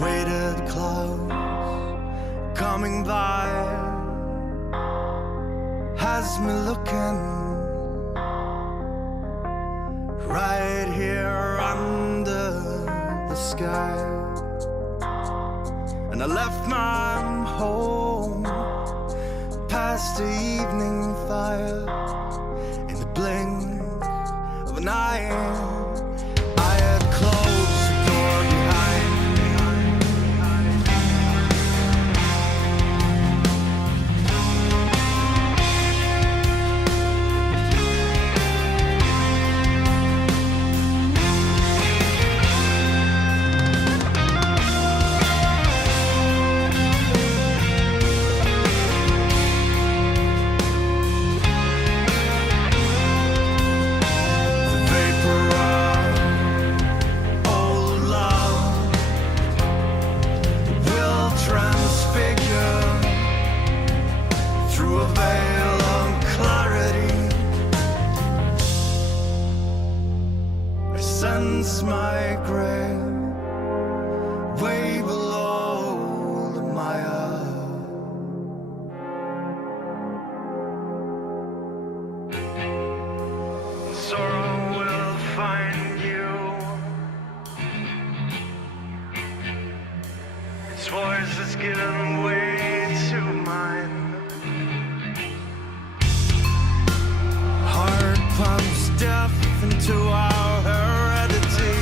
weighted clouds coming by has me looking right here under the sky. And I left my home past the evening fire in the blink of an eye. I had closed the door behind me. Sense my grave way below the mire. Sorrow will find you. Its voice is giving way to mine. Heart pumps death into our heredity.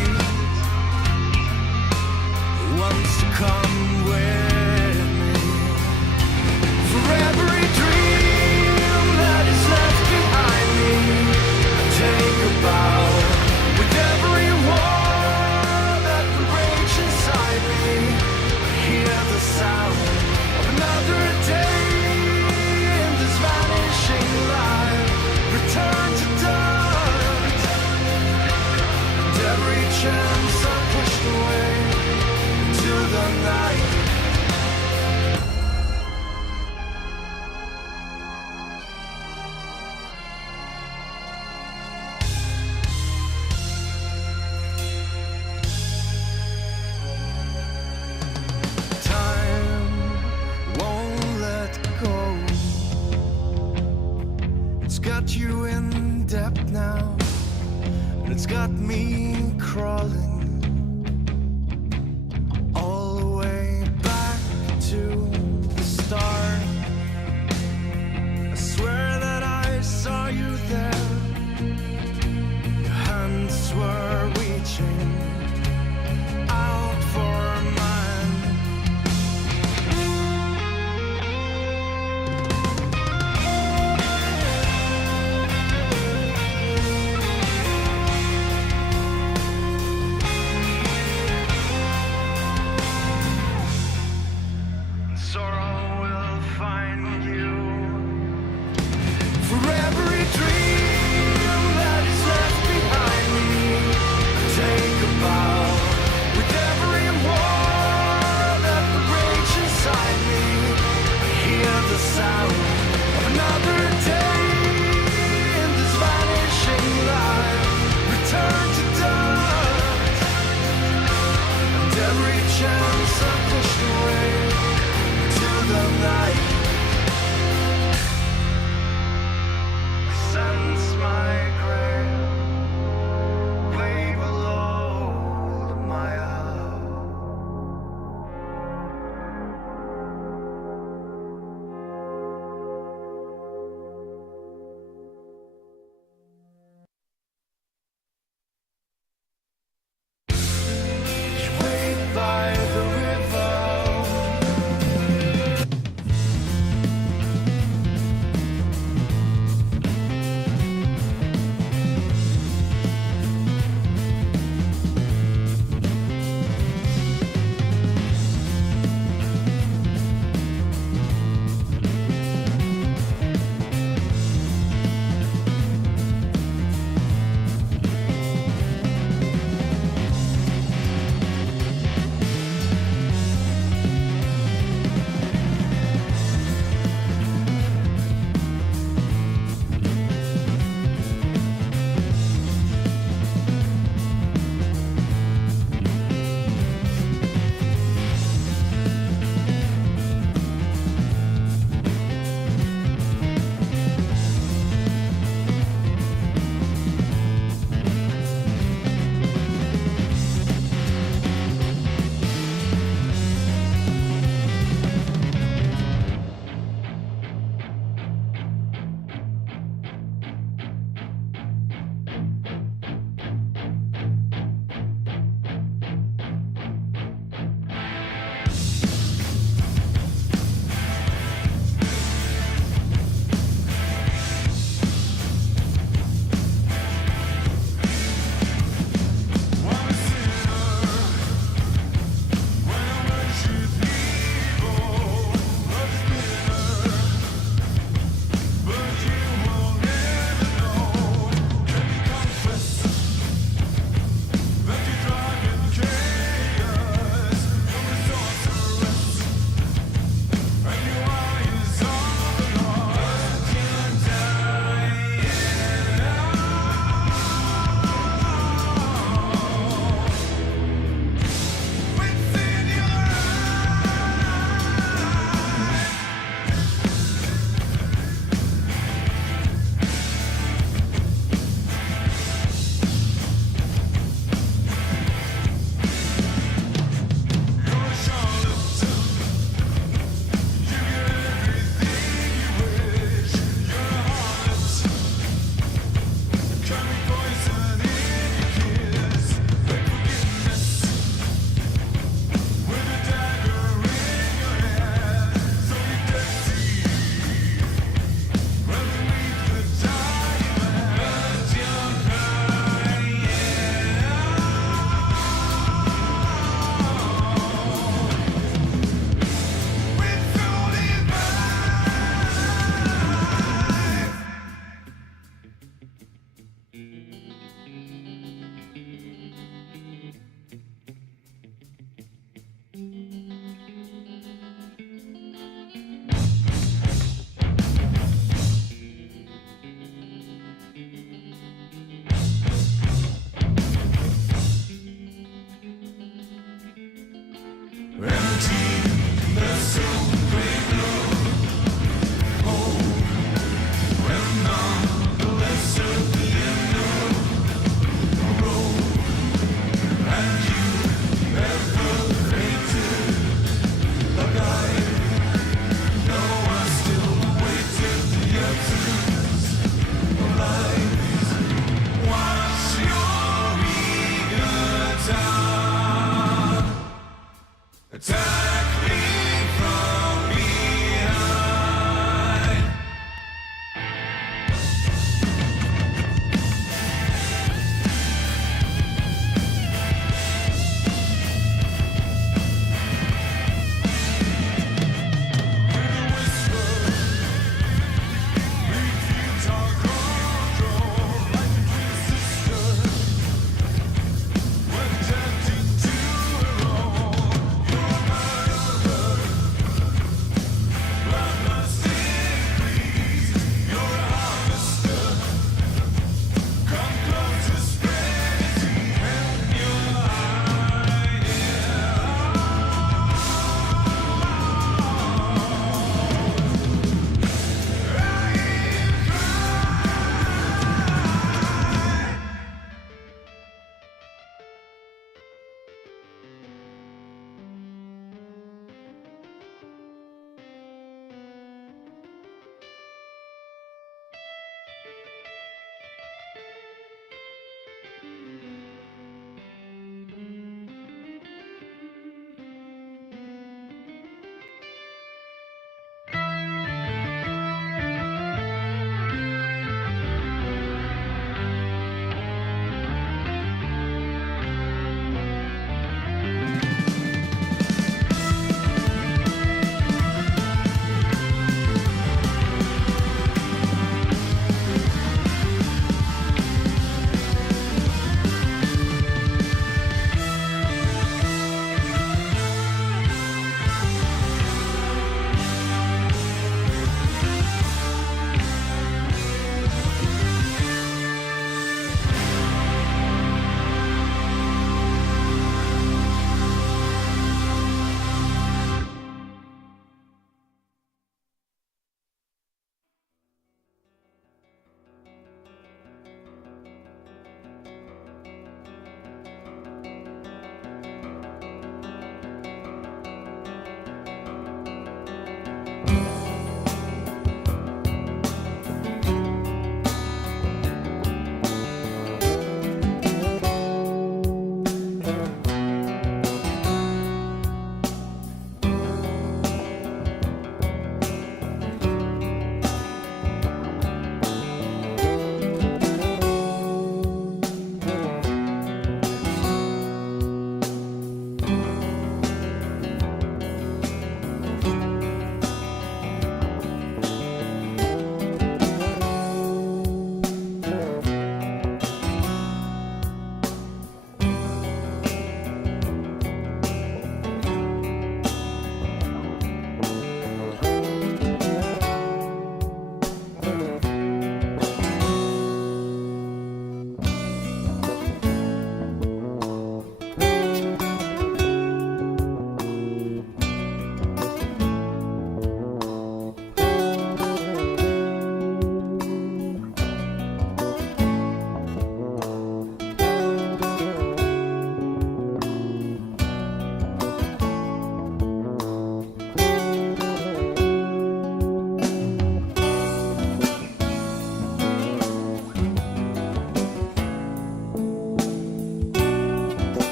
Who wants to come with me? For every dream that is left behind me, I take a bow. With every war that will rage inside me, I hear the sound of another day in this vanishing life. Return to dust. Every chance I pushed away into the night. Time won't let go. It's got you in depth now. It's got me crawling all the way back to the start. I swear that I saw you there. Your hands were reaching out for mine.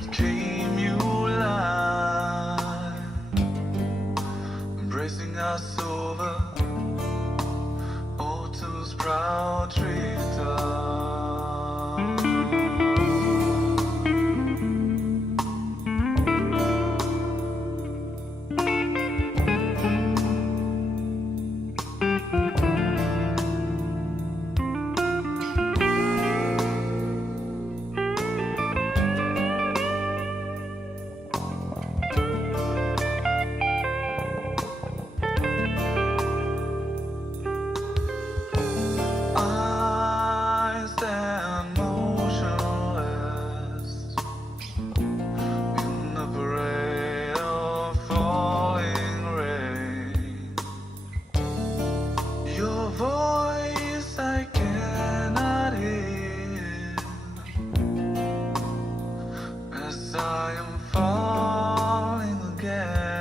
that came you alive, embracing us over autumn's proud treetop. I am falling again.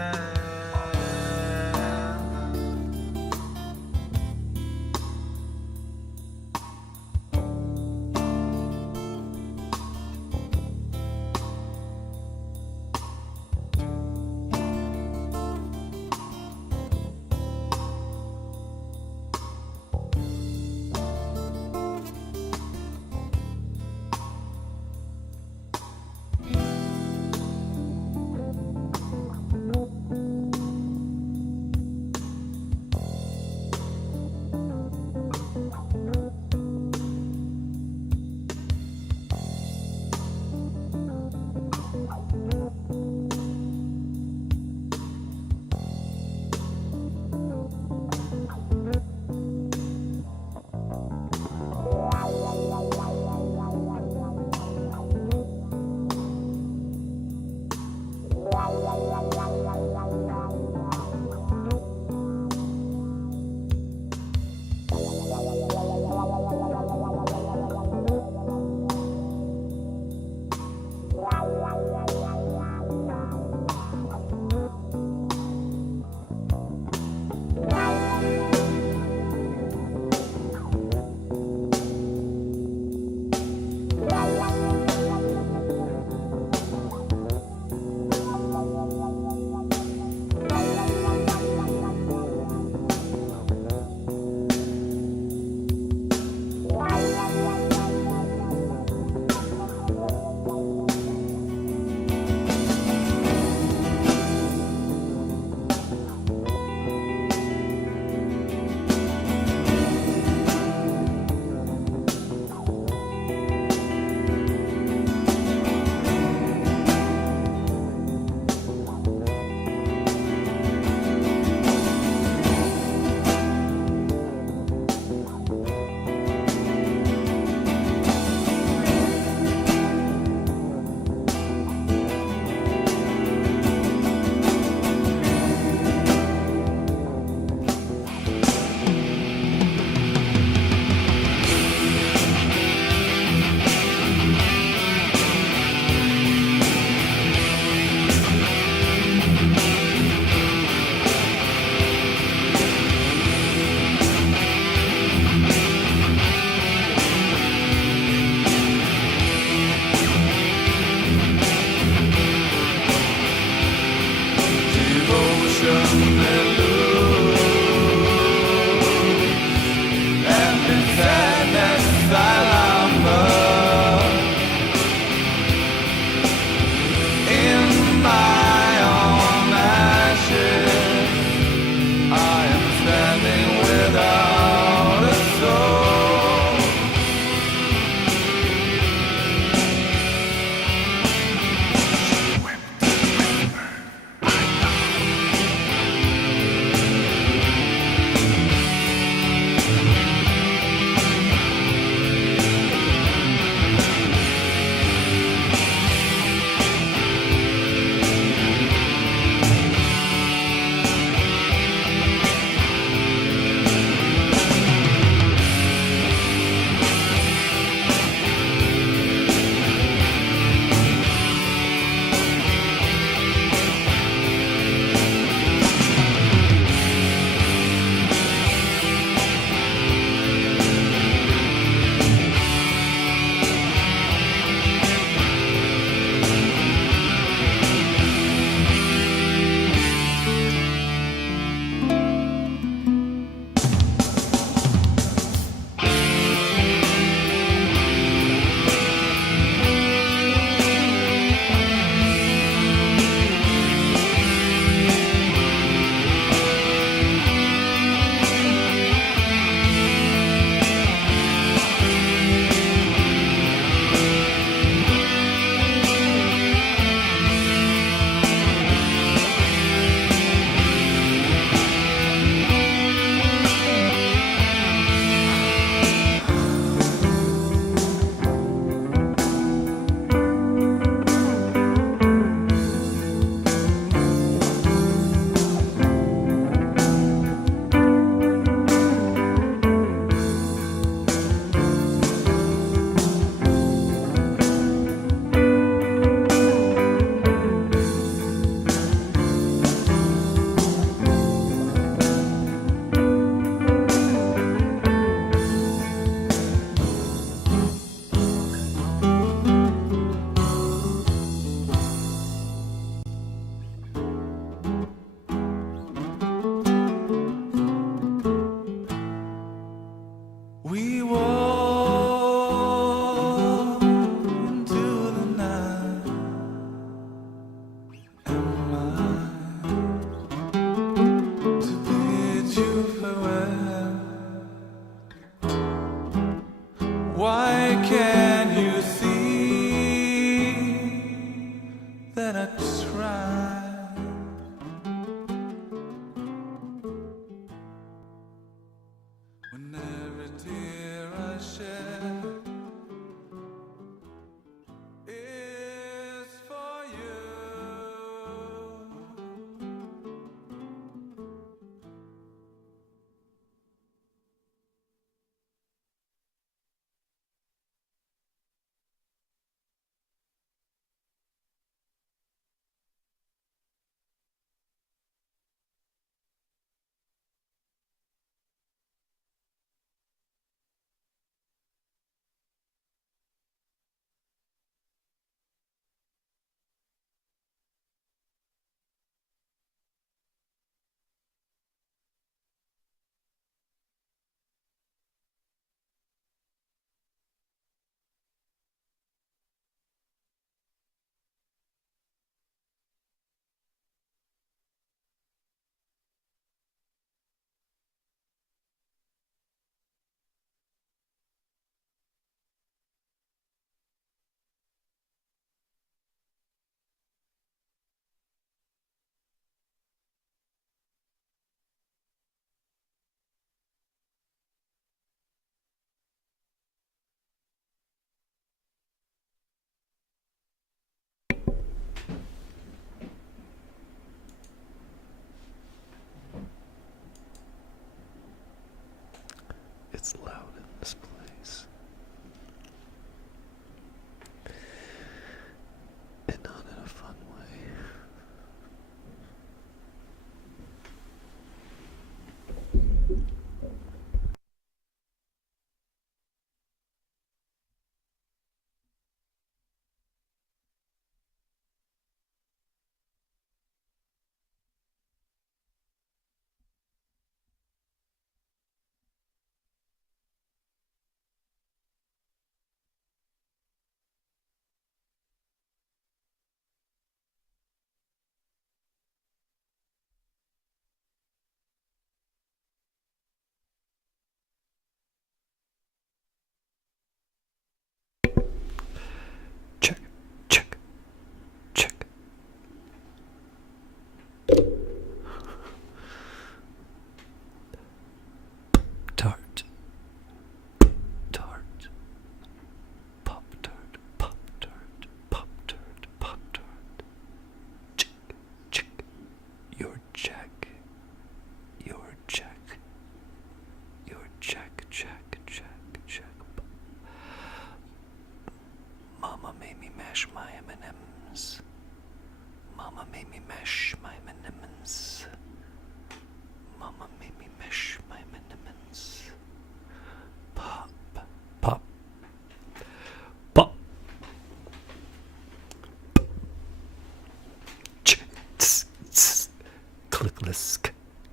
Clickless,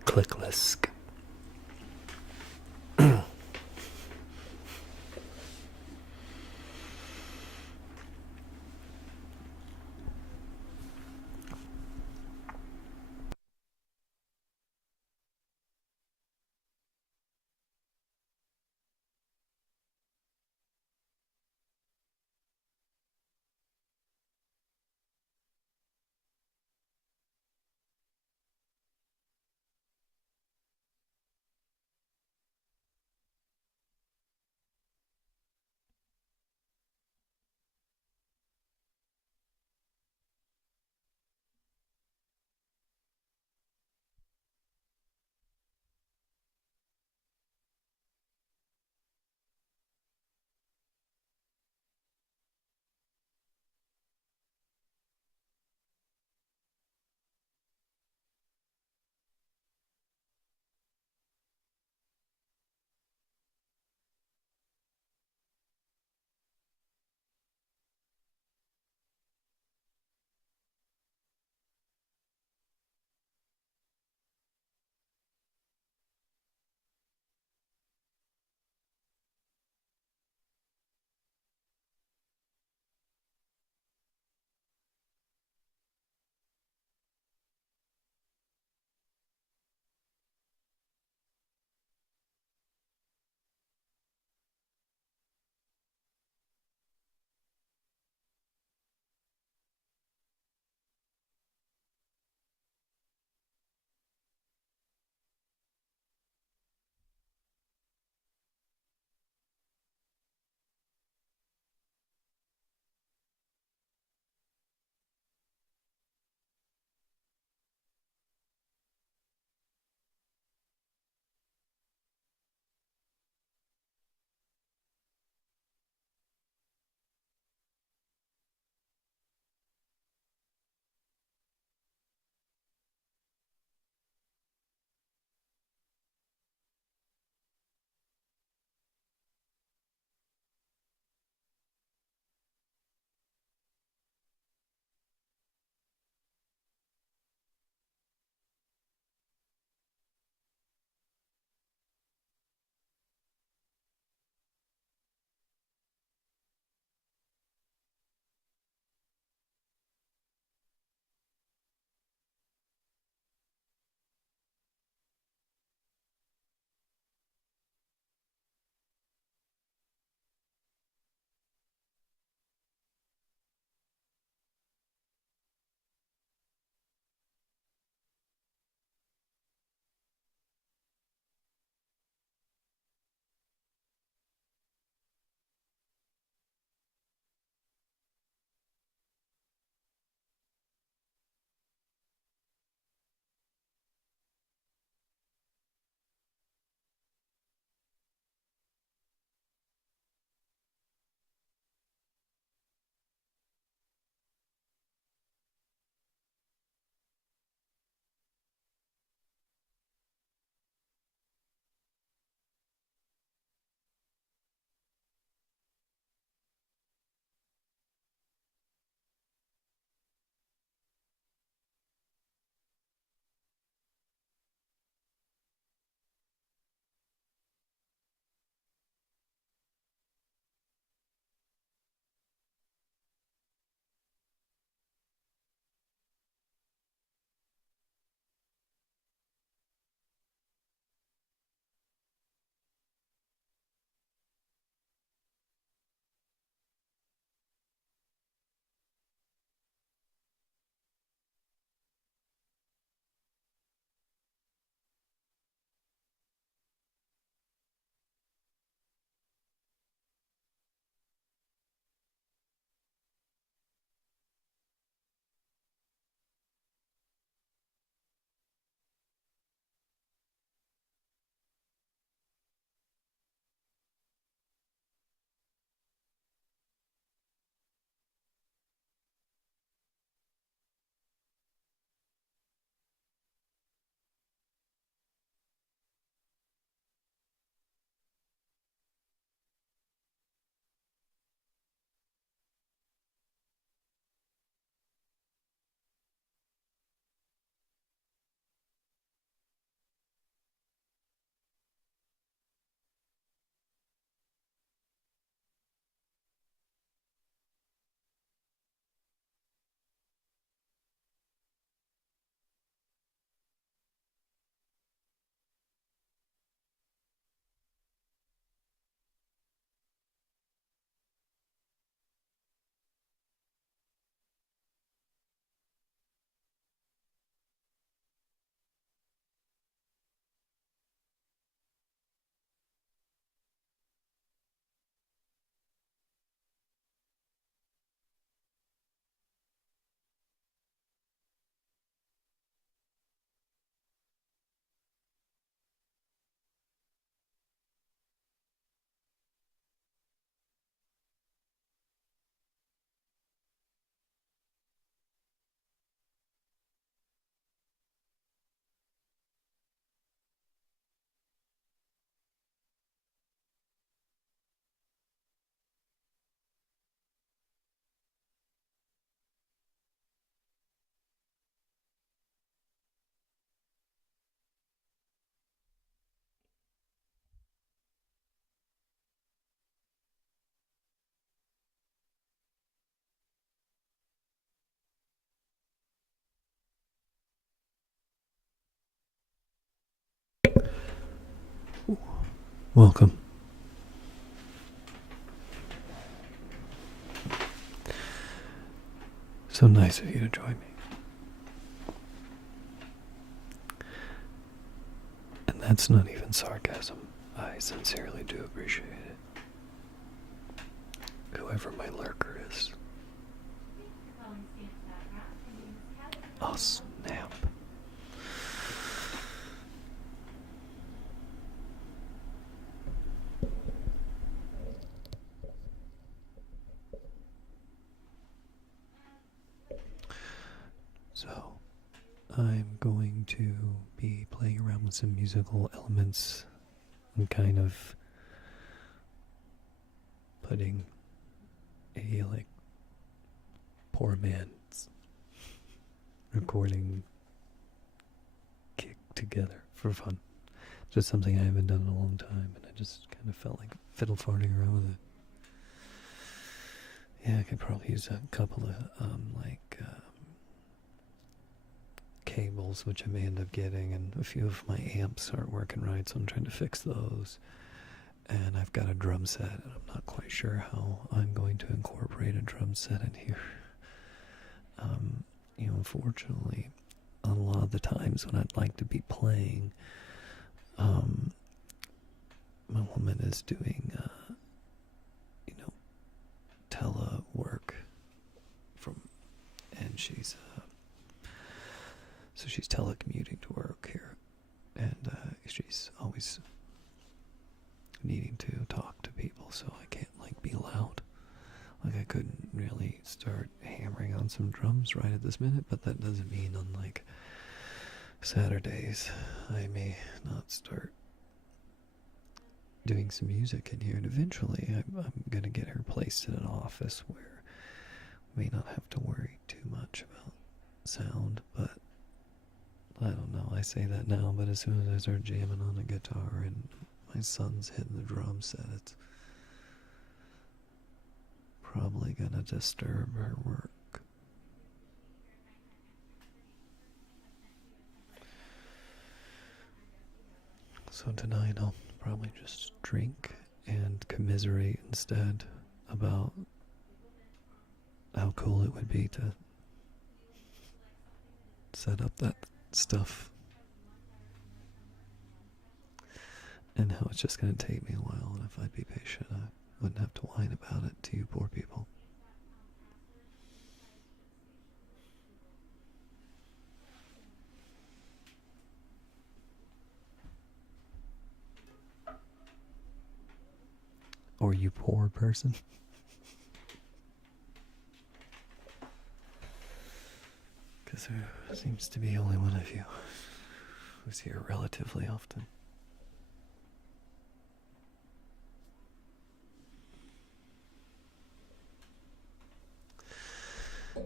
clickless. Welcome. So nice of you to join me. And that's not even sarcasm. I sincerely do appreciate it. Whoever my lurker is. Oh, snap. So, I'm going to be playing around with some musical elements and kind of putting a, poor man's recording kick together for fun. Just something I haven't done in a long time, and I just kind of felt like fiddle farting around with it. Yeah, I could probably use a couple of, cables, which I may end up getting, and a few of my amps aren't working right, so I'm trying to fix those. And I've got a drum set, and I'm not quite sure how I'm going to incorporate a drum set in here. Unfortunately, a lot of the times when I'd like to be playing, my woman is doing, telework and she's telecommuting to work here, and she's always needing to talk to people, so I can't be loud. I couldn't really start hammering on some drums right at this minute, but that doesn't mean on Saturdays I may not start doing some music in here, and eventually I'm gonna get her placed in an office where we may not have to worry too much about sound, but I don't know, I say that now, but as soon as I start jamming on the guitar and my son's hitting the drum set, it's probably gonna disturb her work. So tonight I'll probably just drink and commiserate instead about how cool it would be to set up that stuff, and how it's just going to take me a while, and if I'd be patient I wouldn't have to whine about it to you poor people. Or you poor person. Because there seems to be only one of you who's here relatively often.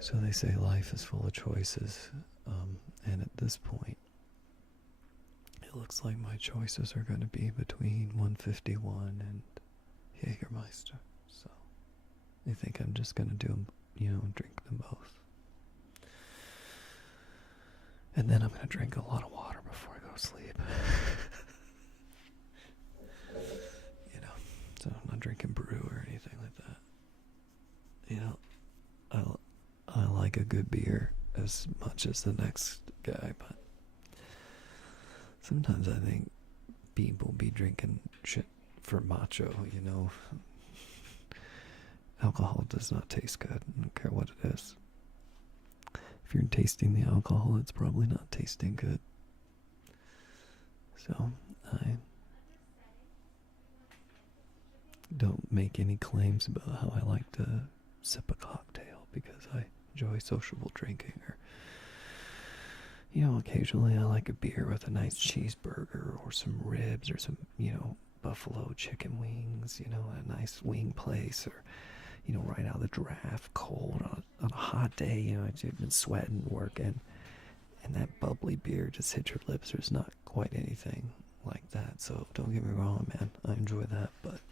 So they say life is full of choices, and at this point, it looks like my choices are going to be between 151 and Jägermeister. So I think I'm just going to do them, drink them both. And then I'm going to drink a lot of water before I go to sleep. So I'm not drinking brew or anything like that. I like a good beer as much as the next guy, but sometimes I think people be drinking shit for macho, Alcohol does not taste good, I don't care what it is. If you're tasting the alcohol, it's probably not tasting good. So, I don't make any claims about how I like to sip a cocktail, because I enjoy sociable drinking, or, occasionally I like a beer with a nice cheeseburger, or some ribs, or some, buffalo chicken wings, a nice wing place, or, right out of the draft, cold, on a hot day, I've been sweating, working, and that bubbly beer just hits your lips. There's not quite anything like that, so don't get me wrong, man, I enjoy that, but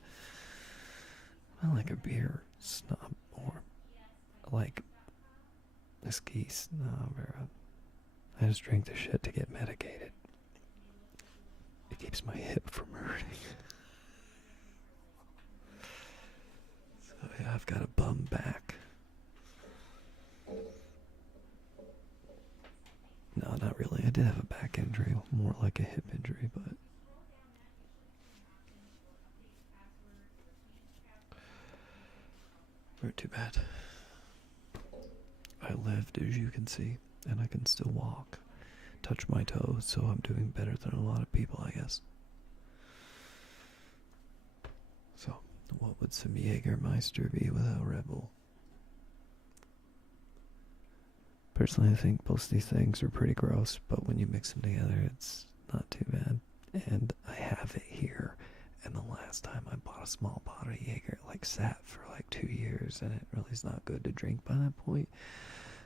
I like a beer snob, or like whiskey snob, or I just drink the shit to get medicated. It keeps my hip from hurting. Yeah, I've got a bum back. No, not really. I did have a back injury, more like a hip injury, but not too bad. I lived, as you can see, and I can still walk, touch my toes, so I'm doing better than a lot of people, I guess. So, what would some Jägermeister be without Red Bull? Personally, I think both these things are pretty gross, but when you mix them together, it's not too bad. And I have it here, and the last time I bought a small bottle of Jaeger, it like sat for like 2 years, and it really is not good to drink by that point.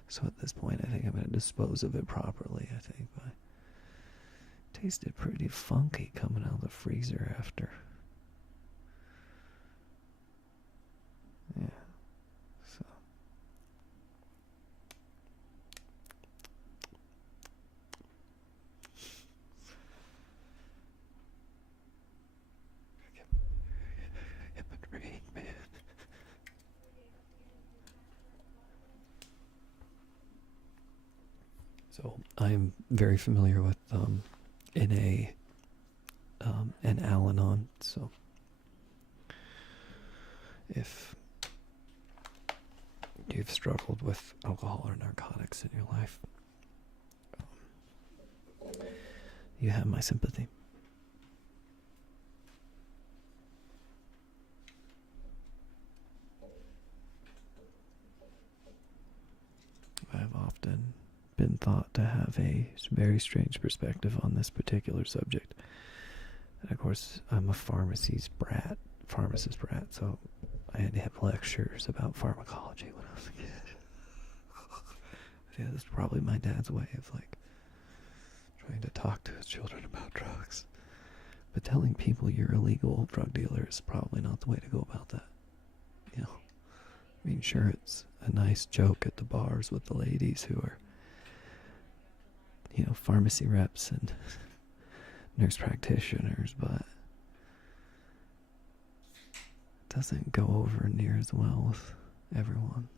So at this point, I think I'm going to dispose of it properly, I think. But it tasted pretty funky coming out of the freezer after. Yeah, so. Hip and rain, man. So I'm very familiar with NA and Al-Anon. So if you've struggled with alcohol or narcotics in your life, you have my sympathy. I've often been thought to have a very strange perspective on this particular subject. And of course, I'm a pharmacist brat, so I had to have lectures about pharmacology when I was a kid. Yeah, that's probably my dad's way of like trying to talk to his children about drugs. But telling people you're a legal drug dealer is probably not the way to go about that. You know, I mean, sure, it's a nice joke at the bars with the ladies who are, you know, pharmacy reps and nurse practitioners, but it doesn't go over near as well with everyone.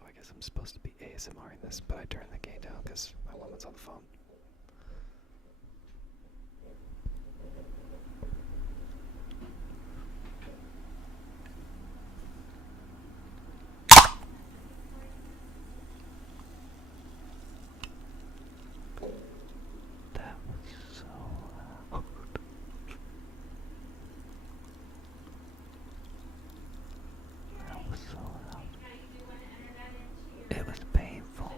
Oh, I guess I'm supposed to be ASMRing this, but I turned the gain down because my woman's on the phone. That was so loud. That was so loud. It was painful.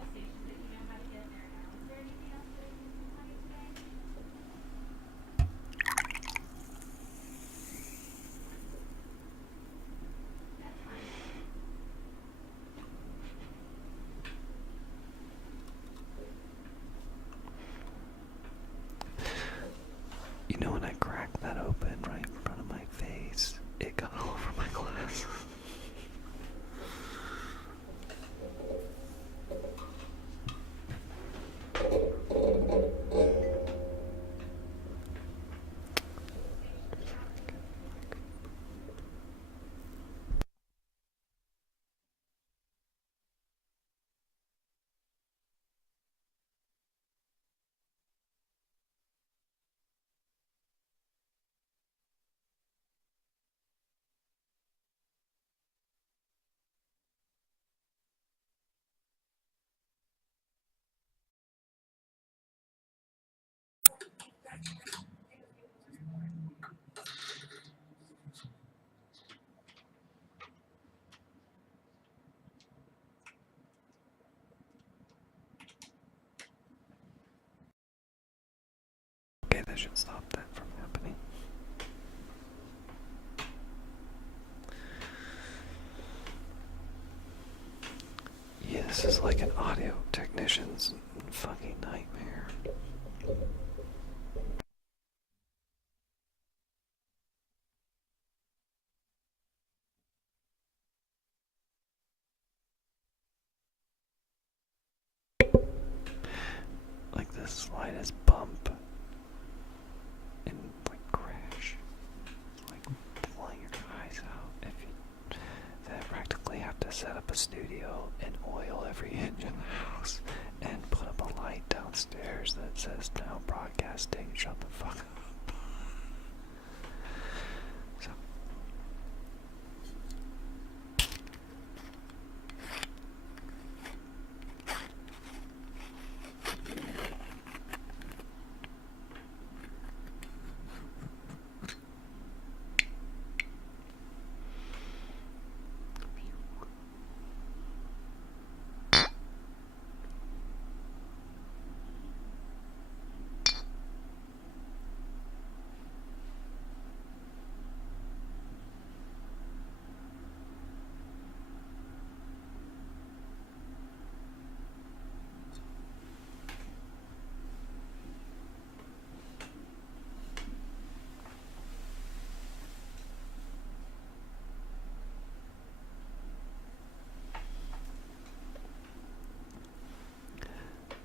You know, when I cracked that open right in front of my face, it got all over my glass. Okay, that should stop that from happening. Yeah, this is like an audio technician's fucking nightmare. Like the slightest bump in like set up a studio and oil every inch in the house and put up a light downstairs that says now broadcasting. Shut the fuck up. So.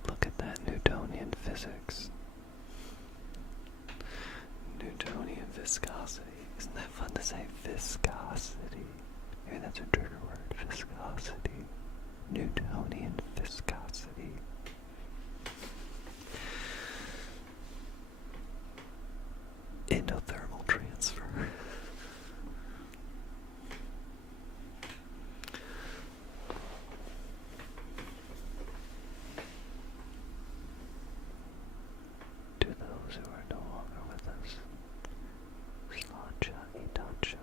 Look at that Newtonian physics. Newtonian viscosity. Isn't that fun to say? Viscosity. Maybe that's a trigger word. Viscosity. Newtonian viscosity. Endothermal transfer. To those who are no longer with us, Slancha Itancha.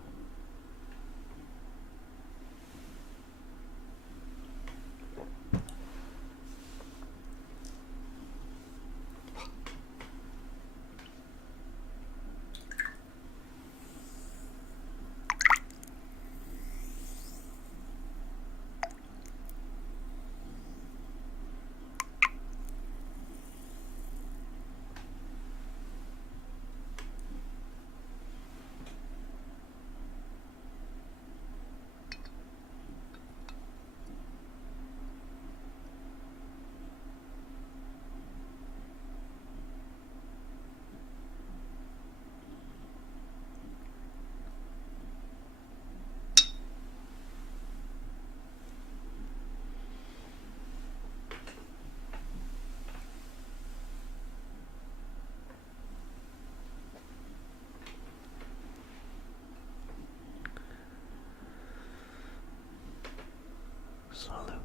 Salud.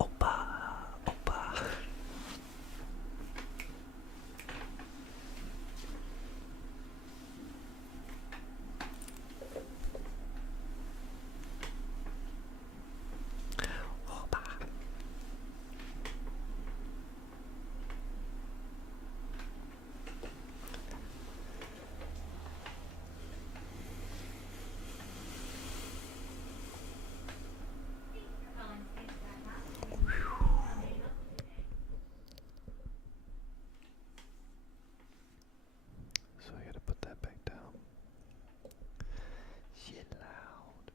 Opa, opa. Opa. So I gotta put that back down. Shit loud.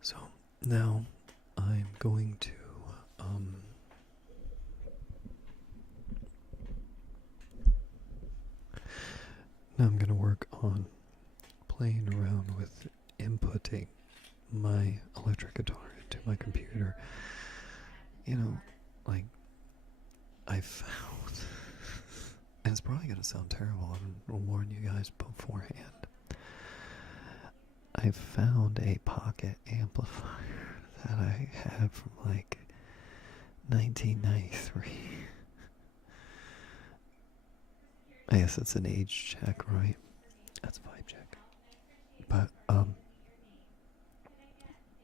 So now I'm going to now I'm gonna work on playing around with inputting my electric guitar into my computer. You know, like I found, and it's probably gonna sound terrible, I'll warn you guys beforehand. I found a pocket amplifier that I had from like 1993. I guess it's an age check, right? That's a vibe check. But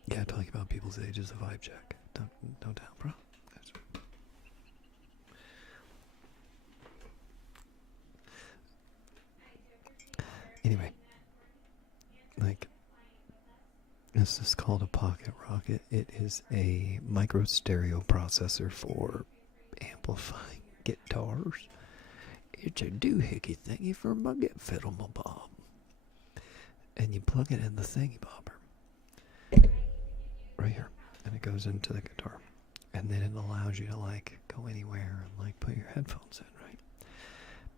yeah, talking about people's age is a vibe check. No doubt, bro. Anyway, like, this is called a Pocket Rocket. It is a micro stereo processor for amplifying guitars. It's a doohickey thingy for my get fiddle my bob. And you plug it in the thingy bobber. right here, and it goes into the guitar, and then it allows you to like go anywhere and like put your headphones in, right?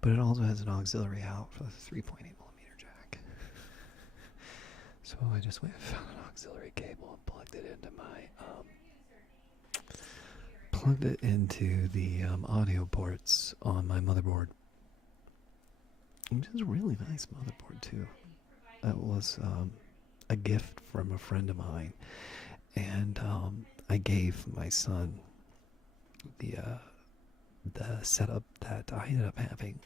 But it also has an auxiliary out for the 3.8mm jack. So I just went and found an auxiliary cable and plugged it into the audio ports on my motherboard. Which is a really nice motherboard too. It was a gift from a friend of mine, and I gave my son the setup that I ended up having,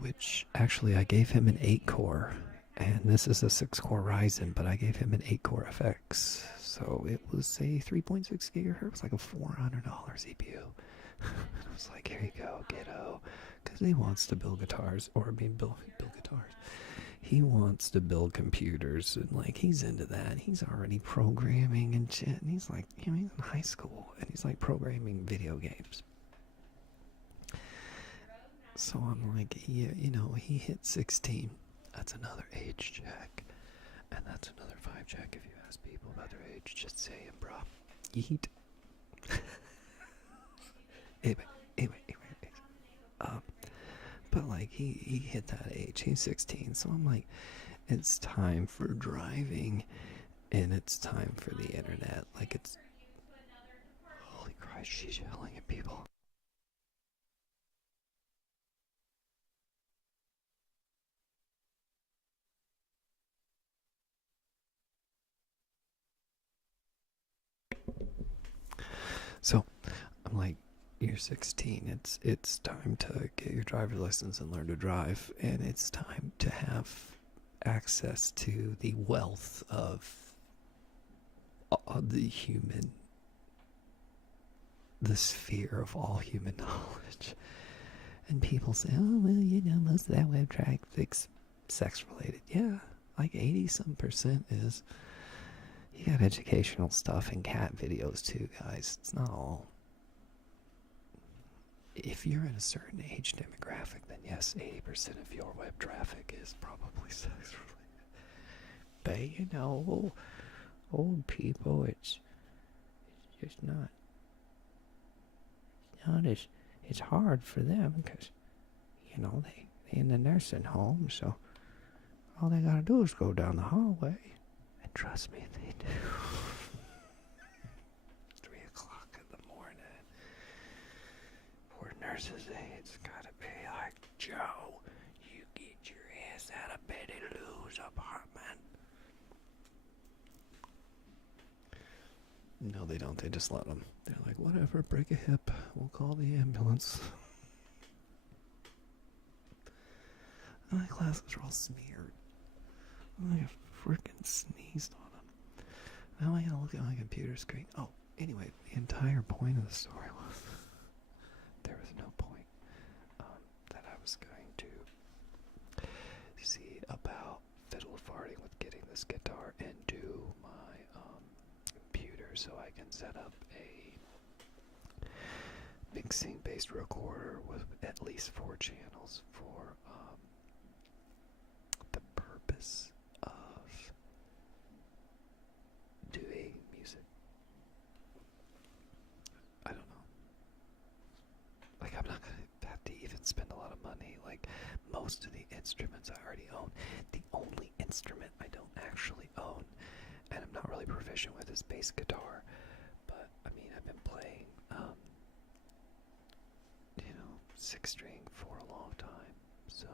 which actually I gave him an 8-core, and this is a 6-core Ryzen, but I gave him an 8-core FX, so it was a 3.6 gigahertz, like a $400 CPU. I was like, here you go, kiddo, because he wants to build guitars, build guitars. He wants to build computers, and like he's into that. He's already programming and shit, and he's like, he's in high school, and he's like programming video games. So I'm like, yeah, he hit 16. That's another age check, and that's another 5 check if you ask people about their age. Just saying, bro. Yeet. Anyway. But like he hit that age. He's 16, so I'm like, it's time for driving, and it's time for the internet. Like it's, holy Christ, she's yelling at people. So I'm like, you're 16. It's time to get your driver's license and learn to drive, and it's time to have access to the wealth of the sphere of all human knowledge. And people say, oh, well, most of that web traffic's sex related. Yeah, like 80-some% is. You got educational stuff and cat videos too, guys. It's not all. If you're in a certain age demographic, then yes, 80% of your web traffic is probably sex related. But old people, it's just not. It's hard for them because, they in the nursing home, so all they gotta do is go down the hallway. And trust me, they do. 3 o'clock in the morning. Poor nurses' aides gotta be like, Joe, you get your ass out of Betty Lou's apartment. No, they don't. They just let them. They're like, whatever, break a hip. We'll call the ambulance. And my glasses are all smeared. I freaking sneezed on them. Now I gotta look at my computer screen. Oh, anyway, the entire point of the story was there was no point that I was going to see about fiddle farting with getting this guitar into my computer so I can set up a mixing-based recorder with at least 4 channels for the purpose of doing music. I don't know. Like, I'm not gonna have to even spend a lot of money. Like, most of the instruments I already own. The only instrument I don't actually own, and I'm not really proficient with, is bass guitar. But, I mean, I've been playing, 6-string for a long time, so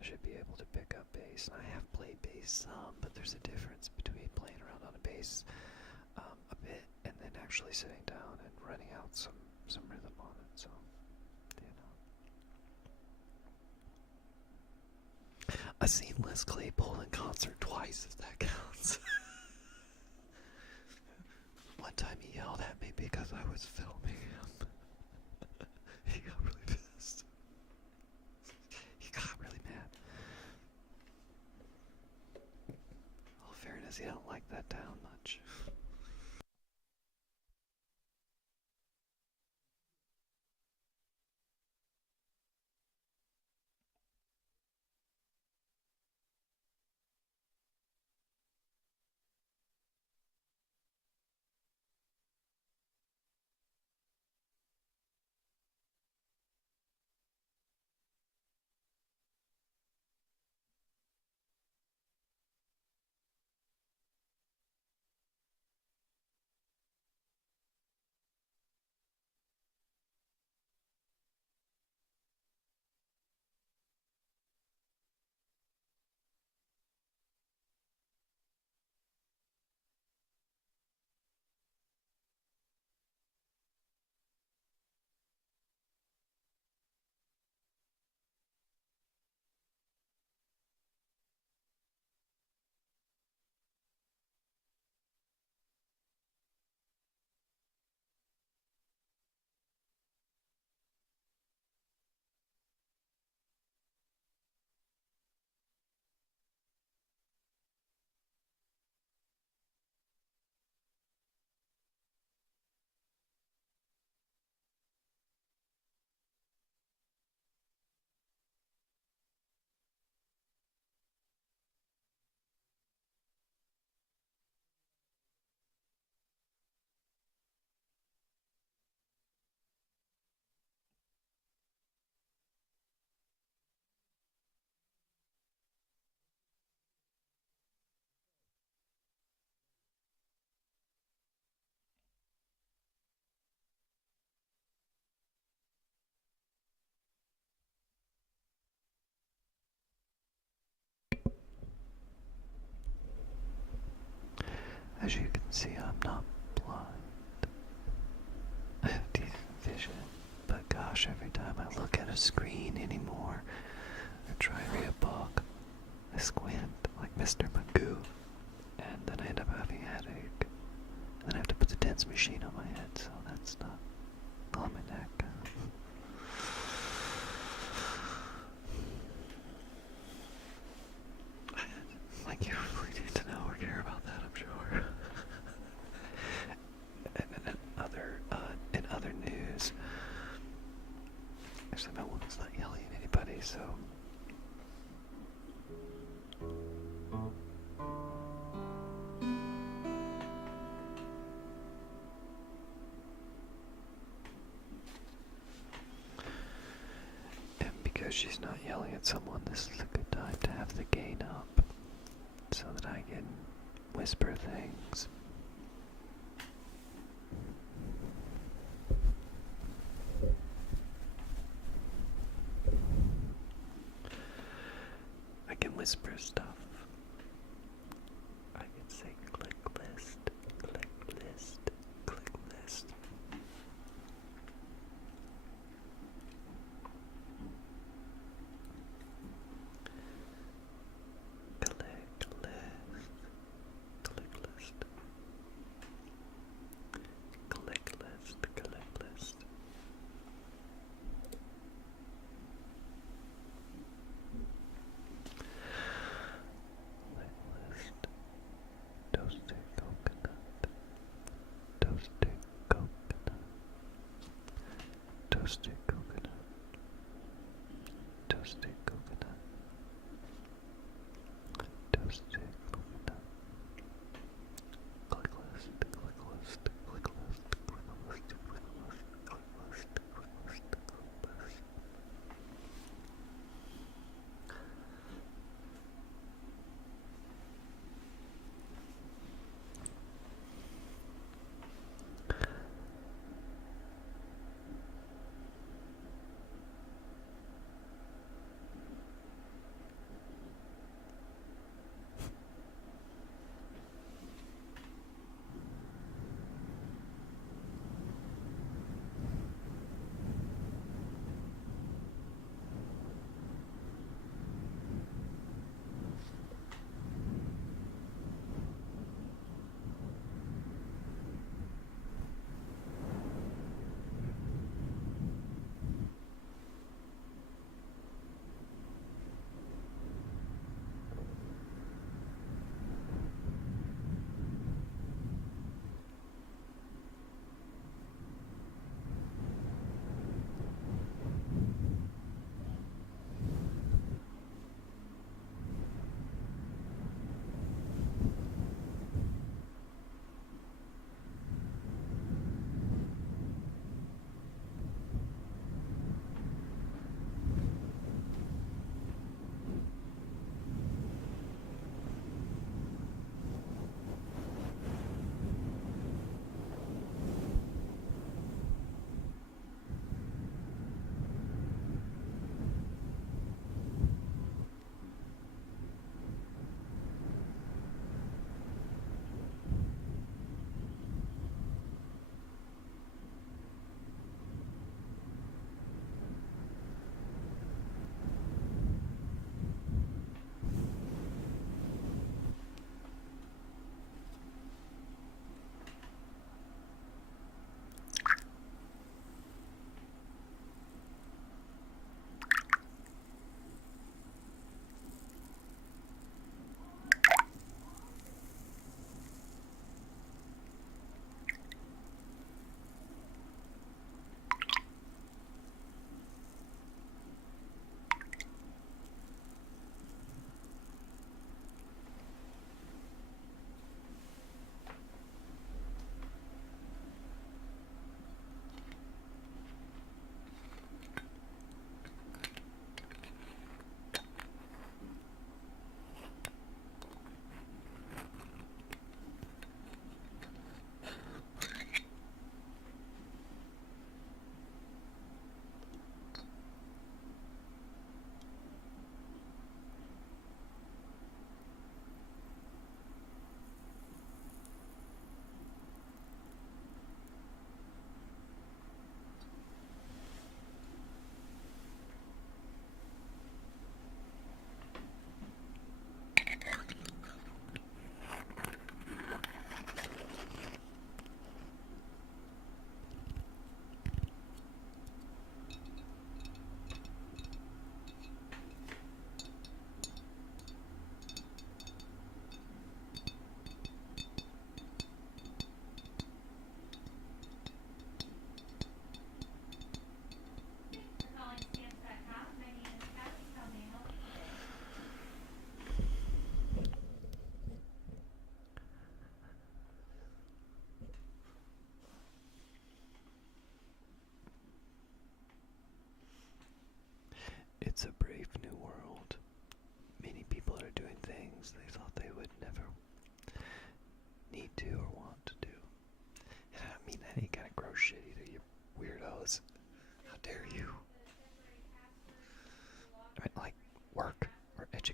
I should be able to pick up bass. And I have played bass some, but there's a difference between playing around on a bass a bit and then actually sitting down and running out some rhythm on it. So, I've seen Les Claypool in concert twice, if that counts. One time he yelled at me because I was filming him. He got really pissed. He got really mad. All fairness, he don't like that town much. As you can see, I'm not blind. I have decent vision, but gosh, every time I look at a screen anymore, or try to read a book, I squint like Mr. Magoo, and then I end up having a headache. And then I have to put the dense machine on my head, so that's not on my neck. Like you really need to know or care about that, I'm sure. And in other news, actually my woman's not yelling at anybody, so. And because she's not yelling at someone, this is a good time to have the gain up, so that I can whisper things. I can whisper stuff. I can say click list, click list, click list. Click list, click list. Click list, click list. List. Toasted coconut. Toasted coconut. Toasted coconut. Toasted coconut. Toasted coconut. Click list, click list, click list, click list, click list, click list, click list, click list.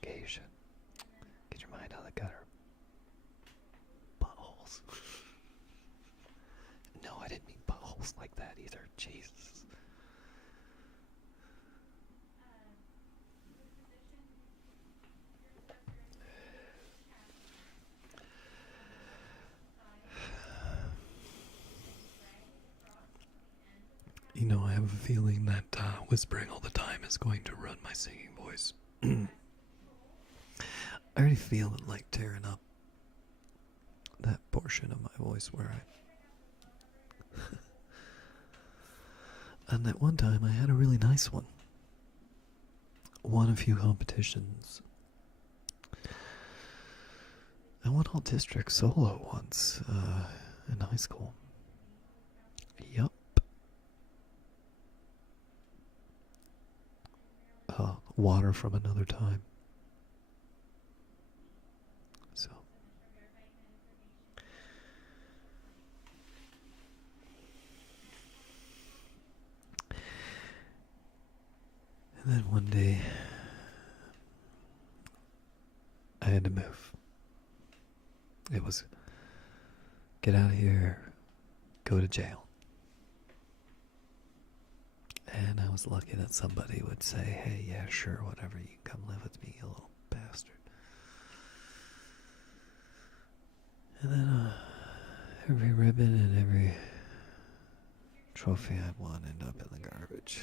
investigation. Get your mind out of the gutter. Buttholes. No, I didn't mean buttholes like that either. Jesus. You know, I have a feeling that whispering all the time is going to ruin my singing voice. I already feel it like tearing up that portion of my voice where I... And at one time I had a really nice one. Won a few competitions. I won all district solo once in high school. Yup. Water from another time. So. And then one day, I had to move. It was, get out of here, go to jail. And I was lucky that somebody would say, hey, yeah, sure, whatever, you can come live with me, you little bastard. And then every ribbon and every trophy I won ended up in the garbage.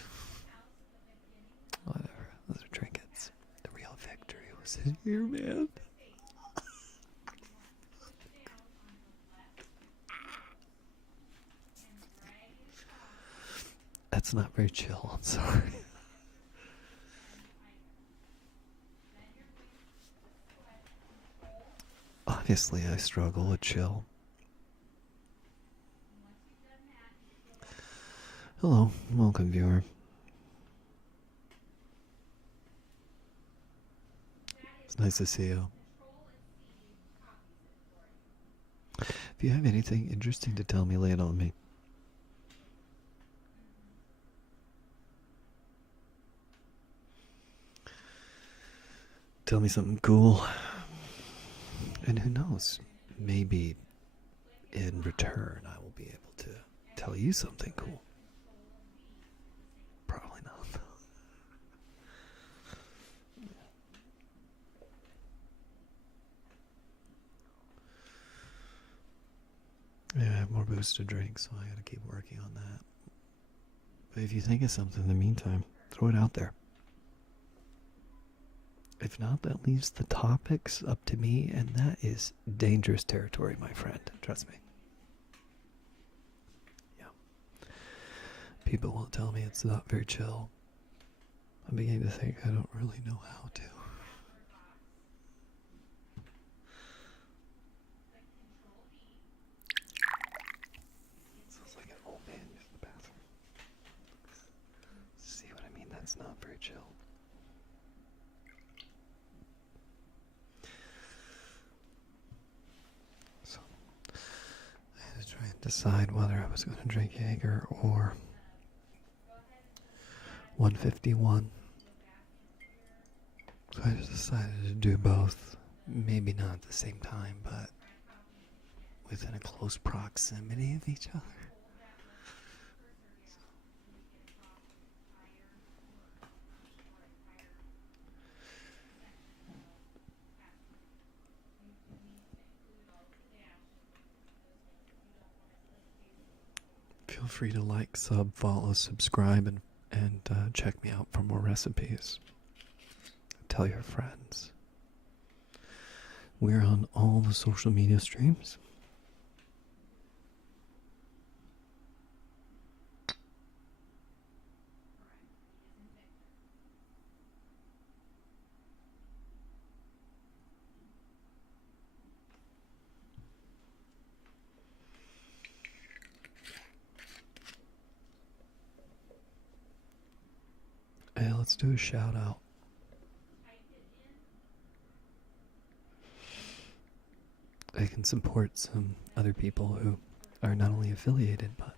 Whatever, those are trinkets. The real victory was in here, man. That's not very chill, I'm sorry. Obviously, I struggle with chill. Hello, welcome, viewer. It's nice to see you. If you have anything interesting to tell me, lay it on me. Tell me something cool. And who knows, maybe in return I will be able to tell you something cool. Probably not. Yeah, I have more booze to drink, so I gotta keep working on that. But if you think of something in the meantime, throw it out there. If not, that leaves the topics up to me, and that is dangerous territory, my friend. Trust me. Yeah. People will tell me it's not very chill. I'm beginning to think I don't really know how to. Sounds like an old man using the bathroom. See what I mean? That's not very chill. Decide whether I was going to drink Jaeger or 151. So I just decided to do both. Maybe not at the same time, but within a close proximity of each other. Feel free to like, sub, follow, subscribe, and check me out for more recipes. Tell your friends. We're on all the social media streams. Hey, let's do a shout out. I can support some other people who are not only affiliated, but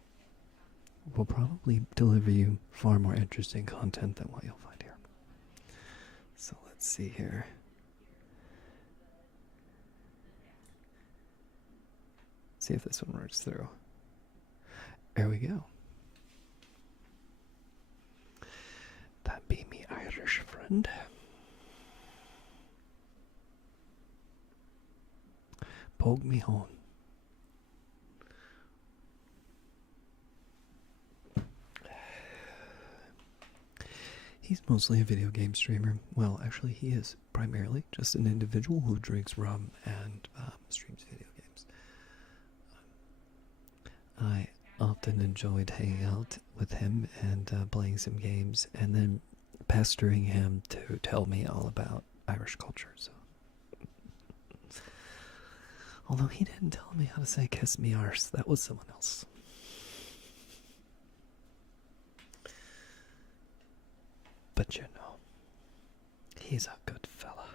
will probably deliver you far more interesting content than what you'll find here. So let's see here. See if this one works through. There we go. That be me Irish friend. Poke me home. He's mostly a video game streamer. Well, actually, he is primarily just an individual who drinks rum and streams video games. I often enjoyed hanging out with him and playing some games, and then pestering him to tell me all about Irish culture. So, although he didn't tell me how to say "kiss me arse," that was someone else. But you know, he's a good fella.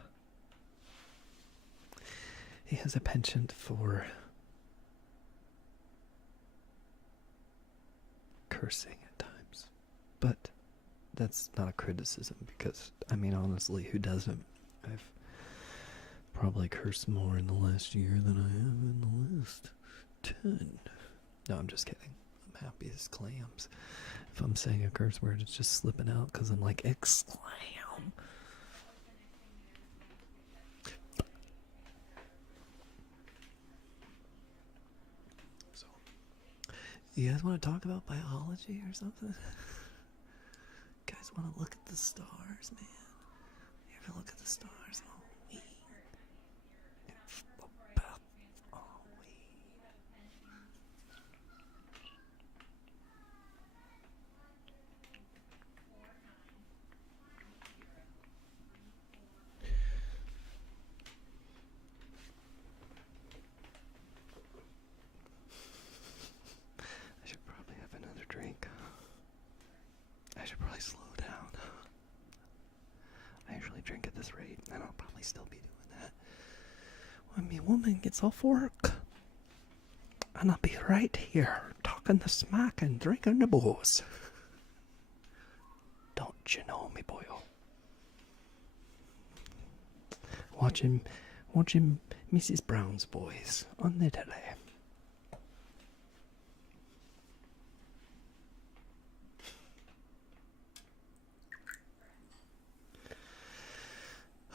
He has a penchant for cursing at times. But that's not a criticism because, I mean, honestly, who doesn't? I've probably cursed more in the last year than I have in the last 10. No, I'm just kidding. I'm happy as clams. If I'm saying a curse word, it's just slipping out because I'm like, exclam. So, you guys want to talk about biology or something? You guys want to look at the stars, man? You ever look at the stars? Oh, we. It's about, oh, we. I should probably have another drink. I should probably slow down. I usually drink at this rate, and I'll probably still be doing that when my woman gets off work. And I'll be right here, talking the smack and drinking the booze. Don't you know me, boyo? Watching Mrs. Brown's Boys on the telly.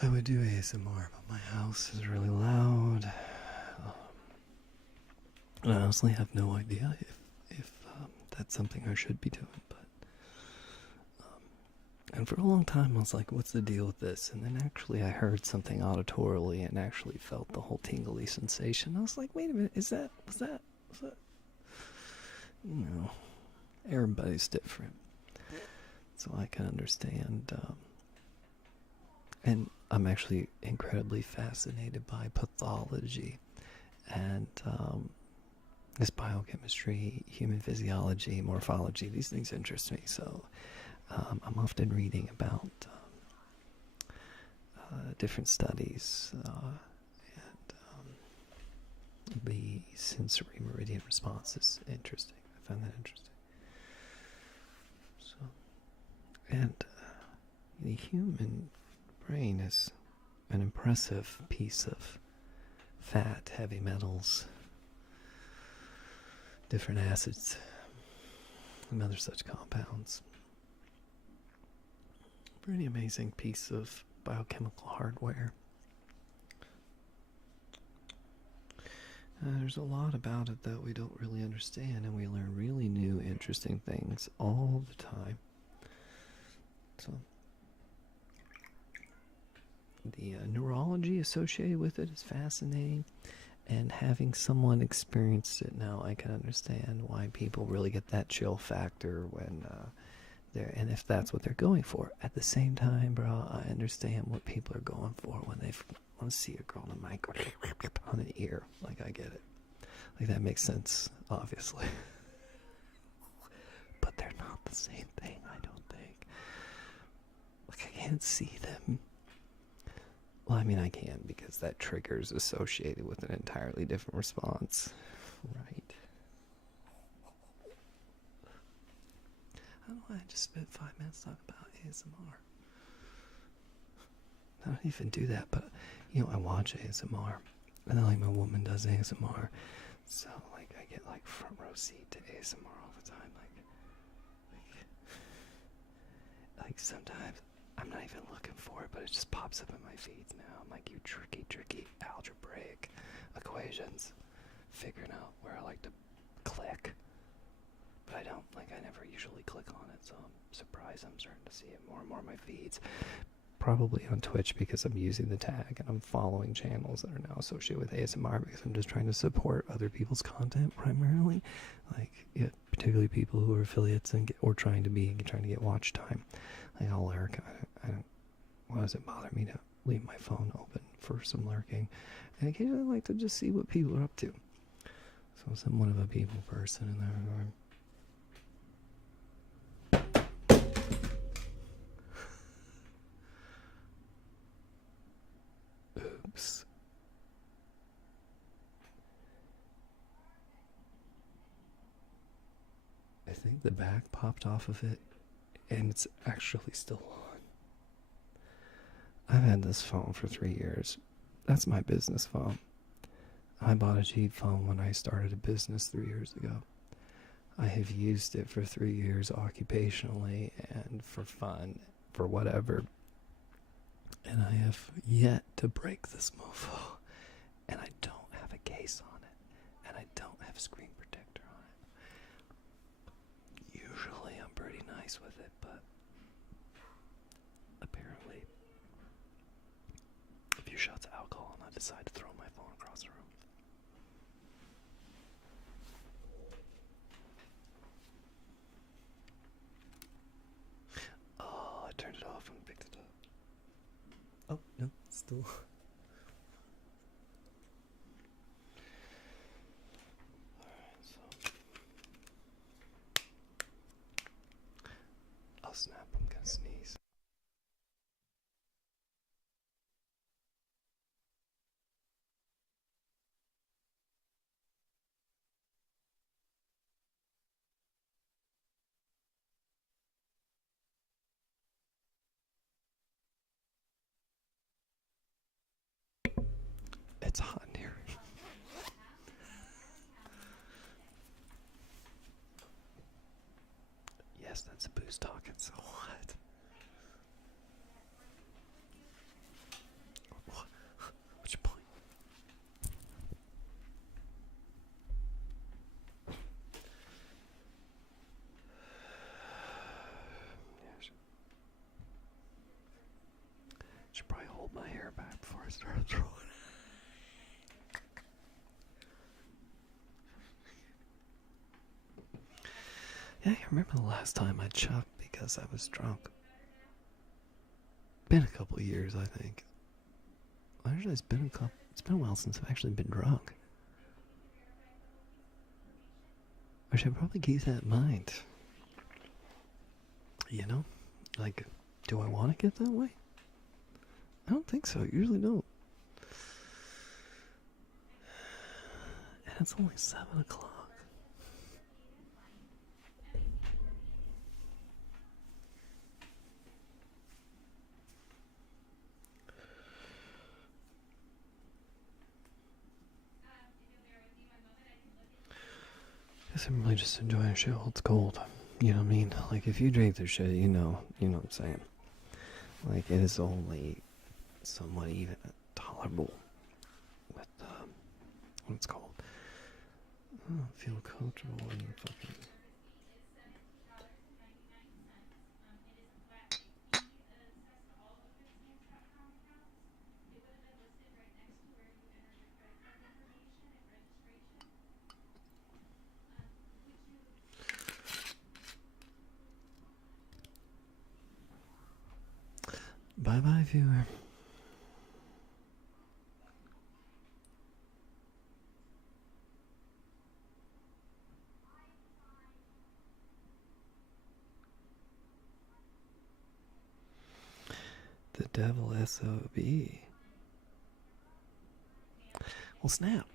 I would do ASMR, but my house is really loud. I honestly have no idea if that's something I should be doing, but and for a long time I was like, what's the deal with this? And then actually I heard something auditorily and actually felt the whole tingly sensation. I was like, wait a minute, was that? You know, everybody's different, so I can understand. And I'm actually incredibly fascinated by pathology and this biochemistry, human physiology, morphology. These things interest me, so I'm often reading about different studies and the sensory meridian response is interesting. I find that interesting. So, and the human brain is an impressive piece of fat, heavy metals, different acids, and other such compounds. Pretty amazing piece of biochemical hardware. There's a lot about it that we don't really understand, and we learn really new, interesting things all the time. So, the neurology associated with it is fascinating, and having someone experience it now, I can understand why people really get that chill factor when and if that's what they're going for. At the same time, bro, I understand what people are going for when they want to see a girl in a mic on an ear. Like, I get it. Like, that makes sense, obviously. But they're not the same thing, I don't think. Like, I can't see them. Well, I mean, I can, because that trigger is associated with an entirely different response. Right. I don't know why I just spent 5 minutes talking about ASMR. I don't even do that, but, you know, I watch ASMR. And then, like, my woman does ASMR. So, like, I get, like, front row seat to ASMR all the time. Like sometimes I'm not even looking for it, but it just pops up in my feeds now. I'm like, you tricky algebraic equations, figuring out where I like to click. But I don't, like, I never usually click on it, so I'm surprised I'm starting to see it more and more in my feeds. Probably on Twitch because I'm using the tag and I'm following channels that are now associated with ASMR because I'm just trying to support other people's content primarily. Like, yeah, particularly people who are affiliates and or trying to get watch time. Like, I'll lurk. I don't. Why does it bother me to leave my phone open for some lurking? And occasionally I like to just see what people are up to. So I'm somewhat of a people person in that regard. Oops. I think the back popped off of it, and it's actually still on. I've had this phone for 3 years. That's my business phone. I bought a cheap phone when I started a business 3 years ago. I have used it for 3 years occupationally and for fun, for whatever. And I have yet to break this mofo. And I don't have a case on it. And I don't have a screen protector on it. Usually I'm pretty nice with it, but apparently a few shots of alcohol and I decide to throw my phone across the room. Oh, I turned it off and picked it up. Oh, no, it's still. Alright, so. Oh, snap, I'm gonna sneeze. It's hot in here. Yes, that's a booze talking, so what? What's your point? Yeah, should probably hold my hair back before I start throwing it. Yeah, I remember the last time I chucked because I was drunk. Been a couple of years, I think. Actually, it's been a while since I've actually been drunk. I should probably keep that in mind. You know? Like, do I want to get that way? I don't think so. I usually don't. And it's only 7 o'clock. I guess I'm really just enjoying shit while it's cold. You know what I mean? Like, if you drink this shit, you know what I'm saying. Like, it is only somewhat even tolerable with, what it's called. I don't feel comfortable in fucking... Bye-bye, viewer. The devil S.O.B. Well, snap.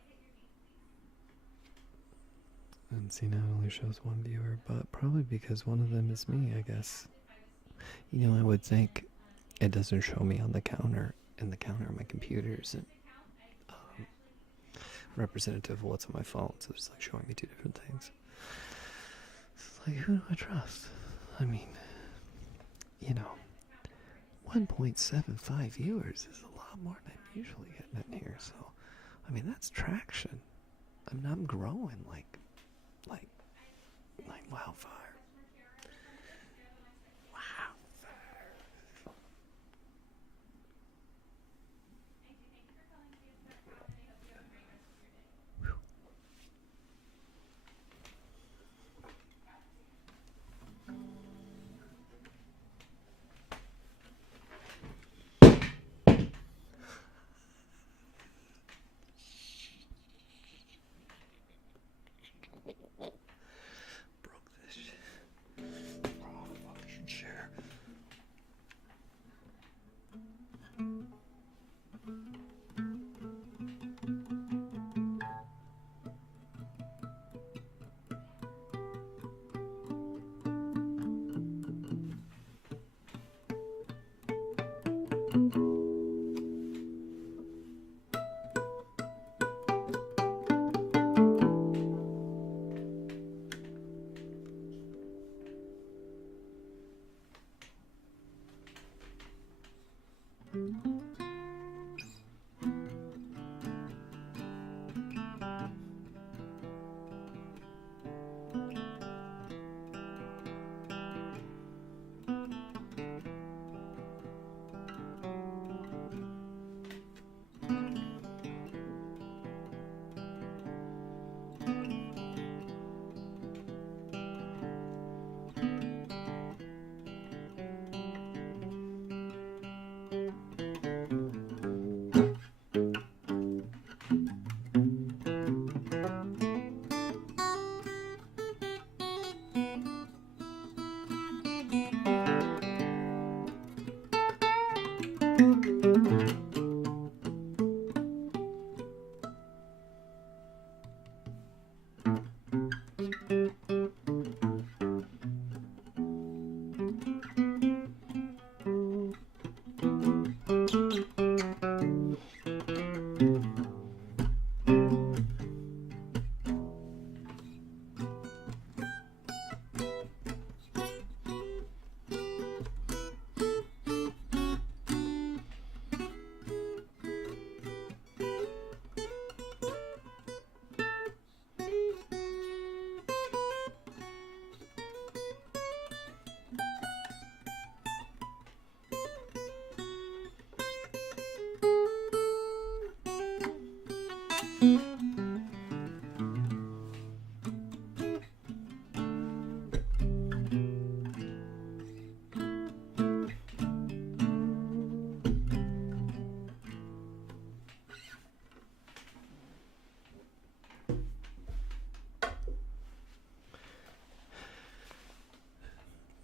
And see, now it only shows one viewer, but probably because one of them is me, I guess. You know, I would think it doesn't show me on the counter, and the counter on my computers, and representative of what's on my phone, so it's like showing me two different things. It's like, who do I trust? I mean, 1.75 viewers is a lot more than I'm usually getting in here, so, I mean, that's traction. I'm growing like wildfire. Broke this shit. Oh, fucking chair.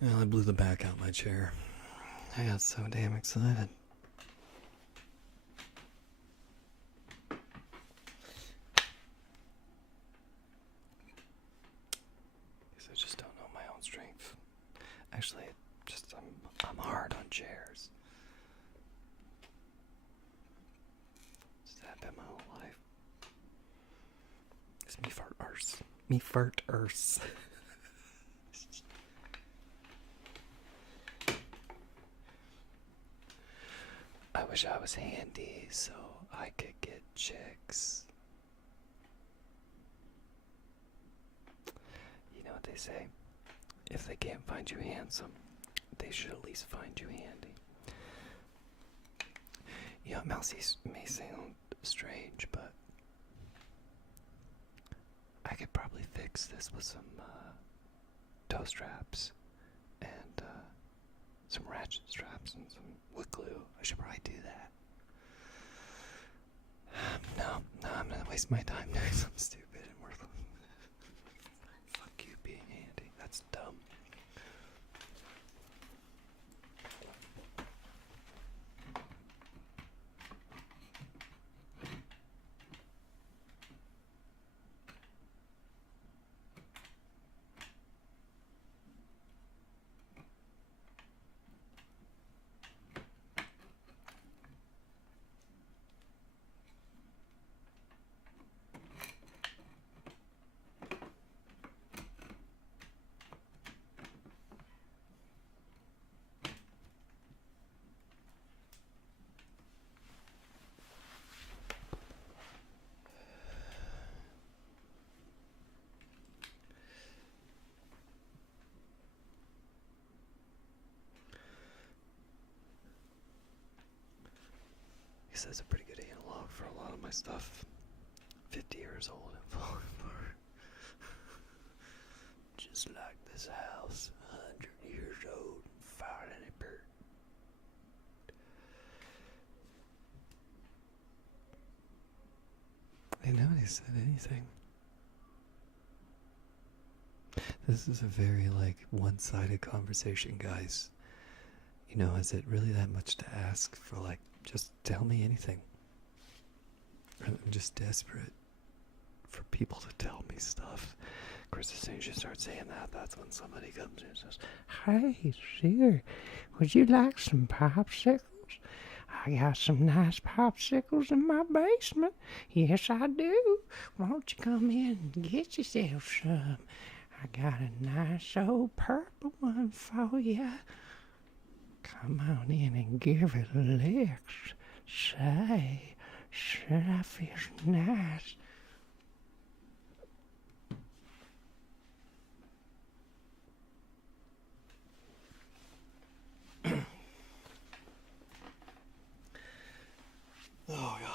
Well, I blew the back out my chair. I got so damn excited. Guess I just don't know my own strength. Actually, I'm hard on chairs. Just that been my whole life. It's me fart arse. Me fart arse. I wish I was handy so I could get chicks. You know what they say? If they can't find you handsome, they should at least find you handy. You know, Mousy may sound strange, but I could probably fix this with some toe straps and some ratchet straps and some wood glue. I should probably do that. No, I'm gonna waste my time doing something stupid and worthless. Fuck you being handy. That's dumb. guess that's a pretty good analog for a lot of my stuff. 50 years old and falling apart. Just like this house, 100 years old, falling apart. And nobody said anything. This is a very, like, one-sided conversation, guys. You know, is it really that much to ask for, like, just tell me anything? I'm just desperate for people to tell me stuff. Of course, as soon as you start saying that, that's when somebody comes in and says, "Hey, sir, would you like some popsicles? I got some nice popsicles in my basement. Yes, I do. Won't you come in and get yourself some? I got a nice old purple one for you. Come on in and give it a lick. Say, that feels nice." Oh, God.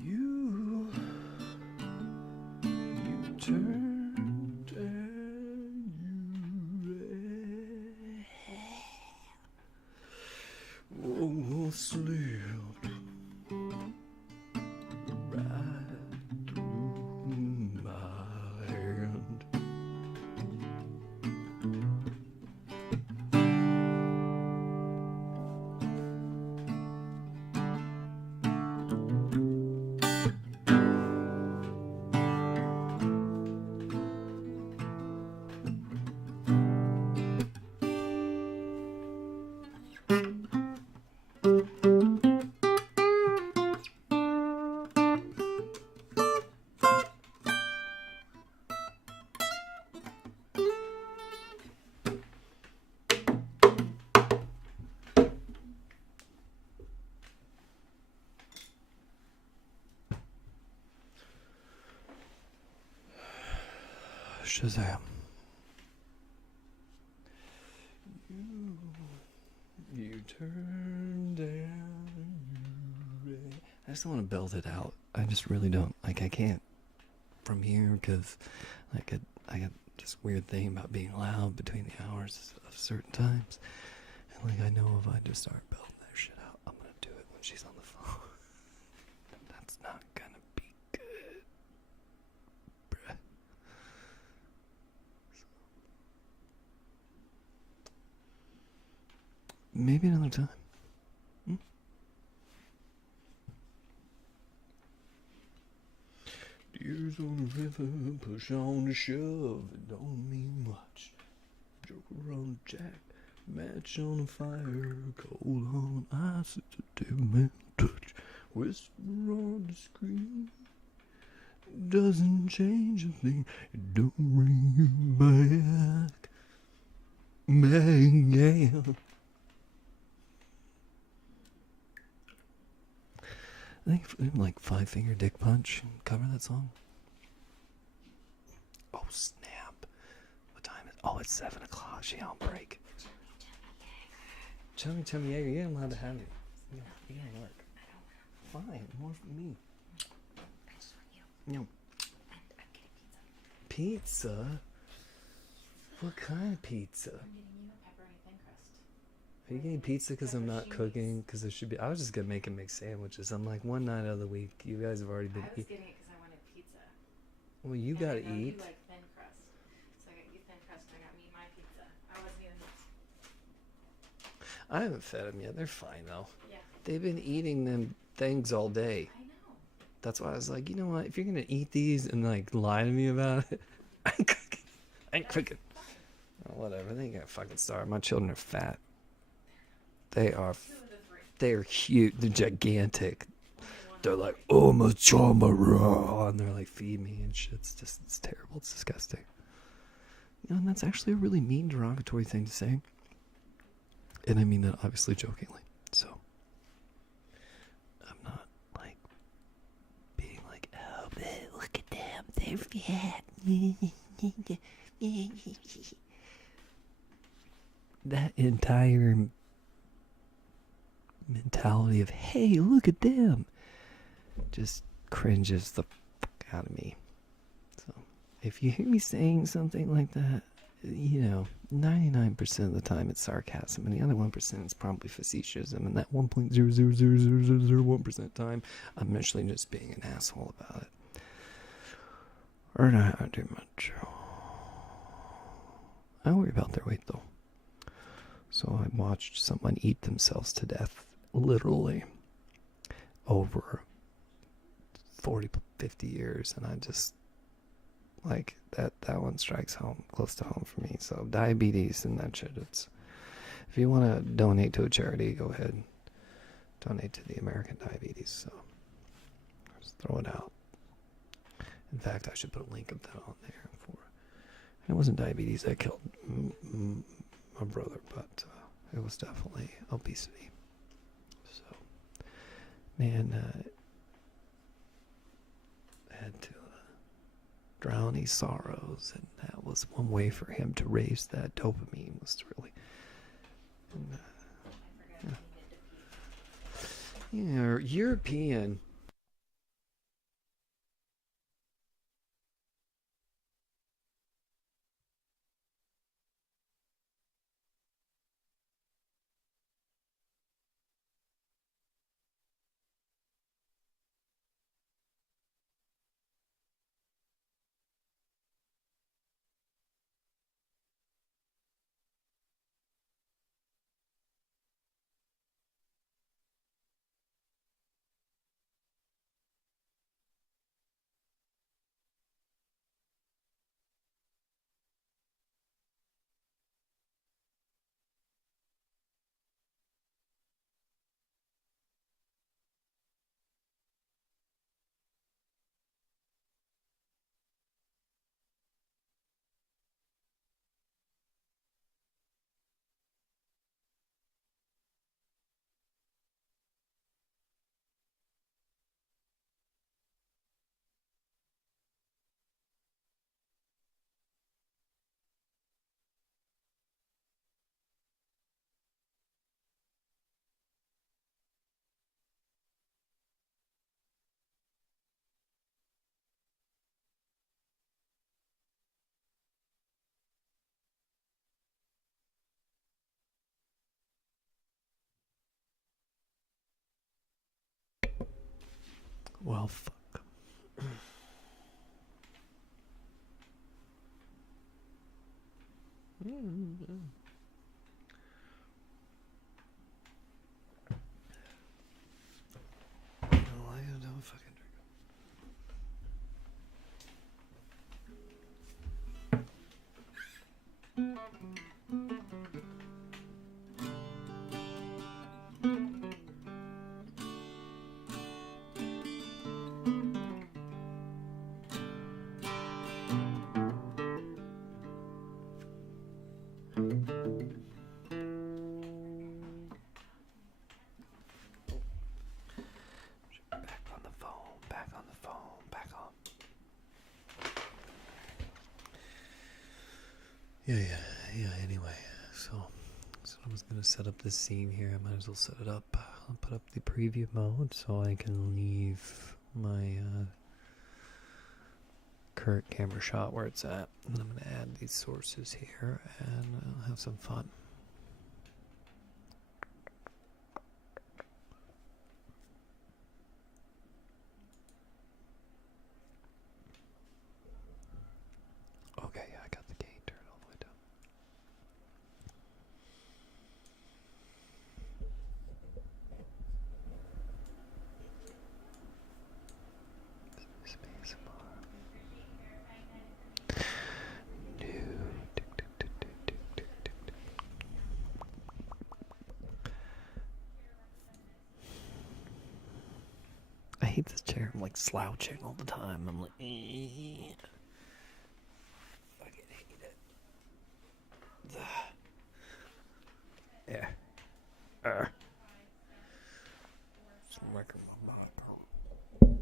You turned and you almost slipped right through my hand. Shazam. You turned and I just don't want to build it out. I just really don't. Like, I can't from here because like I got this weird thing about being loud between the hours of certain times. And like, I know if I just start building that shit out, I'm gonna do it when she's on the phone. That's not gonna be good, bruh. Maybe another time. Tears on the river, push on the shove, it don't mean much. Joker on the jack, match on the fire, cold on ice, it's a dead man touch. Whisper on the screen, doesn't change a thing, it don't bring you back. Yeah. I think like Five Finger Dick Punch cover that song. Oh snap! What time is? Oh, it's 7 o'clock. She on break. Chummy Jaeger, you ain't allowed to have it. You gotta work. Fine, more for me. I just want you. No. And I'm getting pizza. Pizza? What kind of pizza? I'm getting you a pepperoni thin crust. Are you getting pizza because I'm not cooking? Because there should be. I was just gonna make and make sandwiches. I'm like, one night out of the week, you guys have already been I was eating. getting it because I wanted pizza. Well, you And gotta I know eat. You like thin crust. So I got you thin crust and I got me my pizza. I wasn't even. I haven't fed them yet. They're fine though. Yeah. They've been eating them things all day. I know. That's why I was like, you know what? If you're gonna eat these and like lie to me about it, I ain't cooking. I ain't cooking. Oh, whatever. They ain't gonna fucking starve. My children are fat. They are. 2 of the 3. They're huge. They're gigantic. Only one. They're like, oh, my chama raw, and they're like, feed me and shit. It's just, it's terrible. It's disgusting. And that's actually a really mean, derogatory thing to say. And I mean that obviously jokingly. So, I'm not like being like, oh, man, look at them, they're fat. That entire mentality of, hey, look at them, just cringes the fuck out of me. So, if you hear me saying something like that, 99% of the time it's sarcasm, and the other 1% is probably facetious, and that 1.0000001% time, I'm actually just being an asshole about it. Or not too much. I worry about their weight, though. So I watched someone eat themselves to death, literally, over 40, 50 years, and I just, like, that one strikes home, close to home for me. So diabetes and that shit, if you want to donate to a charity, go ahead. Donate to the American Diabetes, so just throw it out. In fact, I should put a link of that on there. It wasn't diabetes that killed my brother, but it was definitely obesity. So, man, had to drown his sorrows, and that was one way for him to raise that dopamine, was to really... Yeah, European... Well, fuck. I don't fucking drink. Back on the phone, back on the phone, back on. Yeah, anyway, so I was gonna set up this scene here. I might as well set it up. I'll put up the preview mode so I can leave my current camera shot where it's at. And I'm gonna add these sources here and I'll have some fun. Okay, yeah, I got the gain turned all the way down. Space bar. New. I hate this chair. I'm like slouching all the time. I'm like, fucking hate it. Yeah. It's making my mouth hurt.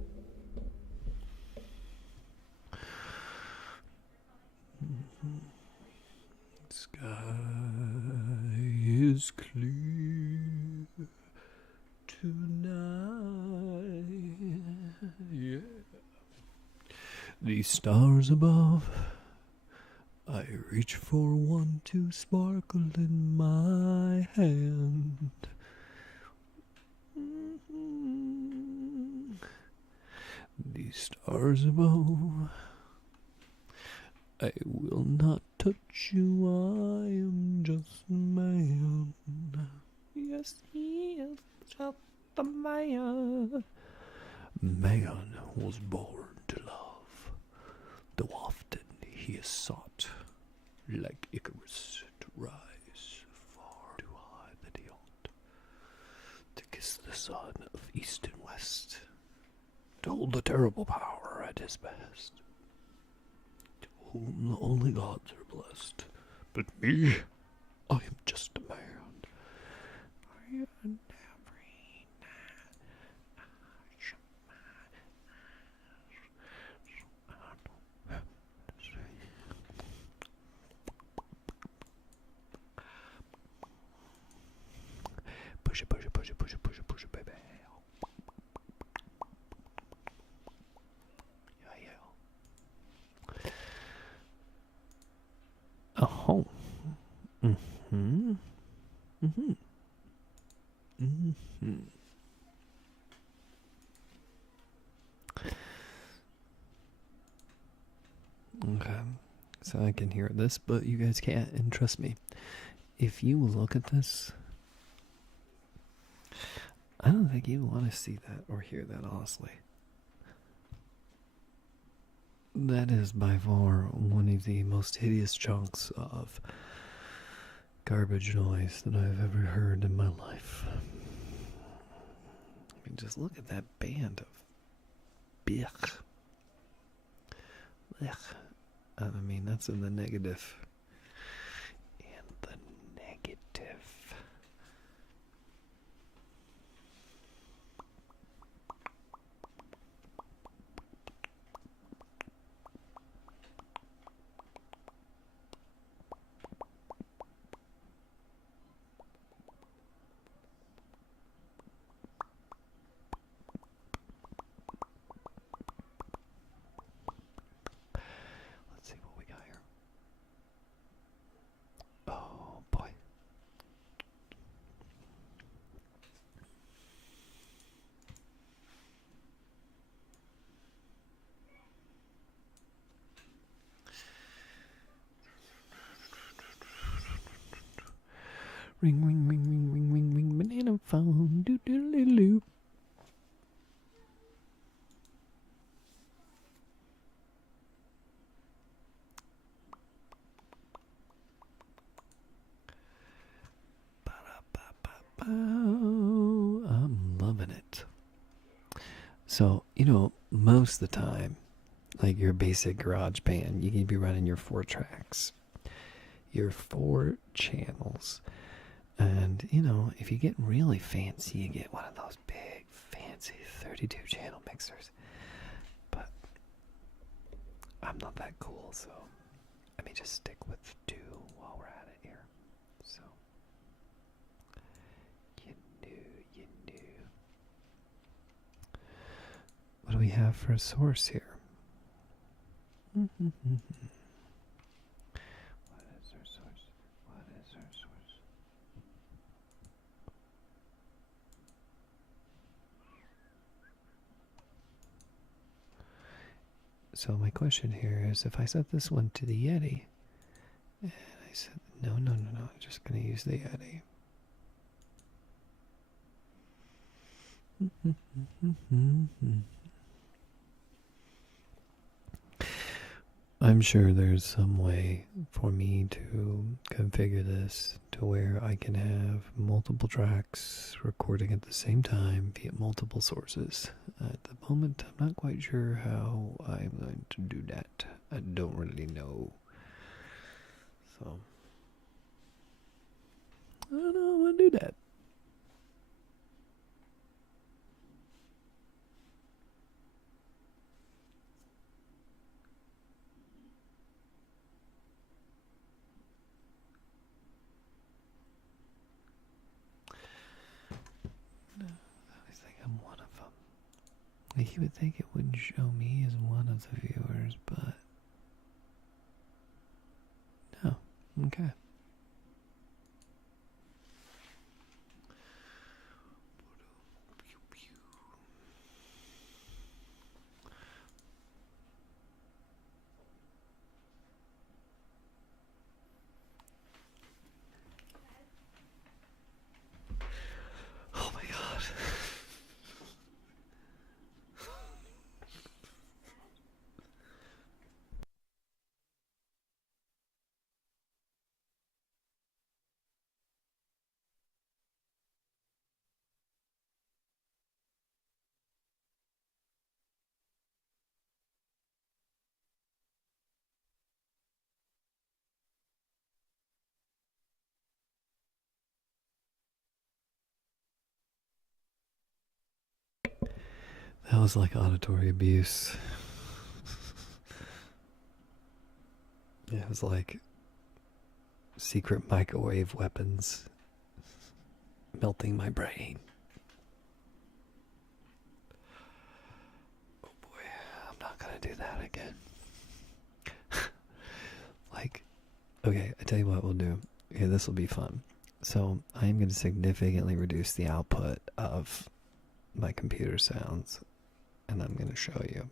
Sky is clear tonight. Yeah. These stars above, I reach for one to sparkle in my hand. These stars above, I will not touch you, I am just a man. Yes, he is just a man. Man was born to love, though often he is sought, like Icarus, to rise far too high that he ought, to kiss the sun of east and west, to hold the terrible power at his best, to whom the only gods are blessed. But me, I am just a man. And every night I shut my eyes. Push it, push it, push it, push it, push it, push it, baby. Yeah. Oh. Mm-hmm. Mm-hmm. Mm-hmm. Okay. So I can hear this, but you guys can't. And trust me, if you look at this, I don't think you want to see that or hear that, honestly. That is by far one of the most hideous chunks of garbage noise that I've ever heard in my life. I mean, just look at that band of blech. Blech. I mean, that's in the negative. In the negative. Let's see what we got here. Oh boy. Ring, ring, ring, ring, ring, ring, ring, banana phone, doo doo doo doo. I'm loving it. So, most of the time, like your basic garage band, you can be running your 4 tracks, your 4 channels. And, if you get really fancy, you get one of those big, fancy 32 channel mixers. But I'm not that cool, so let me just stick with 2 while we're at it here. So, you knew. What do we have for a source here? What is our source? What is our source? So my question here is, if I set this one to the Yeti, and I said, no, I'm just going to use the Yeti. I'm sure there's some way for me to configure this to where I can have multiple tracks recording at the same time via multiple sources. At the moment, I'm not quite sure how I'm going to do that. I don't really know. So, I don't know. I'm gonna do that. I think I'm one of them. Like, you would think it wouldn't show me as one of the viewers, but no. Okay. Oh my god. That was like auditory abuse. It was like secret microwave weapons melting my brain. Oh boy, I'm not gonna do that again. Like, okay, I tell you what we'll do. Okay, this will be fun. So I am going to significantly reduce the output of my computer sounds, and I'm going to show you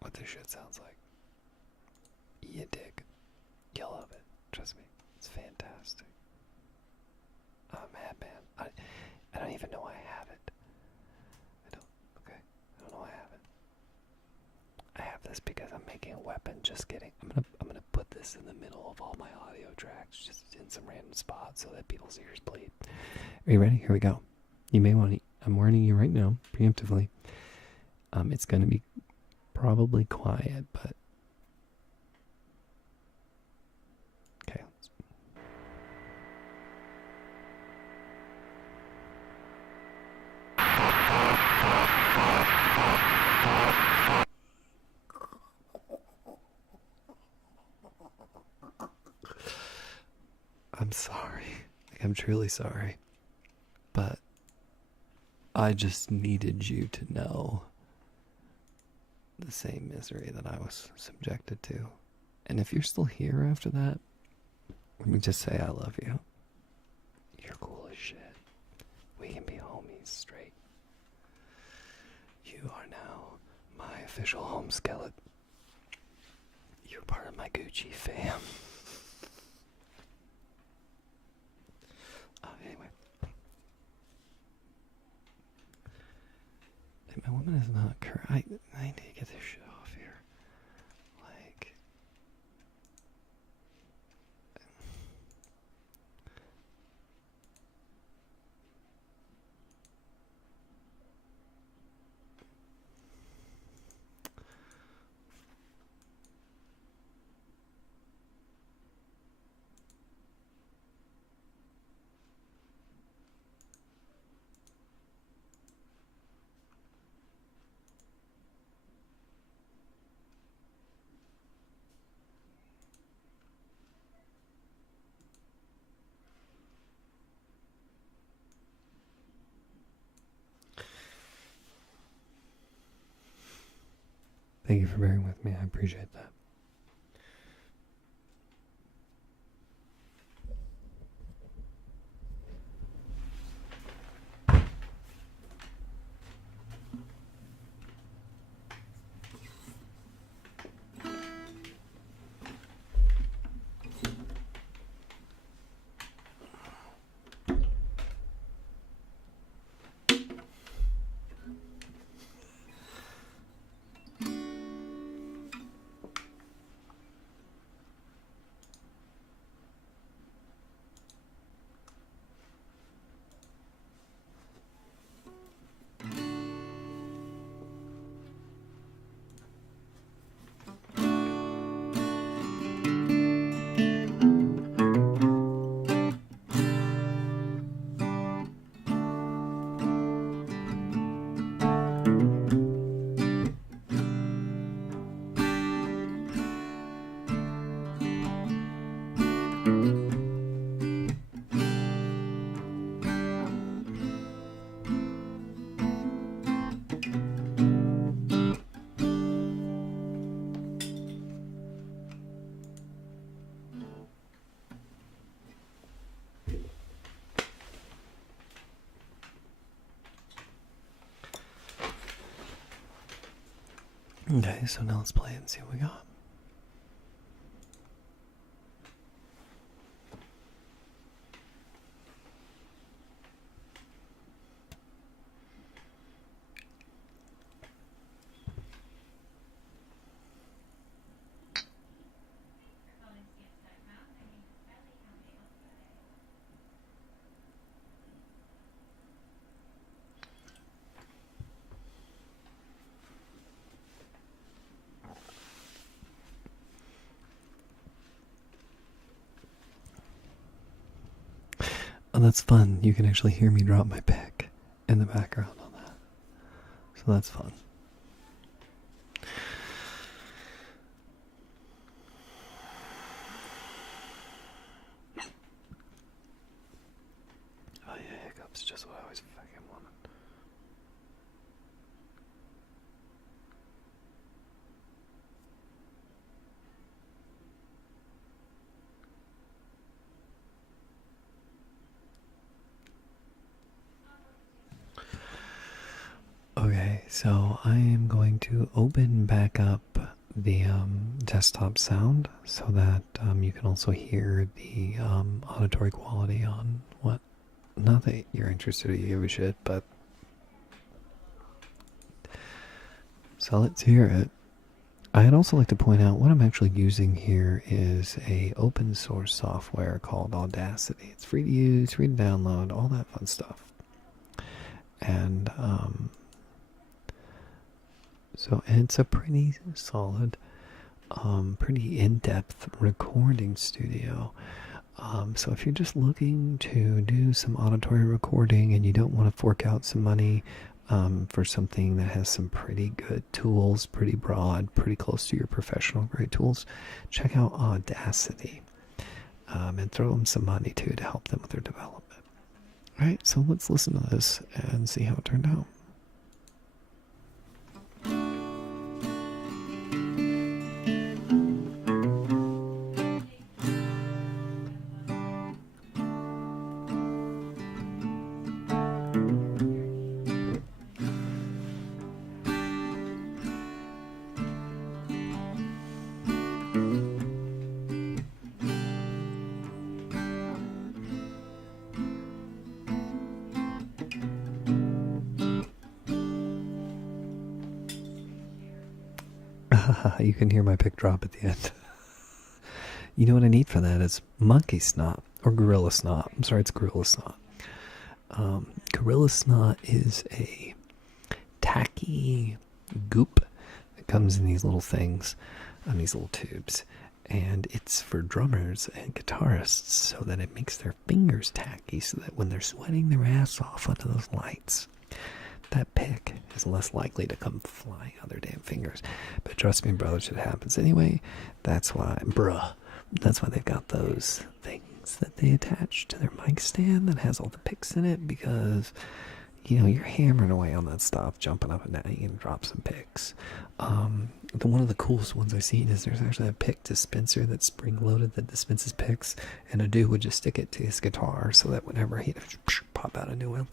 what this shit sounds like. You dig. You'll love it. Trust me. It's fantastic. I'm a madman. I don't even know why I have it. I don't know why I have it. I have this because I'm making a weapon. Just kidding. I'm gonna put this in the middle of all my audio tracks, just in some random spot, so that people's ears bleed. Are you ready? Here we go. You may want to. I'm warning you right now, preemptively. It's gonna be probably quiet, but okay. I'm sorry. Like, I'm truly sorry. But I just needed you to know the same misery that I was subjected to. And if you're still here after that, let me just say I love you. You're cool as shit. We can be homies straight. You are now my official home skillet. You're part of my Gucci fam. Anyway. My woman is not correct. I need to get this shit off here. Like, thank you for bearing with me. I appreciate that. Okay, so now let's play it and see what we got. Oh, that's fun. You can actually hear me drop my pick in the background on that. So that's fun. Oh yeah, hiccups, just what I always fucking wanted. Okay, so I am going to open back up the desktop sound so that you can also hear the auditory quality on what. Not that you're interested or you give a shit, but. So let's hear it. I'd also like to point out what I'm actually using here is a open source software called Audacity. It's free to use, free to download, all that fun stuff. And so it's a pretty solid, pretty in-depth recording studio. So if you're just looking to do some auditory recording and you don't want to fork out some money for something that has some pretty good tools, pretty broad, pretty close to your professional grade tools, check out Audacity and throw them some money too to help them with their development. All right, so let's listen to this and see how it turned out. You can hear my pick drop at the end. You know what I need for that is monkey snot or gorilla snot. I'm sorry, it's gorilla snot. Gorilla snot is a tacky goop that comes in these little things, on these little tubes. And it's for drummers and guitarists so that it makes their fingers tacky so that when they're sweating their ass off under those lights, that pick is less likely to come flying on their damn fingers. But trust me, brothers, it happens anyway. That's why, that's why they've got those things that they attach to their mic stand that has all the picks in it, because, you know, you're hammering away on that stuff, jumping up and down, you can drop some picks. One of the coolest ones I've seen is there's actually a pick dispenser that's spring-loaded that dispenses picks, and a dude would just stick it to his guitar so that whenever he'd pop out a new one.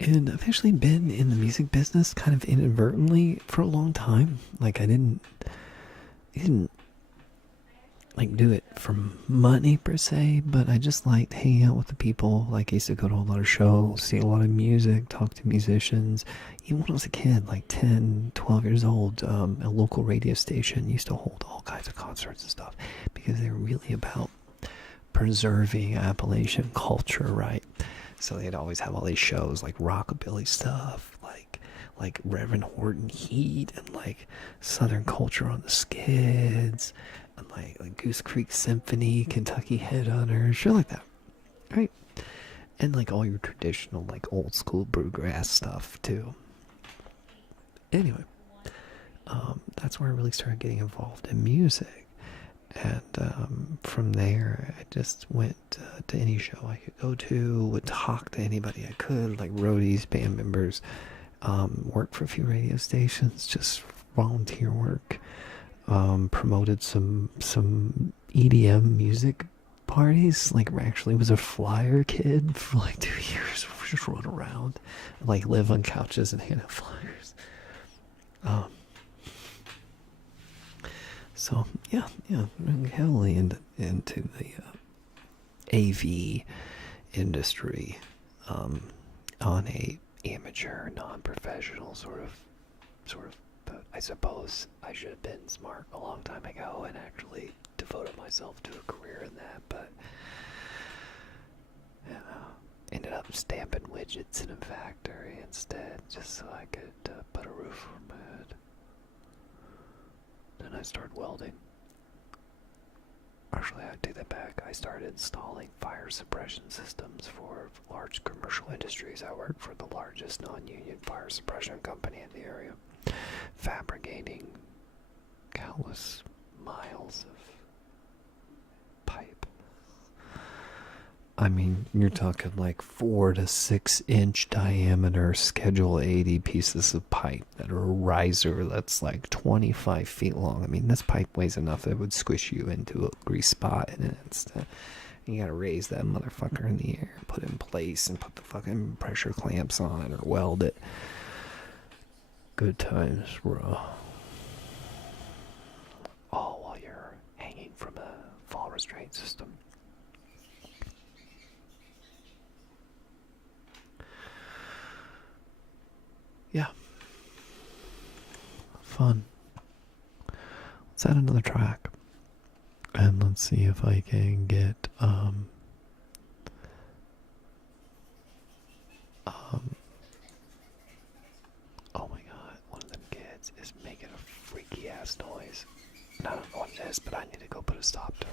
And I've actually been in the music business kind of inadvertently for a long time. Like I didn't like do it for money per se, but I just liked hanging out with the people. Like I used to go to a lot of shows, see a lot of music, talk to musicians. Even when I was a kid, like 10, 12 years old, a local radio station used to hold all kinds of concerts and stuff because they were really about preserving Appalachian culture, right? So they'd always have all these shows like rockabilly stuff, like Reverend Horton Heat, and like Southern Culture on the Skids, and like Goose Creek Symphony, Kentucky Headhunters, shit like that, right? And like all your traditional like old school bluegrass stuff too. Anyway, that's where I really started getting involved in music. And from there, I just went to any show I could go to, would talk to anybody I could, like roadies, band members, worked for a few radio stations, just volunteer work, promoted some EDM music parties, like actually was a flyer kid for like 2 years before just run around and like live on couches and hand out flyers. So yeah, I'm heavily into the AV industry, on a amateur, non-professional sort of. But I suppose I should have been smart a long time ago and actually devoted myself to a career in that. But ended up stamping widgets in a factory instead, just so I could put a roof over my head. Then I started welding. Actually, I take that back. I started installing fire suppression systems for large commercial industries. I worked for the largest non-union fire suppression company in the area, fabricating countless miles of pipe. I mean, you're talking like 4 to 6 inch diameter Schedule 80 pieces of pipe that are a riser that's like 25 feet long. I mean, this pipe weighs enough that it would squish you into a grease spot in an instant. You gotta raise that motherfucker in the air, put it in place, and put the fucking pressure clamps on it or weld it. Good times, bro. All while you're hanging from a fall restraint system. Yeah. Fun. Let's add another track. And let's see if I can get oh my god, one of them kids is making a freaky ass noise. I don't know what it is, but I need to go put a stop to it.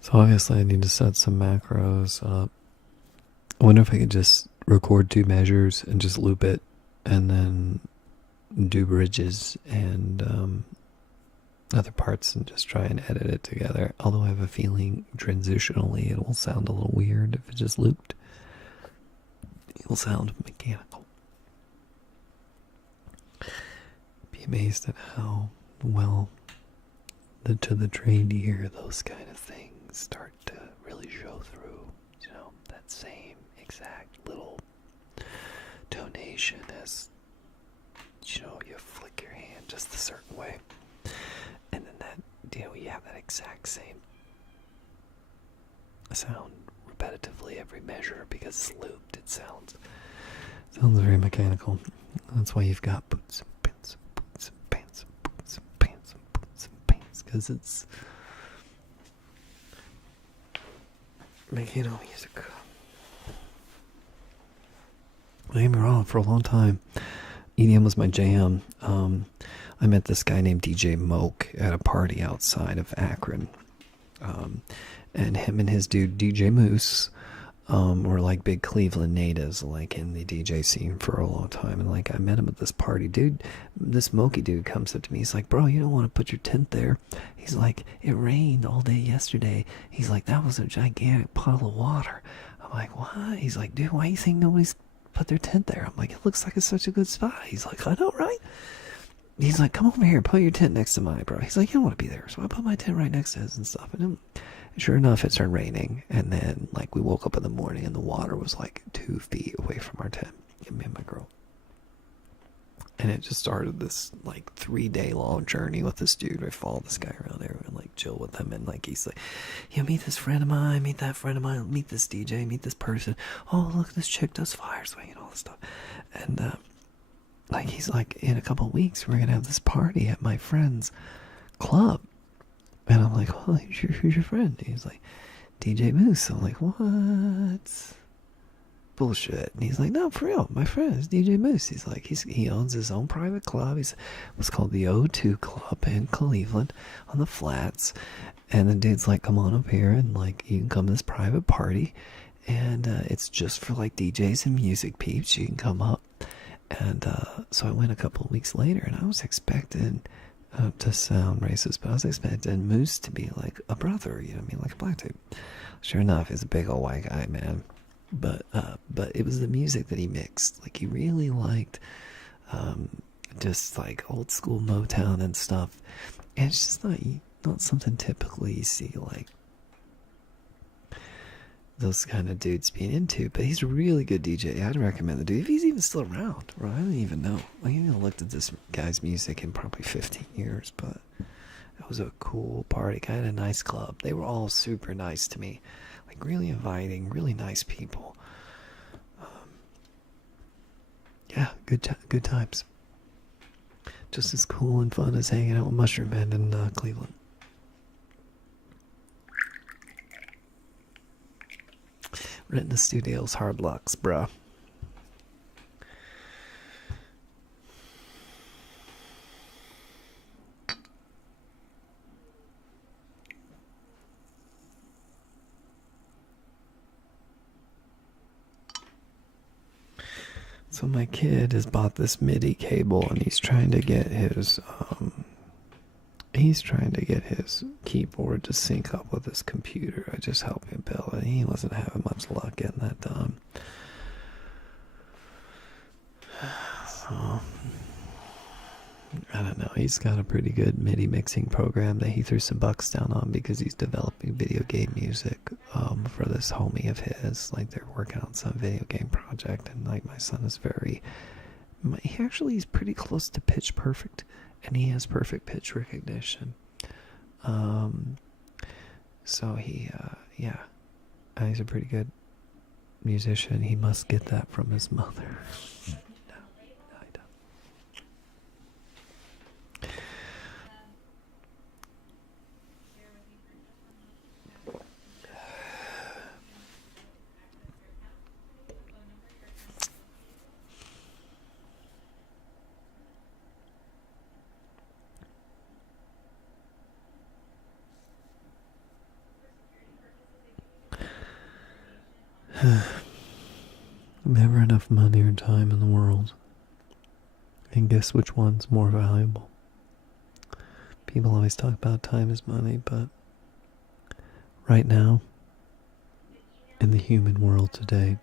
So obviously I need to set some macros up. I wonder if I could just record 2 measures and just loop it and then do bridges and other parts and just try and edit it together. Although I have a feeling transitionally it will sound a little weird if it just looped. It will sound mechanical. Be amazed at how well to the trained ear those kind of things start to really show through. You know, that same exact little tonation as, you know, you flick your hand just a certain way, and then that, you know, you have that exact same sound repetitively every measure because it's looped. It sounds very mechanical. That's why you've got boots and pants and boots and pants and boots and pants and boots and pants, because it's mechanical music. Don't get me wrong, for a long time EDM was my jam. I met this guy named DJ Moke at a party outside of Akron. And him and his dude DJ Moose were like big Cleveland natives, like in the DJ scene for a long time. And like I met him at this party. Dude, this Moki dude comes up to me. He's like, bro, you don't want to put your tent there. He's like, it rained all day yesterday. He's like, that was a gigantic puddle of water. I'm like, what? He's like, dude, why do you think nobody's put their tent there? I'm like, it looks like it's such a good spot. He's like, I know, right? He's like, come over here, put your tent next to mine, bro. He's like, you don't want to be there. So I put my tent right next to his and stuff. And sure enough, it started raining. And then, like, we woke up in the morning and the water was like 2 feet away from our tent. Me and my girl. And it just started this, like, 3-day long journey with this dude. I followed this guy around there and, like, chill with him. And, like, he's like, yeah, meet this friend of mine, meet that friend of mine, meet this DJ, meet this person. Oh, look, this chick does fire swing and all this stuff. And, like, he's like, in a couple of weeks, we're going to have this party at my friend's club. And I'm like, well, who's your friend? He's like, DJ Moose. I'm like, what? Bullshit. And he's like, no, for real, my friend is DJ Moose. He's like, he owns his own private club. He's what's called the O2 Club in Cleveland on the Flats. And the dude's like, come on up here and, like, you can come to this private party. And it's just for, like, DJs and music peeps. You can come up. And so I went a couple of weeks later, and I was expecting, to sound racist, but I was expecting Moose to be like a brother, you know what I mean, like a black dude. Sure enough, he's a big old white guy, man. But it was the music that he mixed. Like, he really liked just like old school Motown and stuff. And it's just not something typically you see, like, those kind of dudes being into. But he's a really good DJ. I'd recommend the dude if he's even still around. Bro, I don't even know. I haven't looked at this guy's music in probably 15 years, but it was a cool party. Kind of a nice club. They were all super nice to me, like really inviting, really nice people. Yeah, good times. Just as cool and fun as hanging out with Mushroom Band in Cleveland. Renting the studio's hard lucks, bruh. So my kid has bought this MIDI cable and he's trying to get his keyboard to sync up with his computer. I just helped him build it. He wasn't having much luck getting that done. So I don't know. He's got a pretty good MIDI mixing program that he threw some bucks down on because he's developing video game music for this homie of his. Like, they're working on some video game project, and like my son is he's pretty close to pitch perfect, and he has perfect pitch recognition. So he's a pretty good musician. He must get that from his mother. No, I don't. Never enough money or time in the world. And guess which one's more valuable? People always talk about time is money, but right now, in the human world today,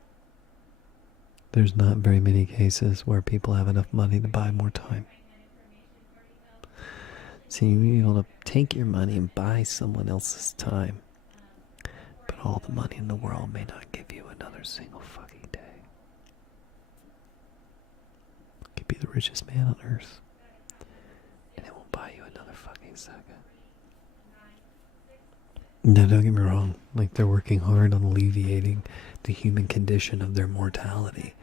there's not very many cases where people have enough money to buy more time. So you'll be able to take your money and buy someone else's time, but all the money in the world may not give you another single fucking day. You could be the richest man on earth, and it won't buy you another fucking second. Now, don't get me wrong, like, they're working hard on alleviating the human condition of their mortality,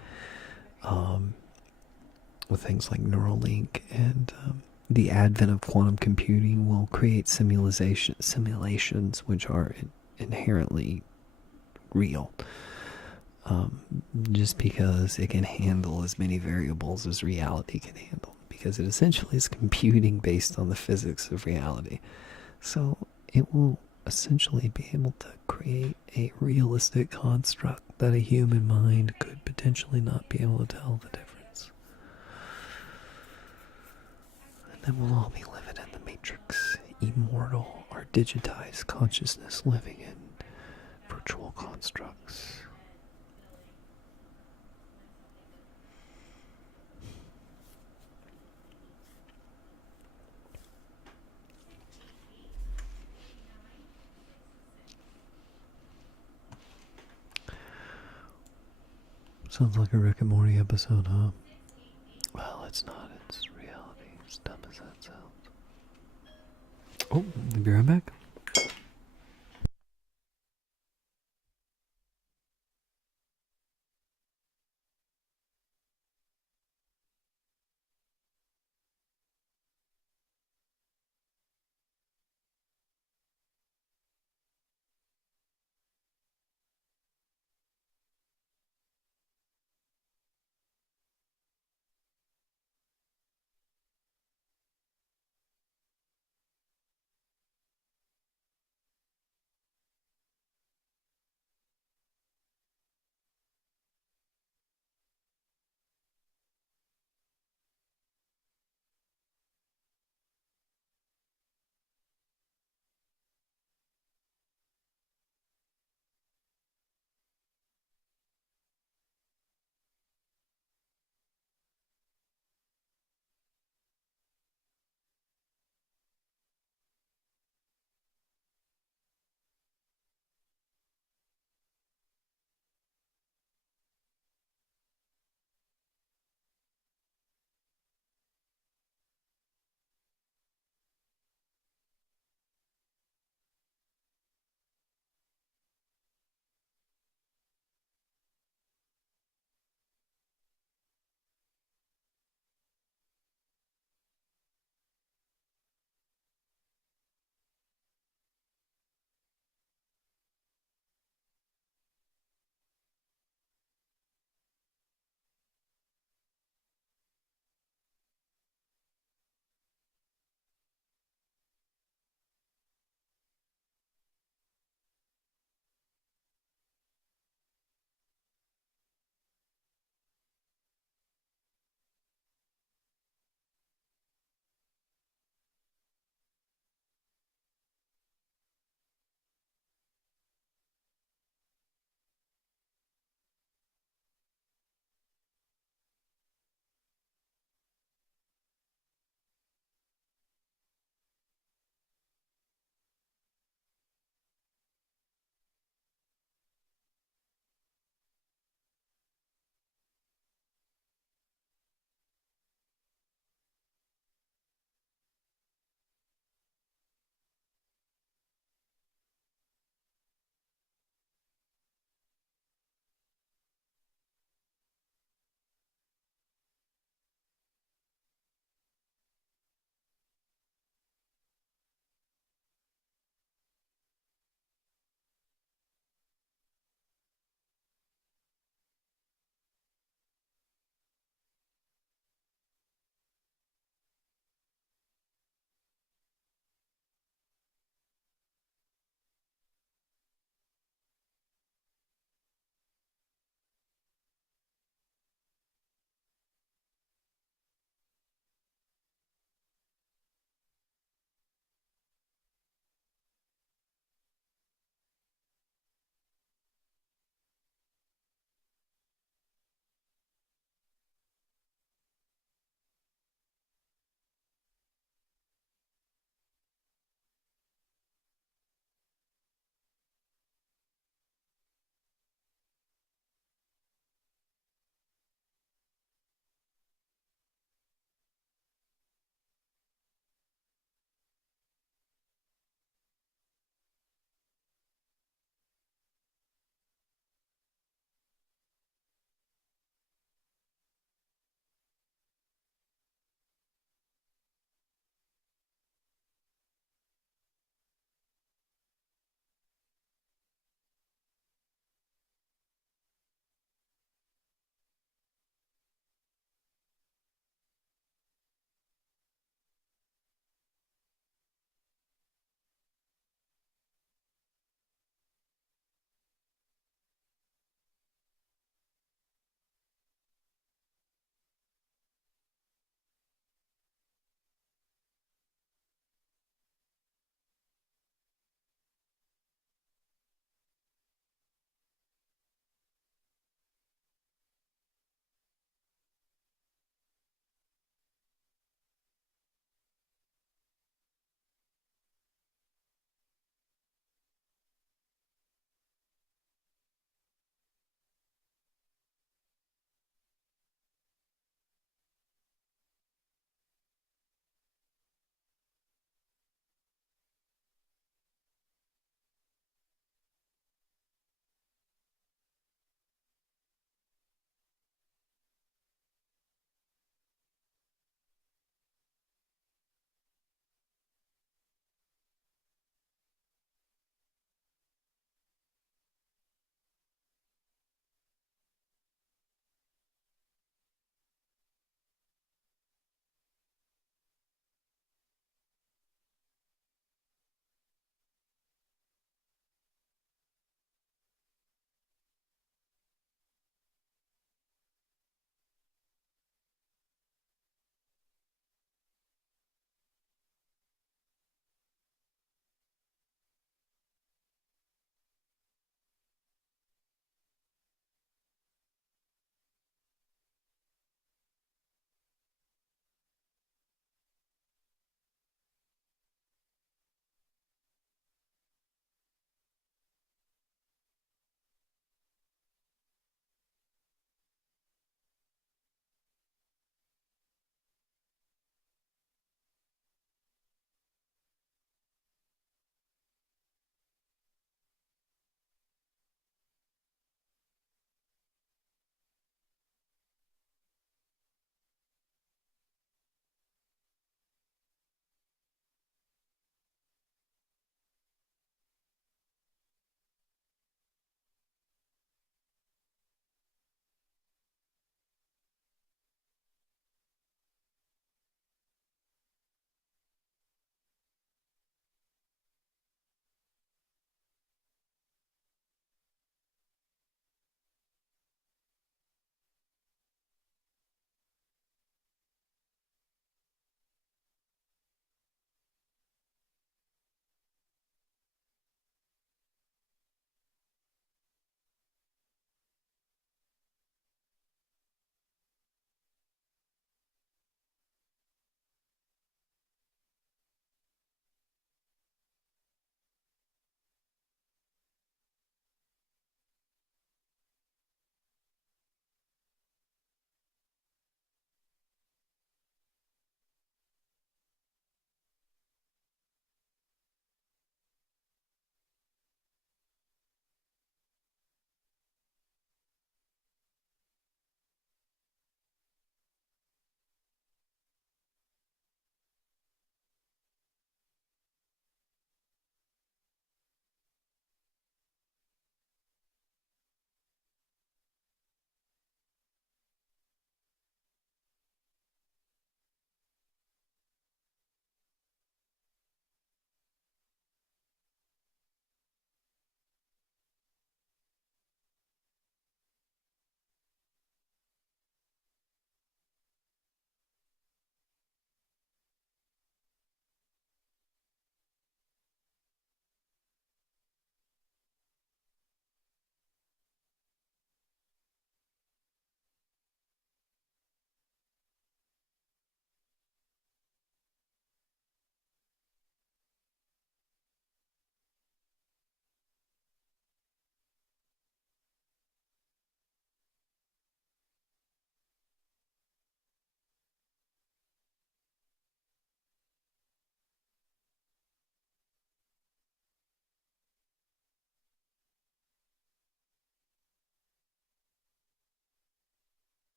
with things like Neuralink, and the advent of quantum computing will create simulations which are inherently real, just because it can handle as many variables as reality can handle, because it essentially is computing based on the physics of reality. So it will essentially be able to create a realistic construct that a human mind could potentially not be able to tell the difference. And then we'll all be living in the Matrix, immortal, our digitized consciousness living in virtual constructs. Sounds like a Rick and Morty episode, huh? Well, it's not. It's reality. As dumb as that sounds. Oh, I'll be right back.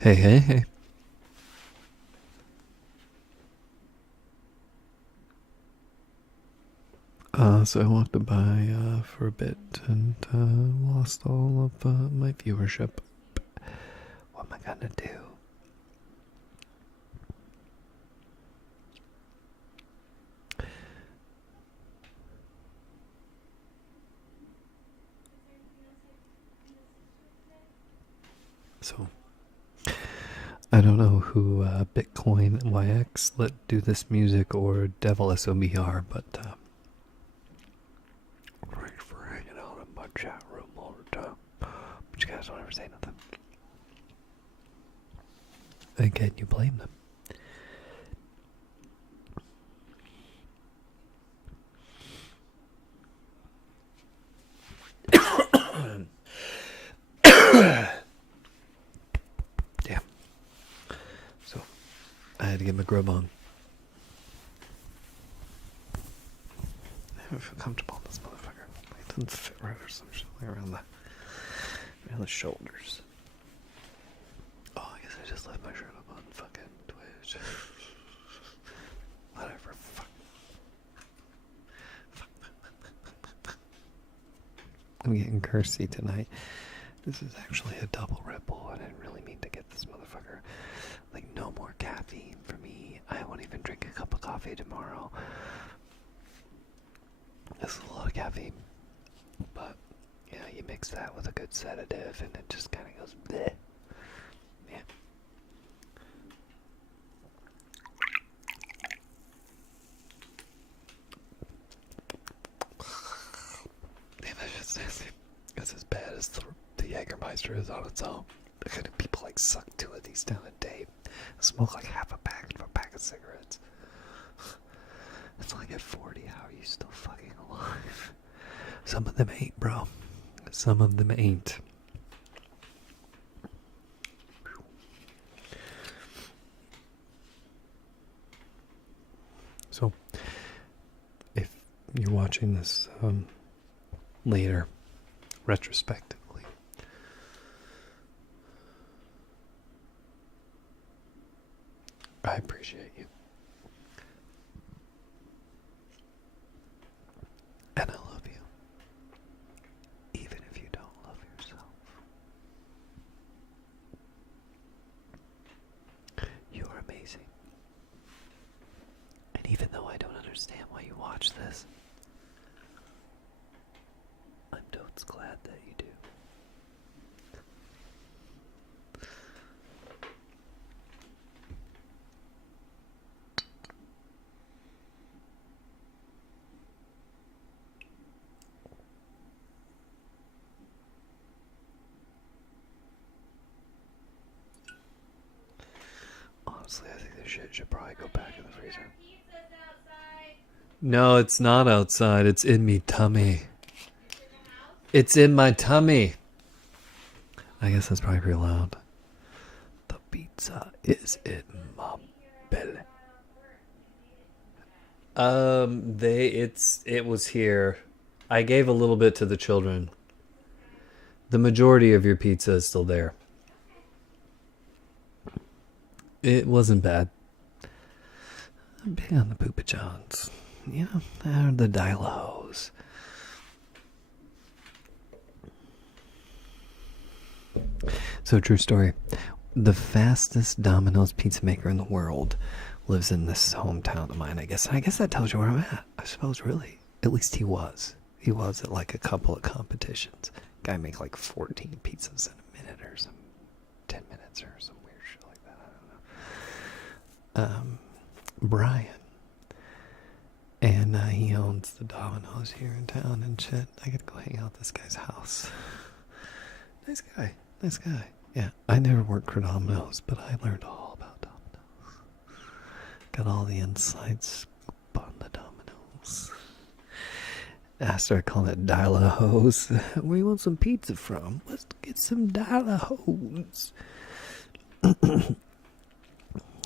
Hey, hey, hey. So I walked by for a bit and lost all of my viewership. What am I gonna do? So I don't know who Bitcoin YX let do this music or Devil SOBR, but thanks for hanging out in my chat room all the time. But you guys don't ever say nothing. And can you blame them? Damn. So, I had to get my grub on. I don't feel comfortable in this motherfucker. It doesn't fit right or some shit like around the shoulders. Oh, I guess I just left my shirt up on fucking Twitch. Whatever. Fuck. I'm getting cursy tonight. This is actually a double Red Bull. I didn't really mean to get this motherfucker. Like, no more caffeine for me. I won't even drink a cup of coffee tomorrow. This is a lot of caffeine. But, yeah, you mix that with a good sedative and it just kind of goes bleh. Yeah. Damn, that shit's nasty. It's as bad as the Jägermeister is on its own. Look at people like suck 2 of these down a day. Smoke like half a pack of cigarettes. It's like at 40, how are you still fucking alive? Some of them ain't, bro. Some of them ain't. So, if you're watching this later, retrospectively, I appreciate you. And I love you. Even if you don't love yourself. You are amazing. And even though I don't understand why you watch this, I'm totes glad that you do. Honestly, I think this shit should probably go back in the freezer. No, it's not outside. It's in me tummy. It's in my tummy. I guess that's probably pretty loud. The pizza is in my belly. It was here. I gave a little bit to the children. The majority of your pizza is still there. It wasn't bad. I'm big on the Poopa Johns. You know, they're the Dilahos. So, true story. The fastest Domino's pizza maker in the world lives in this hometown of mine, I guess. And I guess that tells you where I'm at, I suppose, really. At least he was. He was at like a couple of competitions. Guy make like 14 pizzas in a minute or some 10 minutes or some weird shit like that. I don't know. Brian. And he owns the Domino's here in town and shit. I could go hang out at this guy's house. Nice guy. Nice guy. Yeah, I never worked for Domino's, but I learned all about Domino's. Got all the inside scoop on the Domino's. I started calling it Dilahos. Where you want some pizza from? Let's get some Dilahos.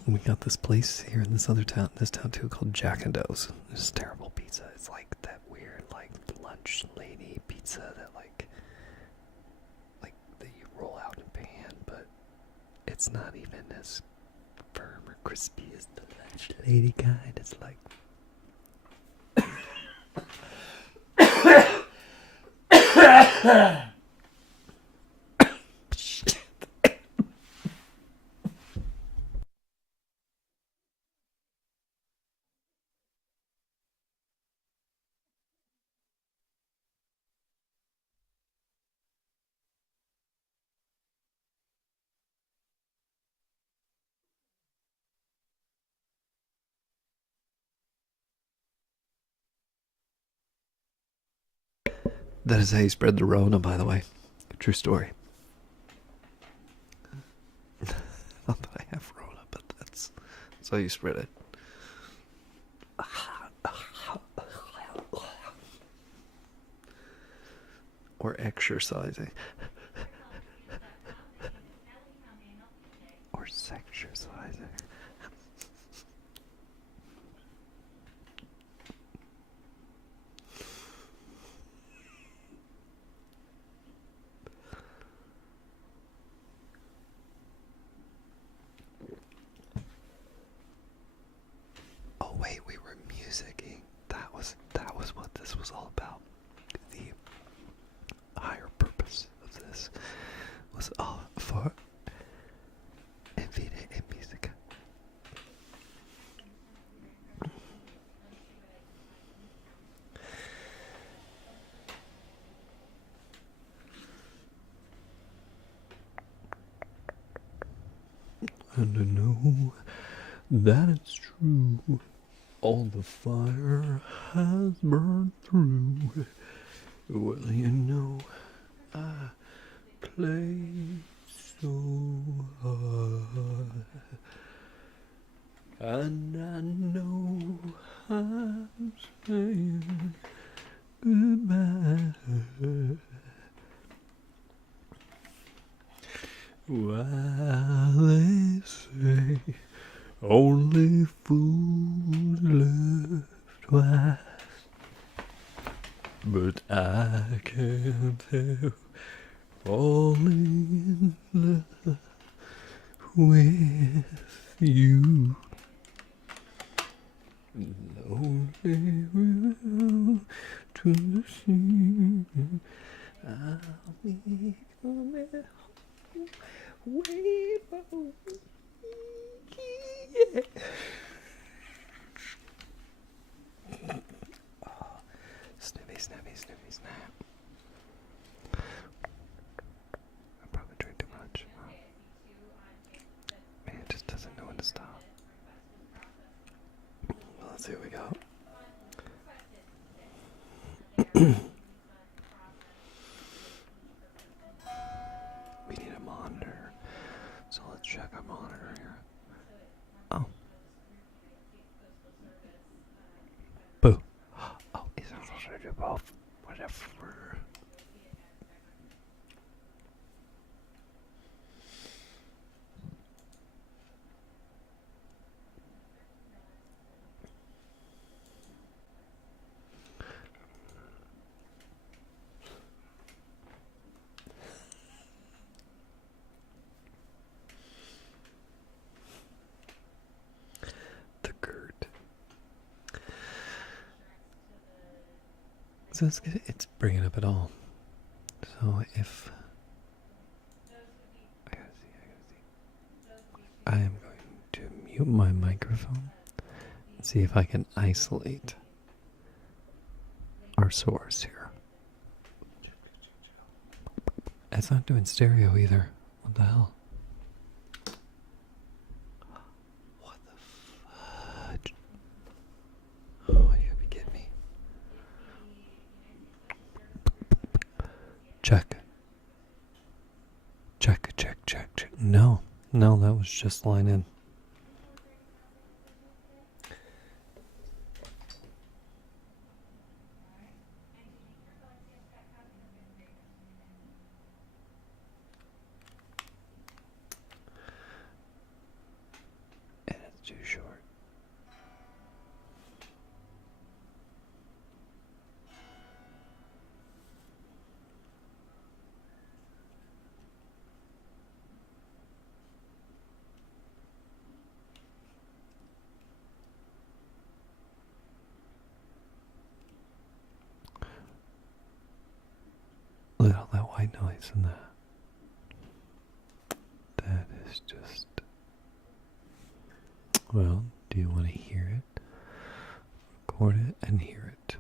We got this place here in this town too, called Jack and Doe's. It's terrible pizza. It's like that weird, like, lunch lady pizza that, like that you roll out in a pan, but it's not even as firm or crispy as the Lunch Lady kind. It's like that is how you spread the Rona, by the way. True story. Not that I have Rona, but that's how you spread it. Or exercising. Or sexercising. Oh wait, we were musicking. That was what this was all about. The higher purpose of this was all for Evide e Musica. And I know that it's true. All the fire has burned through. Well, you know, I play so hard. And I know I'm saying goodbye. While they say only fools live twice, but I can't help falling in love with you. Lonely river to the sea, I'll be coming home. Wait for me, yeah. Oh, snippy, snappy, snippy, snap. I probably drink too much. Man, it just doesn't know when to stop. Well, let's see what we got. We need a monitor. So let's check our monitor here. Oh. Boo. Oh, it's already above. Whatever. The Gert. So it's bringing up at all. So if I am going to mute my microphone and see if I can isolate our source here. It's not doing stereo either. What the hell? What the fudge? Oh, you gotta be kidding me. Check. Check, check, check, check. No, that was just line in. And it's too short. at all that white noise in that. That is just. Well, do you want to hear it? Record it and hear it.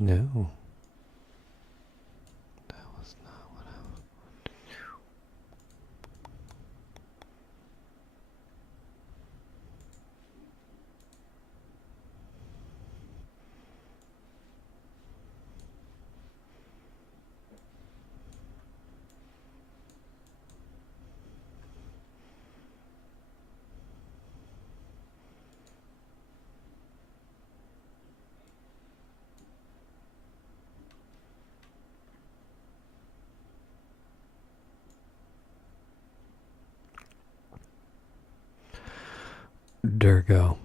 No. That was not what I was. Durgo.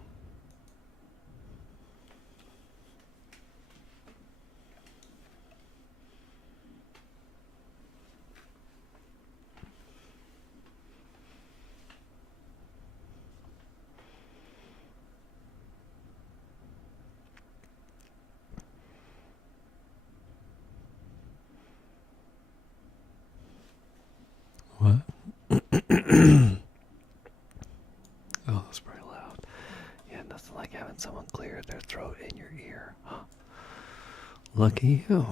What? Oh, that's pretty loud. Yeah, nothing like having someone clear their throat in your ear. Huh. Lucky you.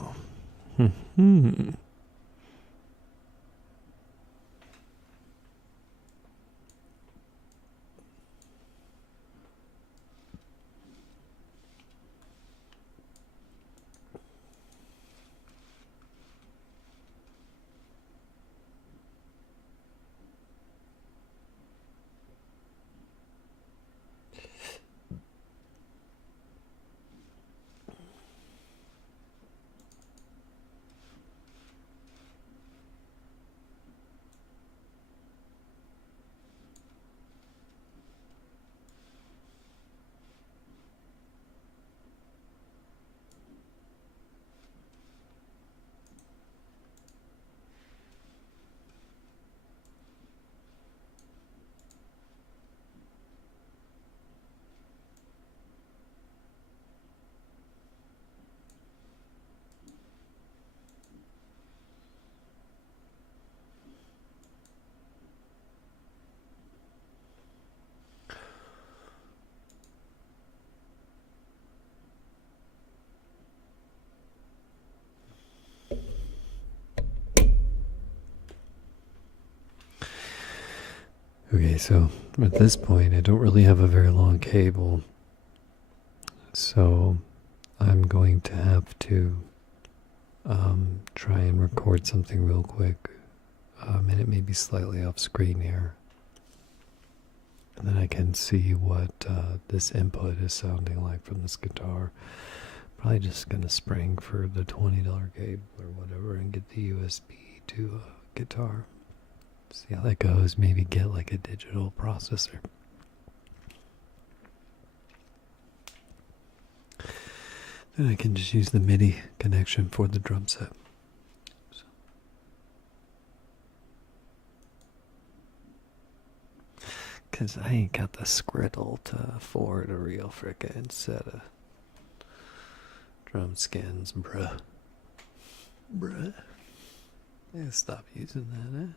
Okay, so at this point, I don't really have a very long cable. So I'm going to have to try and record something real quick. And it may be slightly off screen here. And then I can see what this input is sounding like from this guitar. Probably just going to spring for the $20 cable or whatever and get the USB to a guitar. See how that goes. Maybe get like a digital processor. Then I can just use the MIDI connection for the drum set. Because I ain't got the skriddle to afford a real frickin' set of drum skins, bruh. Bruh. Yeah, stop using that, eh?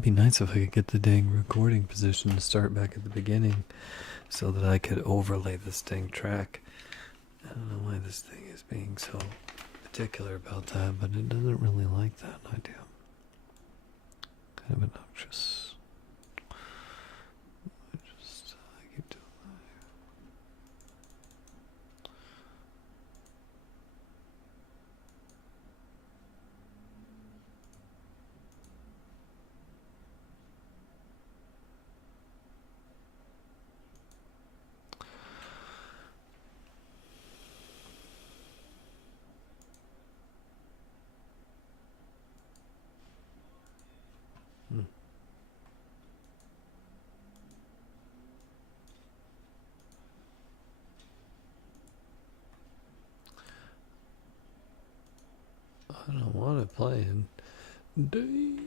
It'd be nice if I could get the dang recording position to start back at the beginning so that I could overlay this dang track. I don't know why this thing is being so particular about that, but it doesn't really like that idea. Kind of obnoxious. I keep doing that. I don't want it playing. Damn.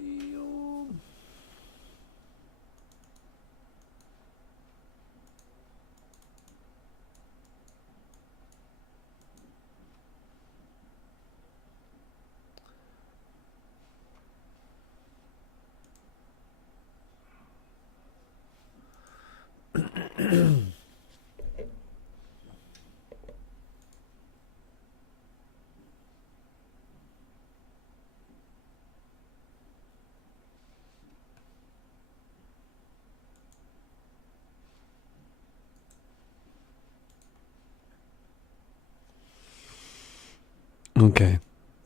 Okay,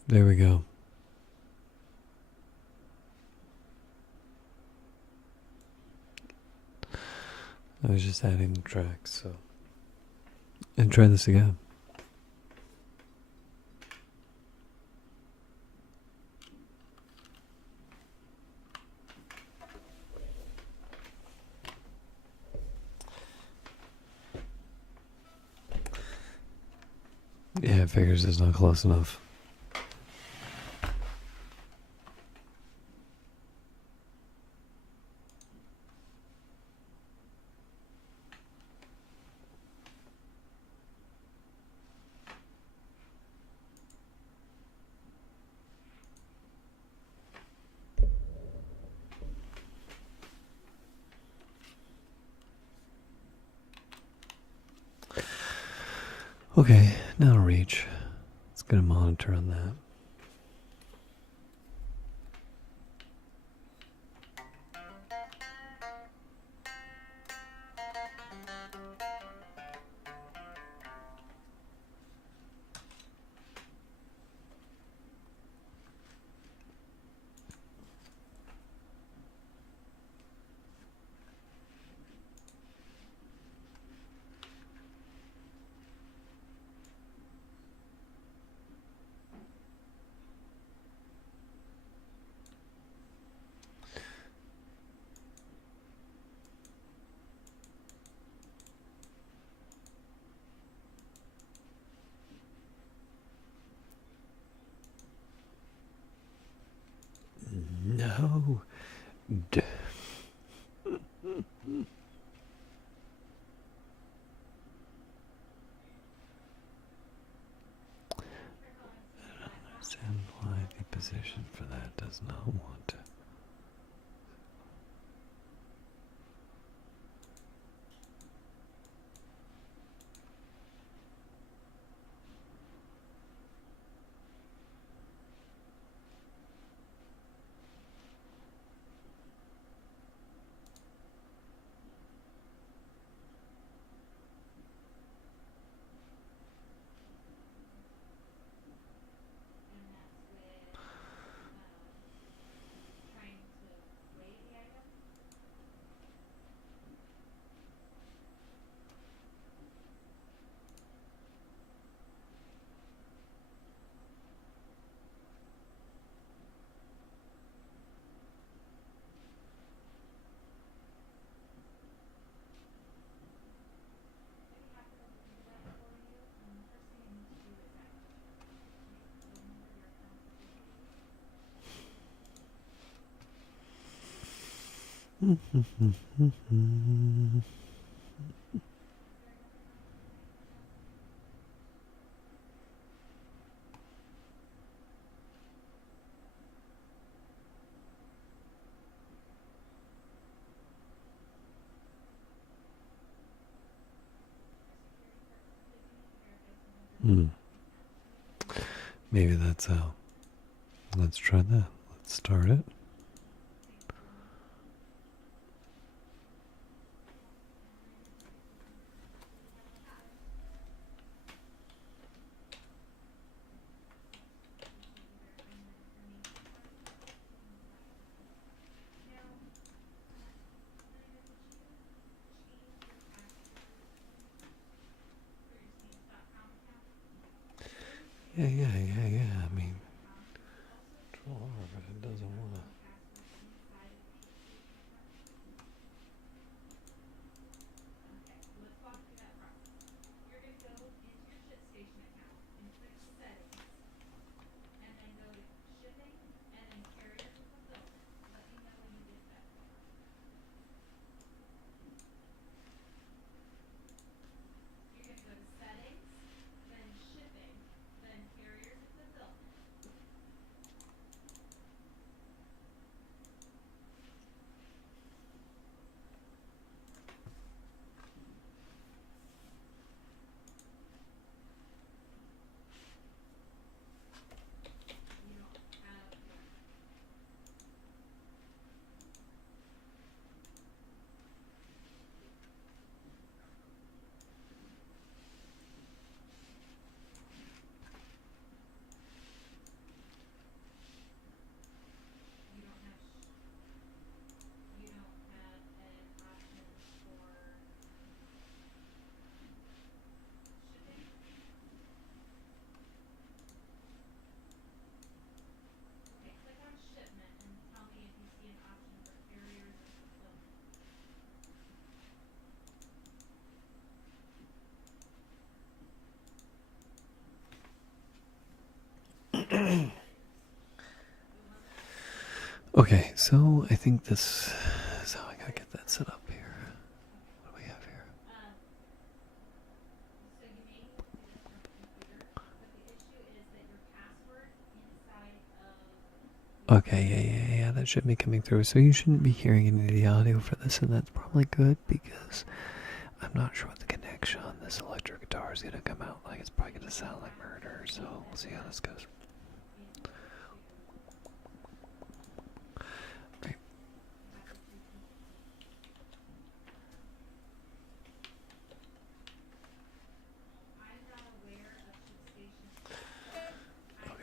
there we go. I was just adding the tracks, so. And try this again. Yeah, it figures it's not close enough. Okay, now reach. Let's get a monitor on that. No. Understand why the position for that does not want to. And that's with trying to weigh the item. Maybe have to do that for you. And the first thing you need to do is actually remember your account. Hmm. Maybe that's how. Let's try that. Let's start it. Yeah. I mean, Control R, but it doesn't want to. You're going to go into your ShipStation account and click Settings, and then go to Shipping, and then Carriers and Fulfillment. Let me know when you get that. You're going to go to Settings, then Shipping, then Carriers and Fulfillment. You don't have your you don't have you don't have an option for shipping. Okay, click on shipment and tell me if you see an option for carriers or fulfillment. Okay, so I think this is how I gotta get that set up here. What do we have here? So you may need to do this from a computer, but the issue is that your password inside of Okay, yeah. That should be coming through. So you shouldn't be hearing any of the audio for this, and that's probably good because I'm not sure what the connection on this electric guitar is gonna come out like. It's probably gonna sound like murder. So we'll see how this goes. Right. I'm not aware of ShipStation.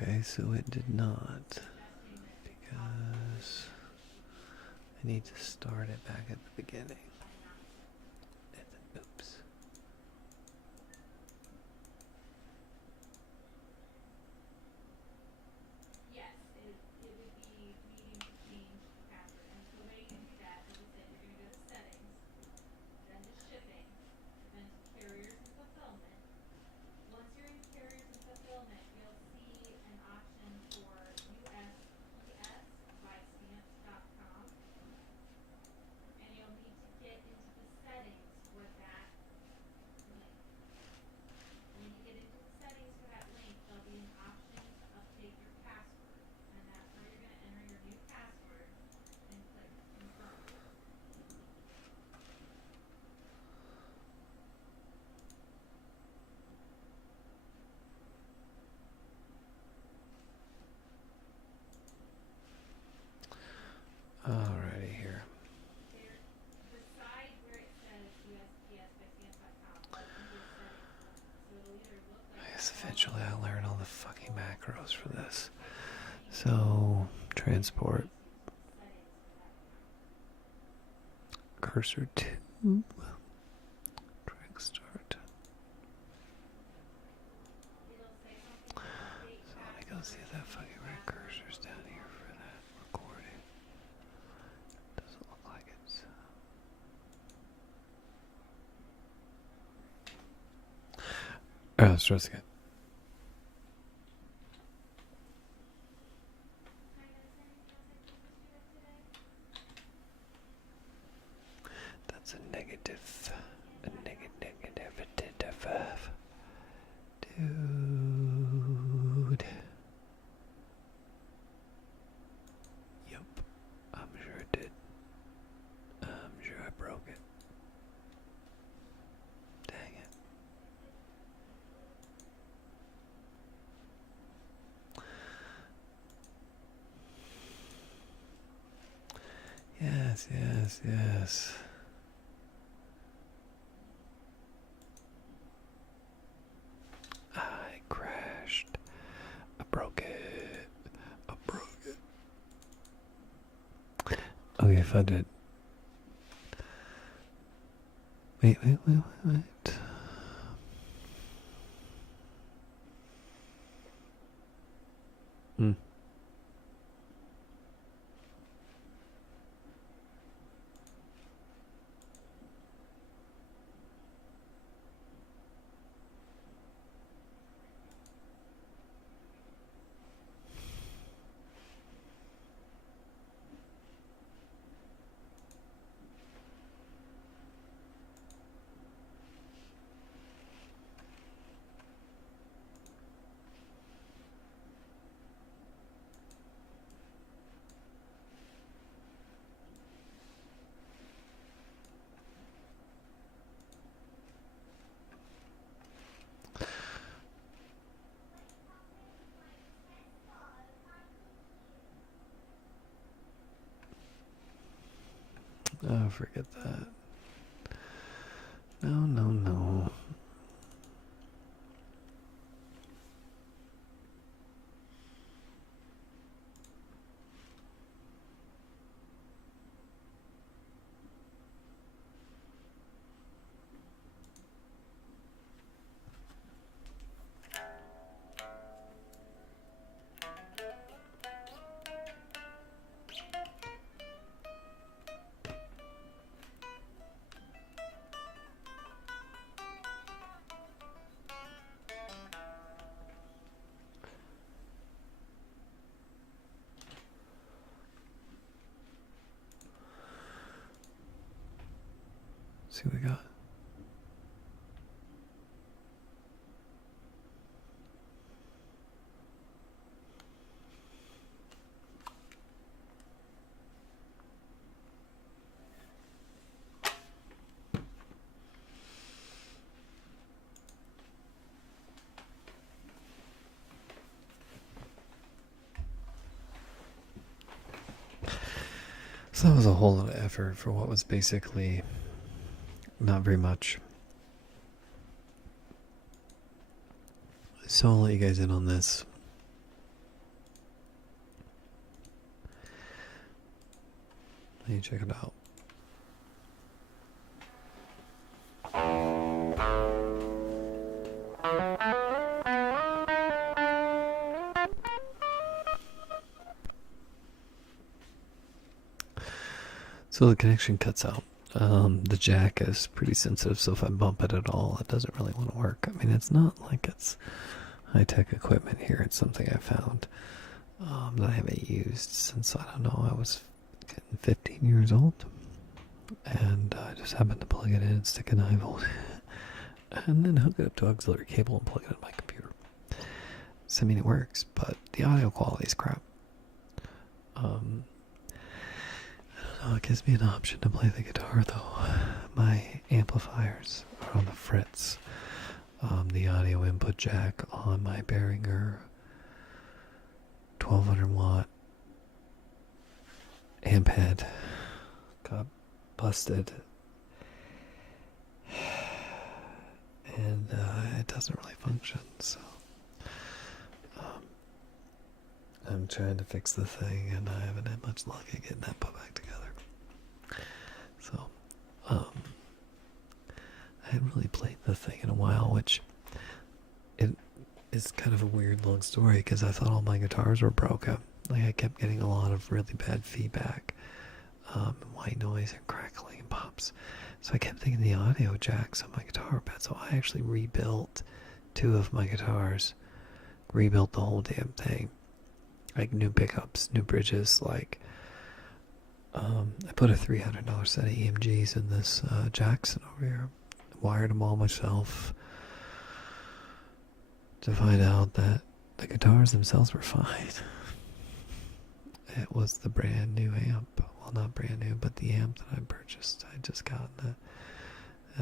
Okay, so it did not because I need to start it back at the beginning. Oops. Yes, it would be needing to change the password. And the way you do that, as I said, you're going to go to Settings, then to Shipping, then to Carriers and Fulfillment. Once you're in Carriers and Fulfillment, you'll see an option for USPS by Stamps.com. And you'll need to get into the settings for that link. When you get into the settings for that link, there'll be an option to update your password. And that's where you're going to enter your new password and click Confirm. Alrighty here. There, beside where it says USPS by Stamps.com, there'll be a settings link. So it'll either look I like guess a eventually column I'll learn all the fucking macros for this. So, transport. settings for that account. Cursor 2. Track start. It'll say something like update So let me go see if that fucking red cursor's down here for that recording. Doesn't look like it's. Alright, let's try this again. That's a negative. A negative. Dude. Yup. I'm sure it did. I'm sure I broke it. Dang it. Yes, yes, yes. I crashed. I broke it. I broke it. Okay, if I did. Wait. Hmm. Oh, forget that. No. See what we got. So that was a whole lot of effort for what was basically not very much. So I'll let you guys in on this. Let you check it out. So the connection cuts out. The jack is pretty sensitive, so if I bump it at all, it doesn't really want to work. I mean, it's not like it's high-tech equipment here. It's something I found that I haven't used since, I don't know, I was 15 years old. And I just happened to plug it in and stick a 9-volt and then hook it up to auxiliary cable and plug it in my computer. So, I mean, it works, but the audio quality is crap. It gives me an option to play the guitar, though. My amplifiers are on the frets. The audio input jack on my Behringer 1200 watt amp head got busted, and it doesn't really function, so I'm trying to fix the thing, and I haven't had much luck at getting that put back together. So, I hadn't really played the thing in a while, which it is kind of a weird long story because I thought all my guitars were broken. Like, I kept getting a lot of really bad feedback, white noise and crackling and pops. So I kept thinking the audio jacks on my guitar were bad. So I actually rebuilt 2 of my guitars, rebuilt the whole damn thing. Like new pickups, new bridges, like I put a $300 set of EMGs in this Jackson over here. Wired them all myself to find out that the guitars themselves were fine. It was the brand new amp. Well, not brand new, but the amp that I purchased. I just gotten that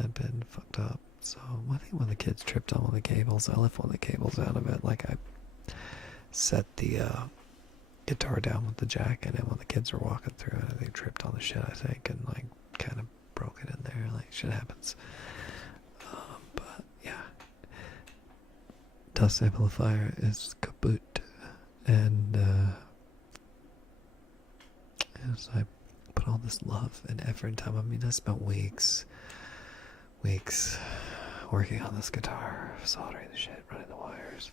had been fucked up. So I think when the kids tripped on one of the cables, I left one of the cables out of it. Like I set the guitar down with the jack in it when the kids were walking through it. They tripped on the shit, I think, and like kind of broke it in there. Like shit happens. But yeah, Dust Amplifier is kaput, and as I put all this love and effort and time. I mean, I spent weeks working on this guitar, soldering the shit, running the wires.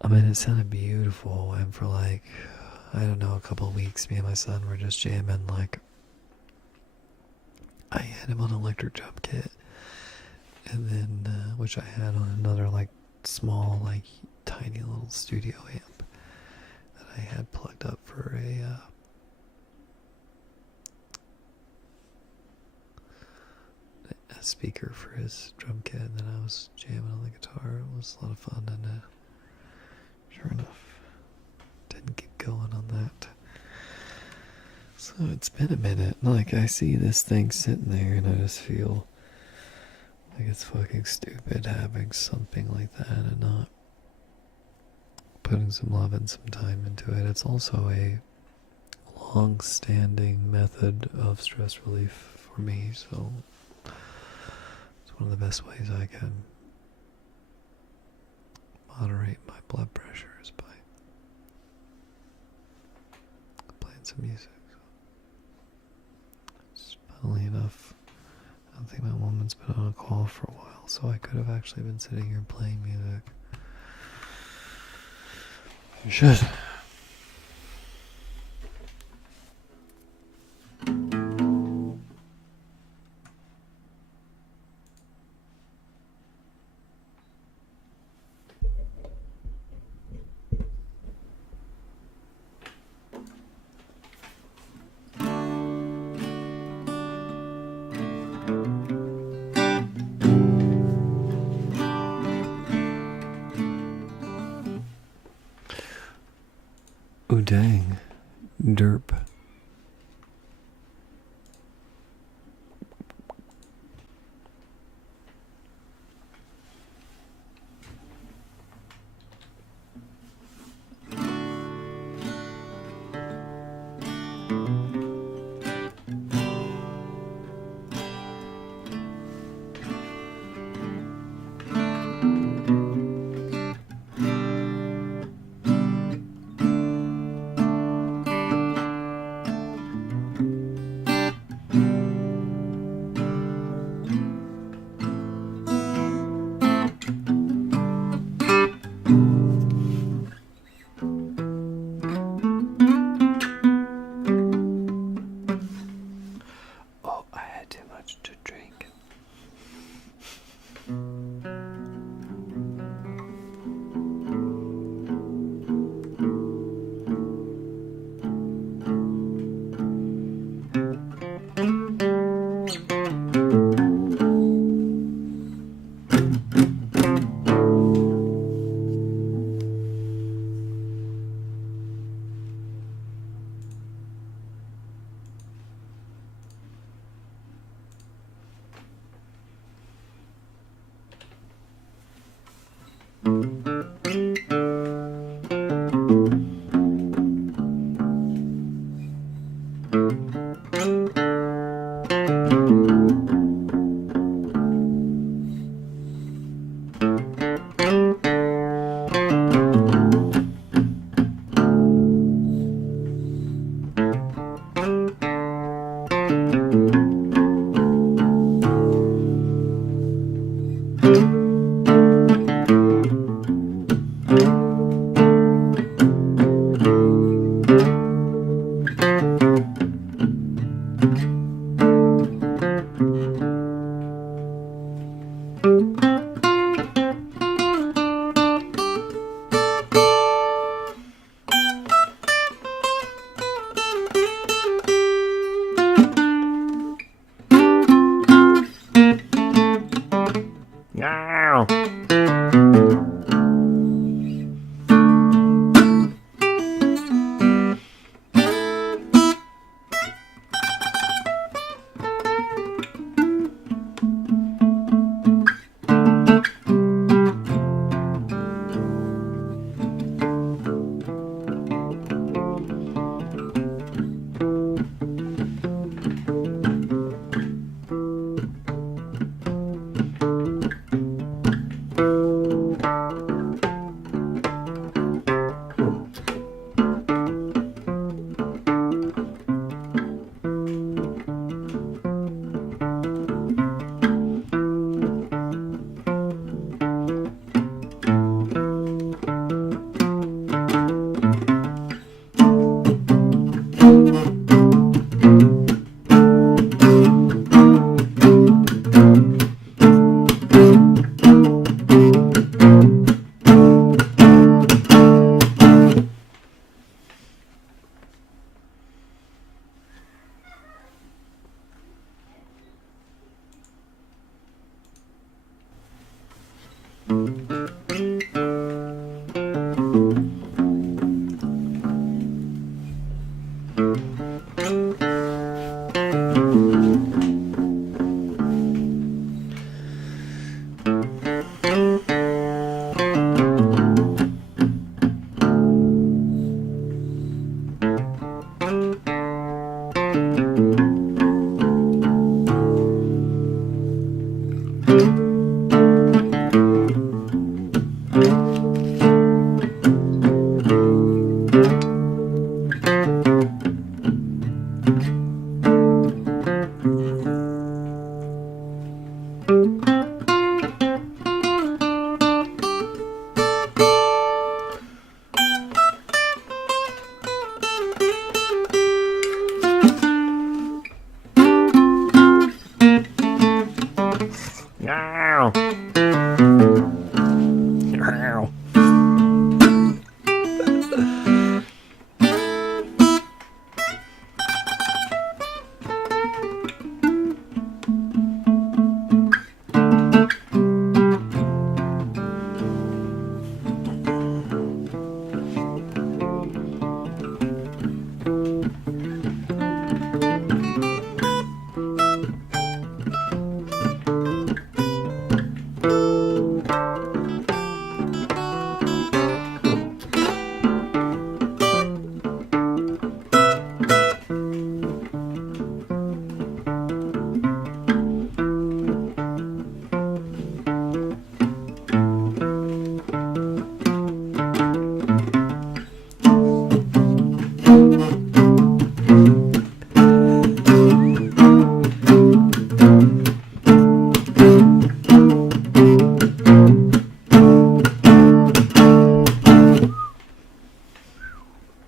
I mean, it sounded beautiful, and for like, I don't know, a couple of weeks, me and my son were just jamming. Like, I had him on an electric drum kit, and then, which I had on another, like, small, like, tiny little studio amp that I had plugged up for a speaker for his drum kit, and then I was jamming on the guitar. It was a lot of fun, and sure enough, didn't keep going on that. So it's been a minute. Like, I see this thing sitting there, and I just feel like it's fucking stupid having something like that and not putting some love and some time into it. It's also a long-standing method of stress relief for me, so it's one of the best ways I can moderate my blood pressure is by playing some music. So, funnily enough, I don't think my woman's been on a call for a while, so I could have actually been sitting here playing music. I should. Ooh, dang. Derp.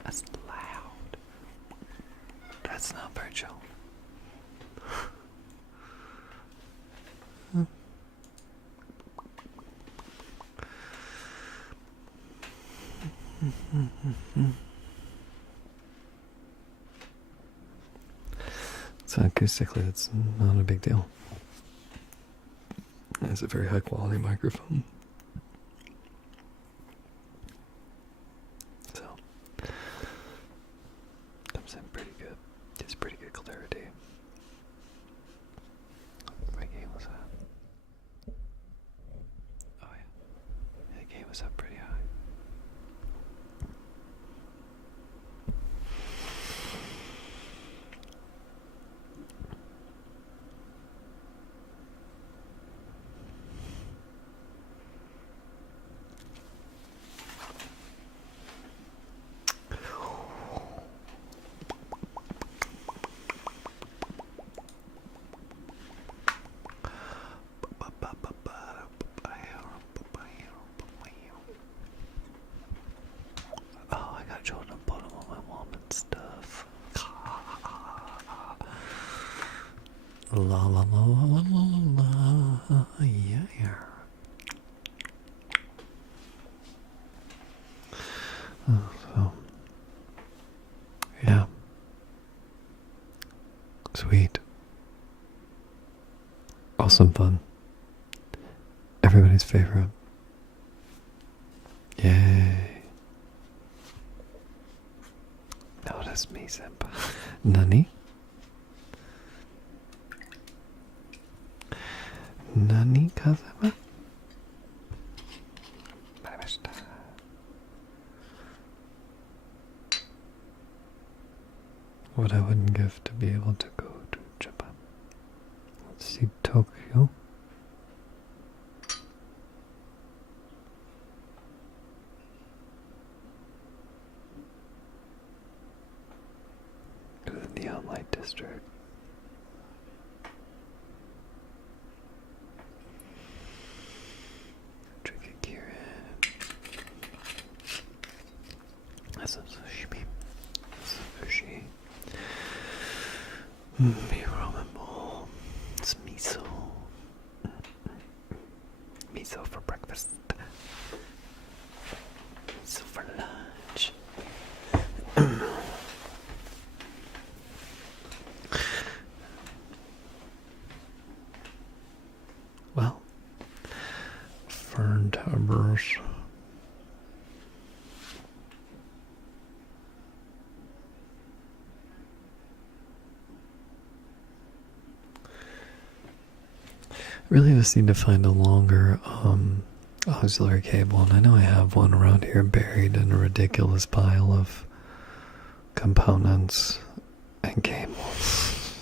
That's loud. That's not very chill. So acoustically, it's not a big deal. It's a very high quality microphone. So, comes in pretty good. It's pretty good clarity. My game was up. Oh yeah. The game was up pretty high. Oh, I got Jordan bottom on my mom and stuff. La la la la la la la, yeah. So, yeah. Sweet. Awesome fun. Everybody's favorite. Yay. No, that's me, Senpai. Nani? Nani, Kazama? What I wouldn't give to be able to go to Japan. Let's see, Tokyo. To the Neon Light District. Drink a Kirin. That's some sushi. Sushi. Ramen bowl. It's miso. Miso for breakfast. Miso for lunch. Well, Fern Towers. Really just need to find a longer auxiliary cable, and I know I have one around here buried in a ridiculous pile of components and cables.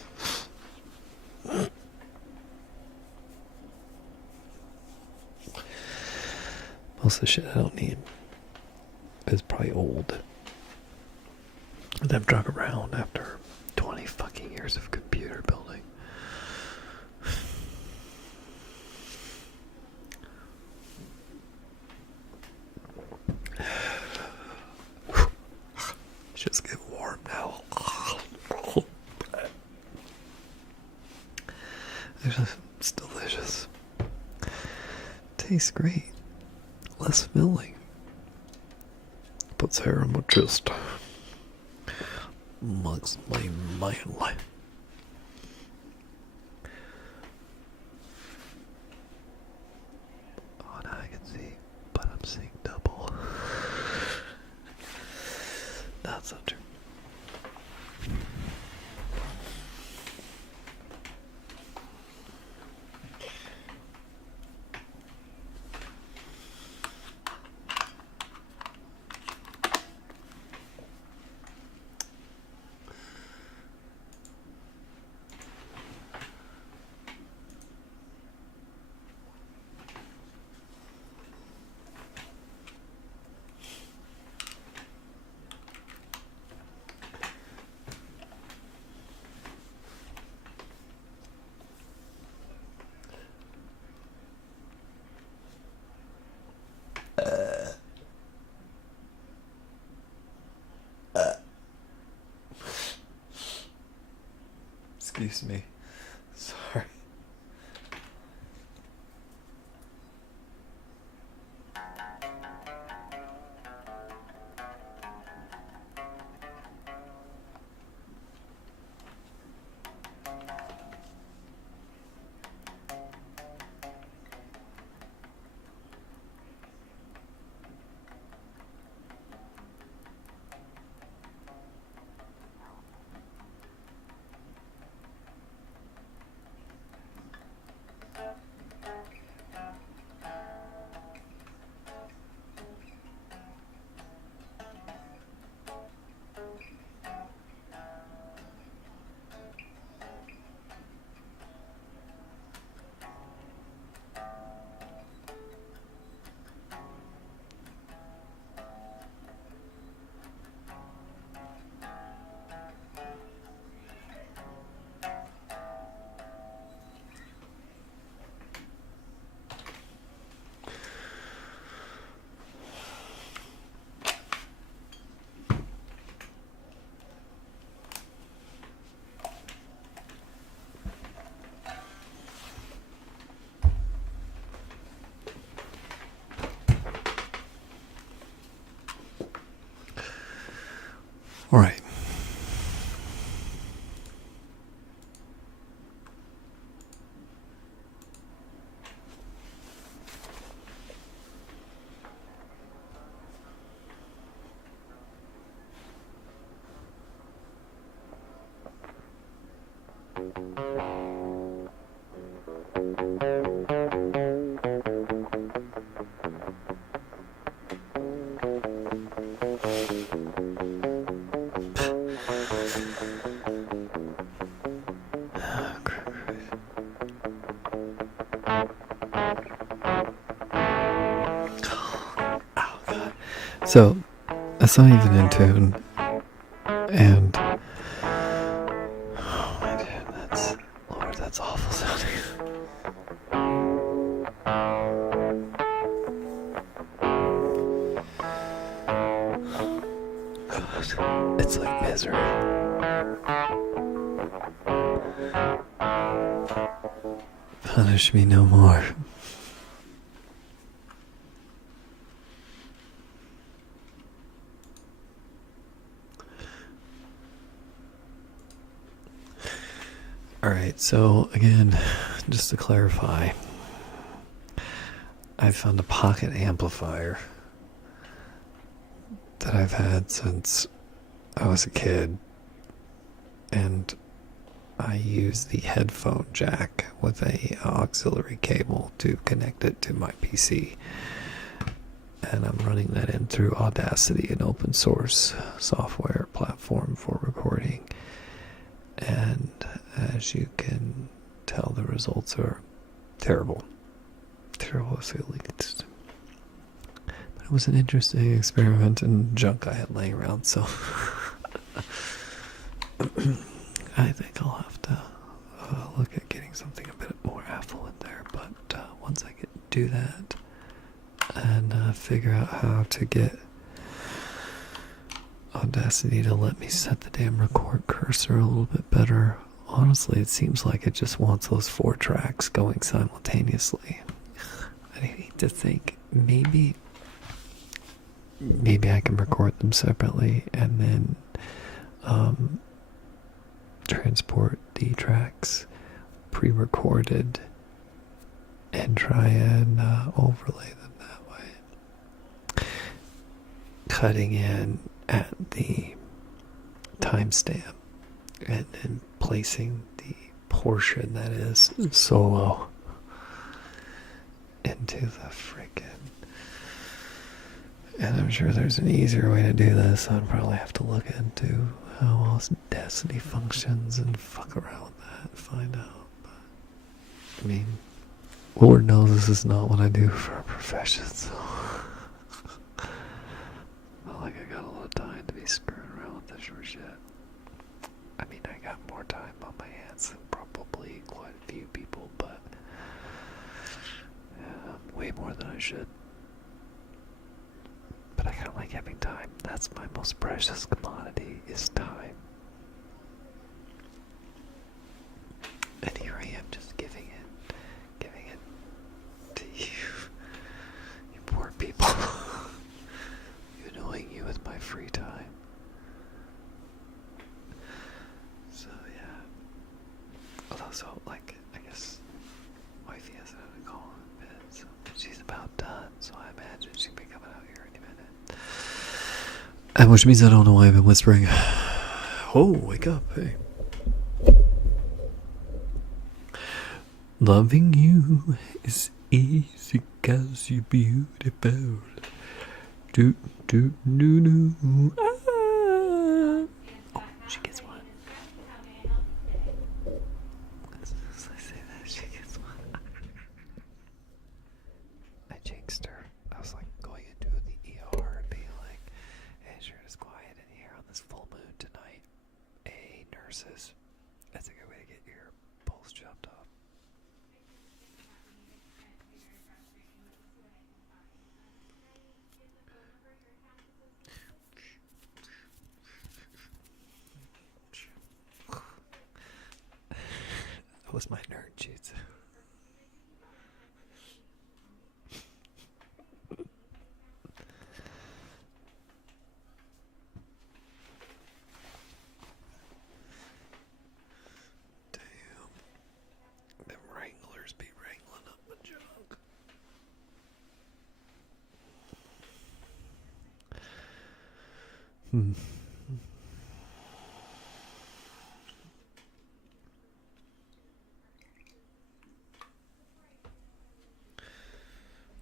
Most of the shit I don't need is probably old. That I've drug around after 20 fucking years of computer building. Just get warm now. It's delicious. Tastes great. Less filling. Puts hair on my chest. Makes my manly. Oh, now I can see, but I'm seeing double. That's not true. Excuse me. Sorry. All right. So, that's not even in tune, and oh my God, Lord, that's awful sounding. God, it's like misery. Punish me no more. Alright, so again, just to clarify, I found a pocket amplifier that I've had since I was a kid, and I use the headphone jack with a auxiliary cable to connect it to my PC, and I'm running that in through Audacity, an open source software platform for recording. And as you can tell, the results are terrible. Terrible to say the least. But it was an interesting experiment and junk I had laying around, so I think I'll have to look at getting something a bit more affluent there. But once I do that and figure out how to get Audacity to let me set the damn record cursor a little bit better. Honestly, it seems like it just wants those 4 tracks going simultaneously. I hate to think maybe I can record them separately and then transport the tracks pre-recorded and try and overlay them that way. Cutting in at the timestamp and then placing the portion that is solo into the frickin'. And I'm sure there's an easier way to do this. I'd probably have to look into how Audacity functions and fuck around with that and find out. But, I mean, Lord knows this is not what I do for a profession, so not like I got a lot of time to be screwing around with this sort of shit. I mean, I got more time on my hands than probably quite a few people, but way more than I should. But I kind of like having time. That's my most precious commodity, is time. so like I guess wifey has to call in bed, so she's about done. So I imagine she'll be coming out here any minute. And which means I don't know why I've been whispering. Oh, wake up, hey. Loving you is easy 'cause you're beautiful. Do, do, do, do. Ah. Oh, she gets one. As soon as I say that, she gets one. I jinxed her. I was like going into the ER and being like, hey, sure, it's quiet in here on this full moon tonight. Hey, nurses, that's a good way to get your pulse chopped off. That was my nerd jutsu. Damn. Them wranglers be wrangling up my junk.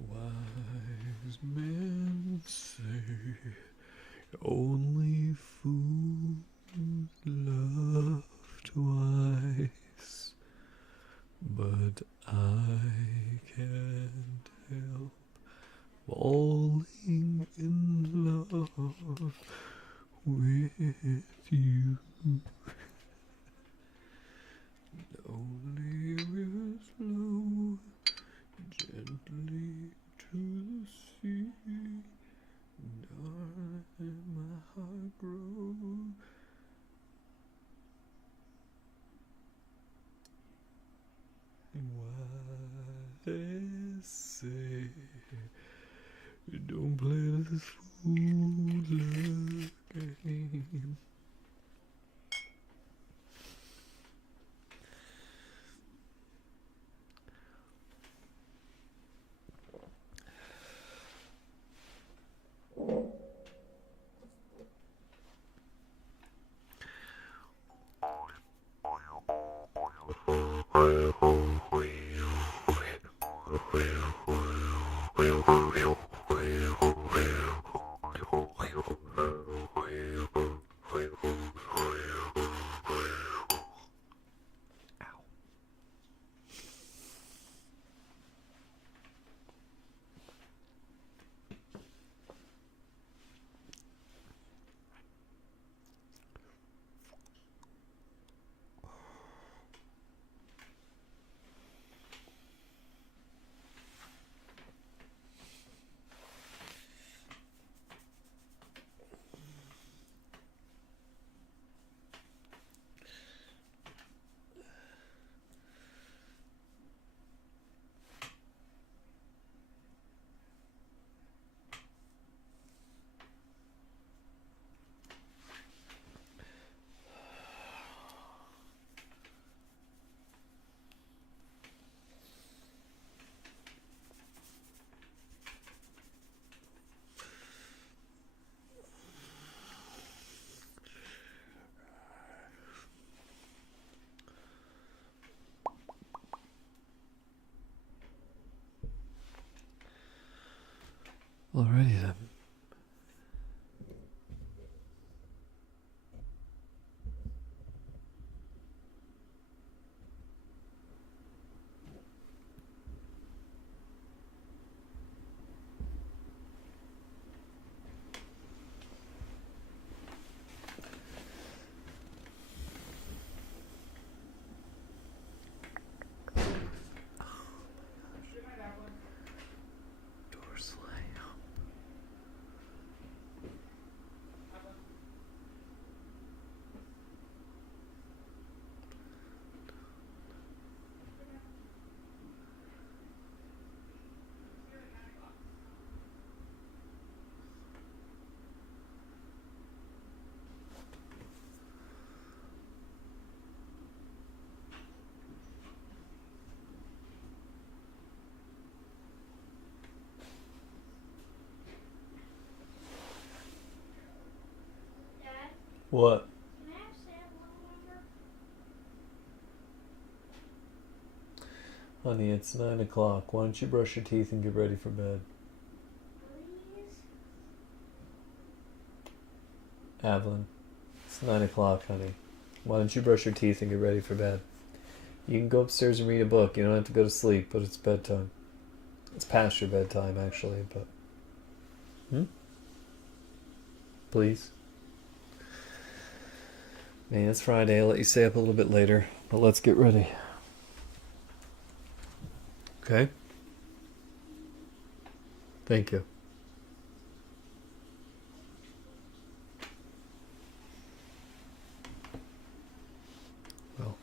Wise men say only fools love twice, but I can't help falling in love with you. Only river flow gently to the sea, darling, my heart grows. Why say don't play this foolish game? Alrighty then. Door slam. What? Can I have Sam a little longer? Honey, it's 9 o'clock. Why don't you brush your teeth and get ready for bed? Please? Evelyn, it's 9 o'clock, honey. Why don't you brush your teeth and get ready for bed? You can go upstairs and read a book. You don't have to go to sleep, but it's bedtime. It's past your bedtime, actually, but... Please? Man, it's Friday. I'll let you stay up a little bit later, but let's get ready. Okay? Thank you. Well.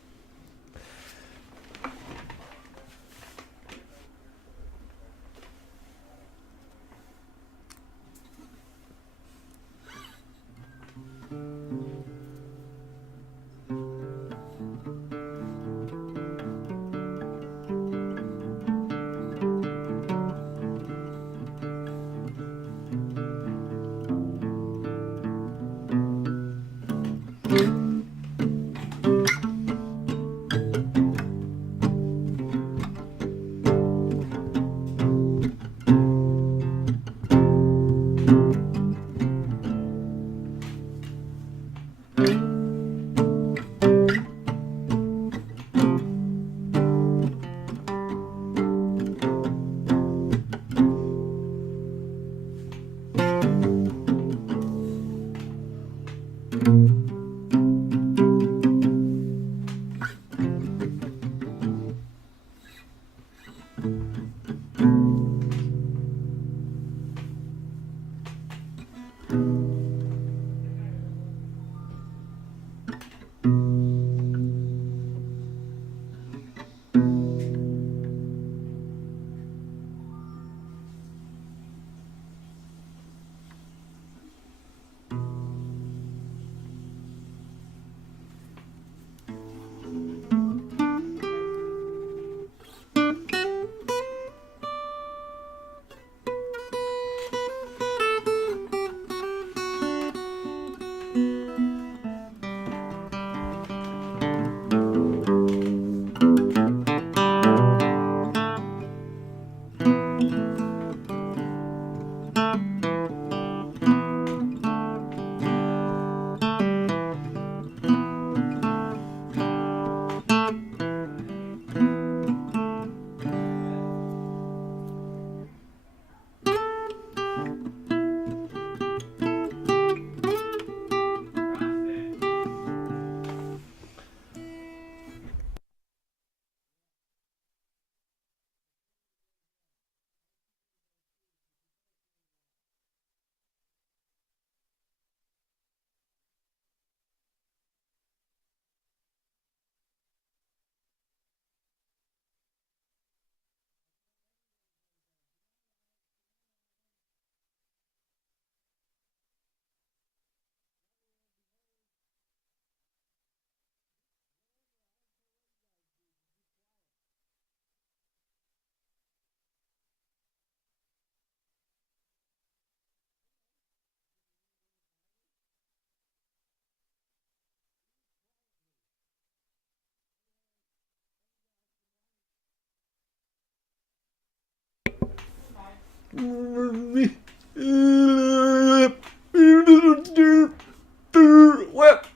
What?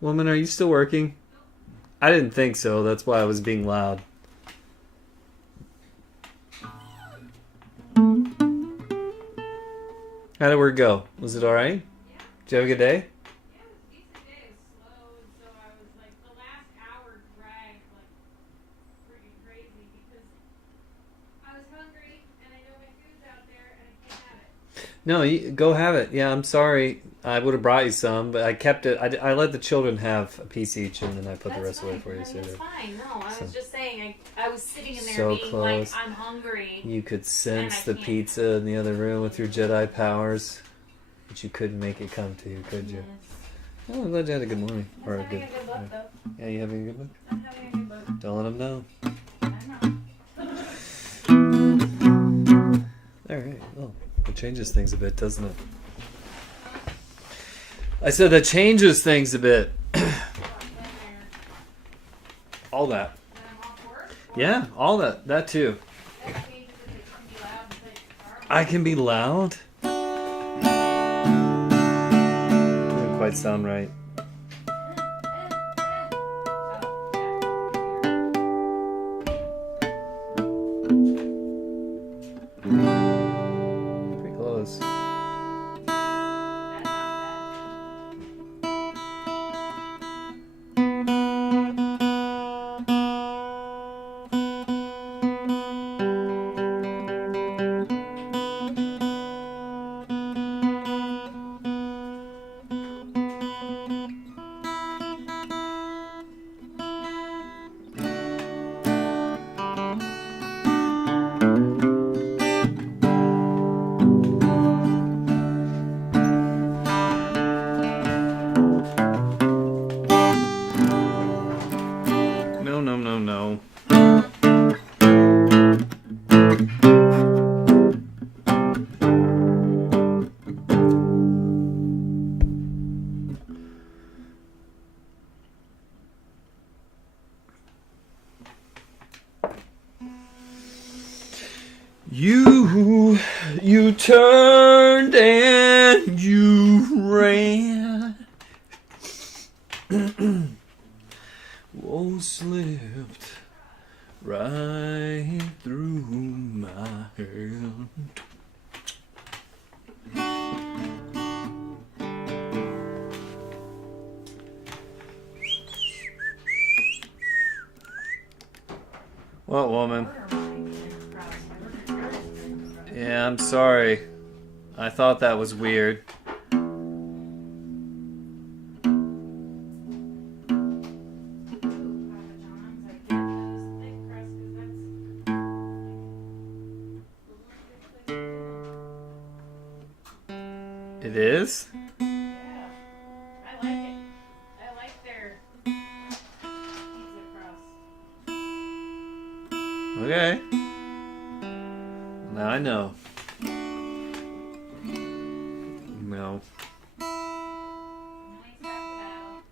Woman, are you still working? I didn't think so. That's why I was being loud. How did work go? Was it alright? Yeah. Did you have a good day? Yeah, it was a decent day. It was slow, and so I was like, the last hour dragged like freaking crazy because I was hungry and I know my food's out there and I can't have it. No, you, go have it. Yeah, I'm sorry. I would have brought you some, but I kept it. I let the children have a piece each, and then I put the rest away for you. I So mean, it's that fine. No, I So- was just saying. I was sitting in there So being close. like, I'm hungry. you could sense And I the can't. pizza in the other room with your Jedi powers, but you couldn't make it come to you, could you? Yes. Oh, I'm glad you had a good morning. I'm Or a having good. a good look, though. Yeah, you having a good look? I'm having a good look. Don't let them know. I'm not. All right. Well, it changes things a bit, doesn't it? I said that changes things a bit. All that. That I'm off work? Yeah, all that. That too. That changes if it can be loud and say, I can be loud. Doesn't quite sound right. Pretty close. No, no, no, no. You turned and you ran. Oh, slipped right through my hand. What woman? Yeah, I'm sorry. I thought that was weird. It is? Yeah, I like it. I like their pizza crust. Okay. Now I know. No. Nice half battle.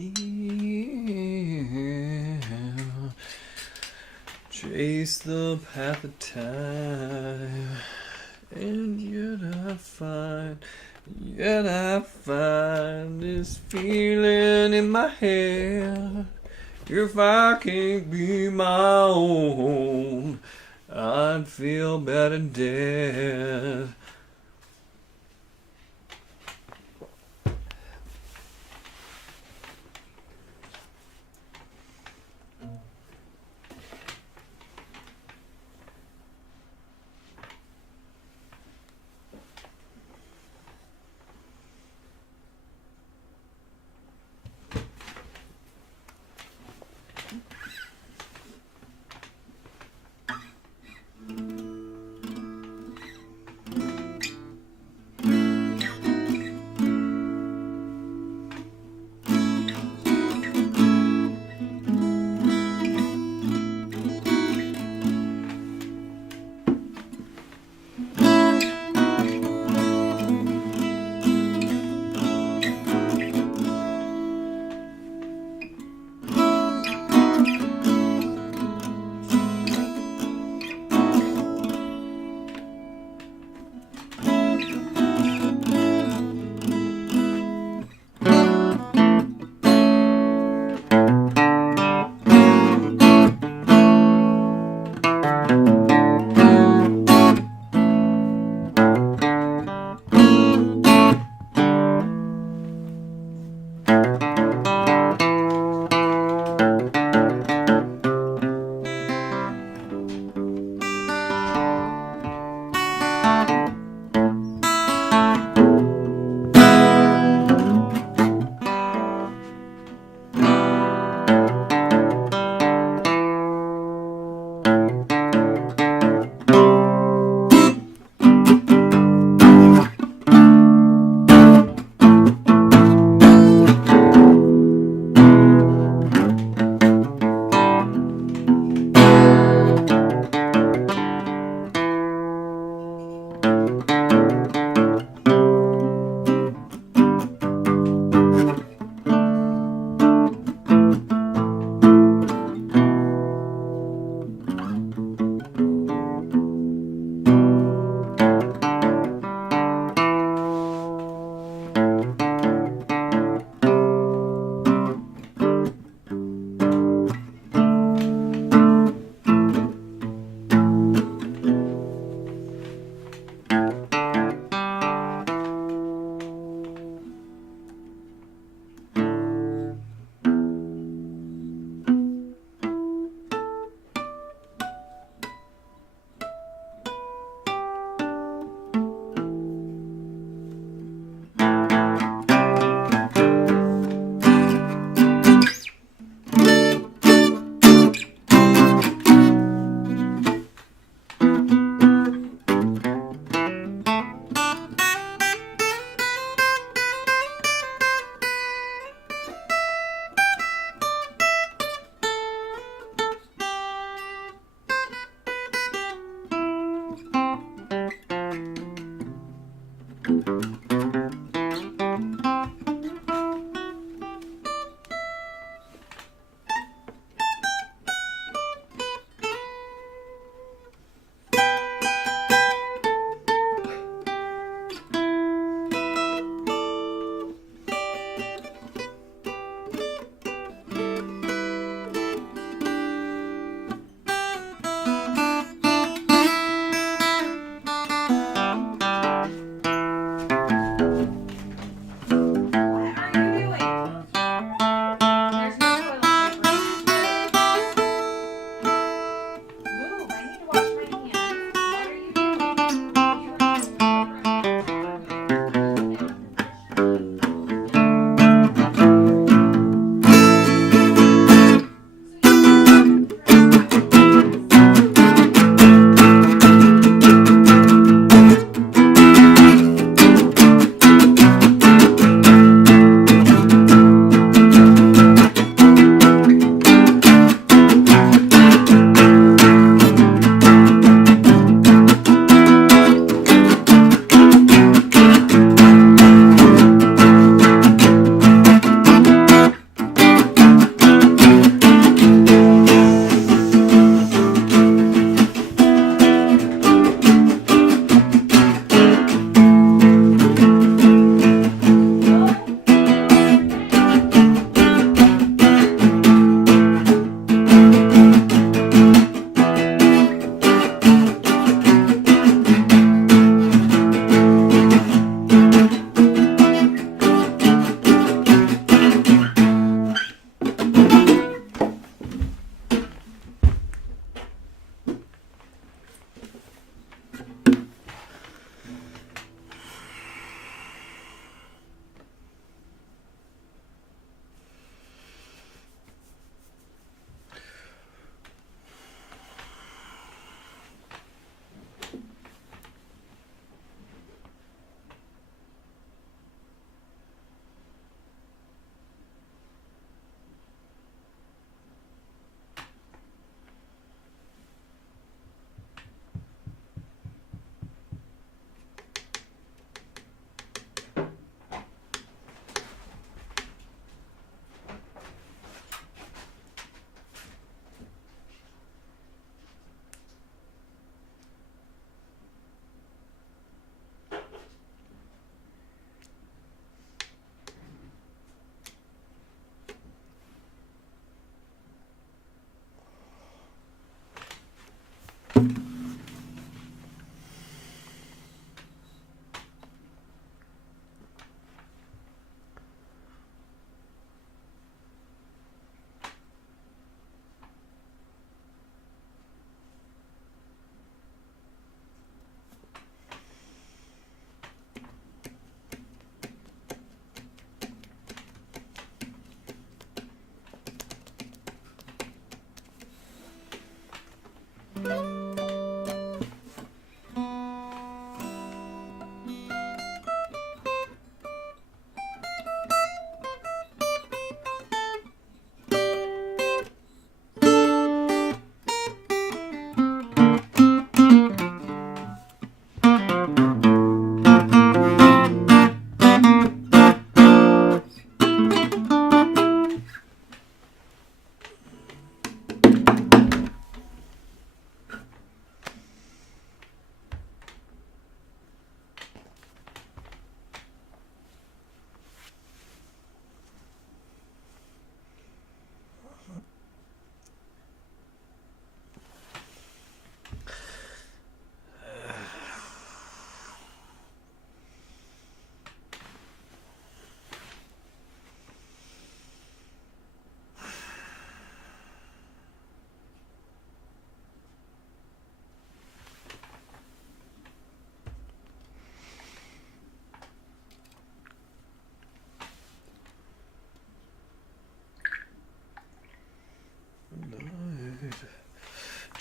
Yeah. Chase the path of time, and yet I find this feeling in my head. If I can't be my own, I'd feel better dead.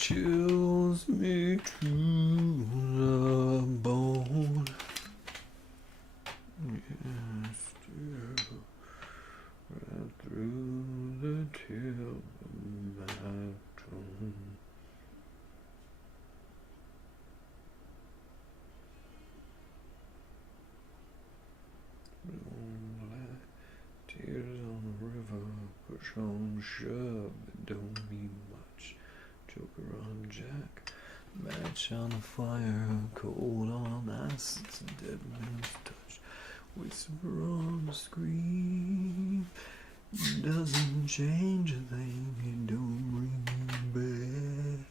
chills me to the bone. Yes, still right through the tip of my tongue. Tears on the river, push on, shove, it don't mean much. Joker on Jack, match on a fire, cold on ice, it's a dead man's touch. Whisper on the screen, doesn't change a thing, it don't bring me back.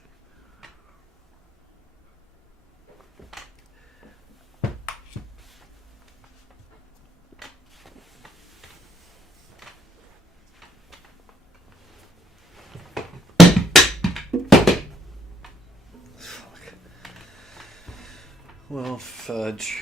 Well, fudge.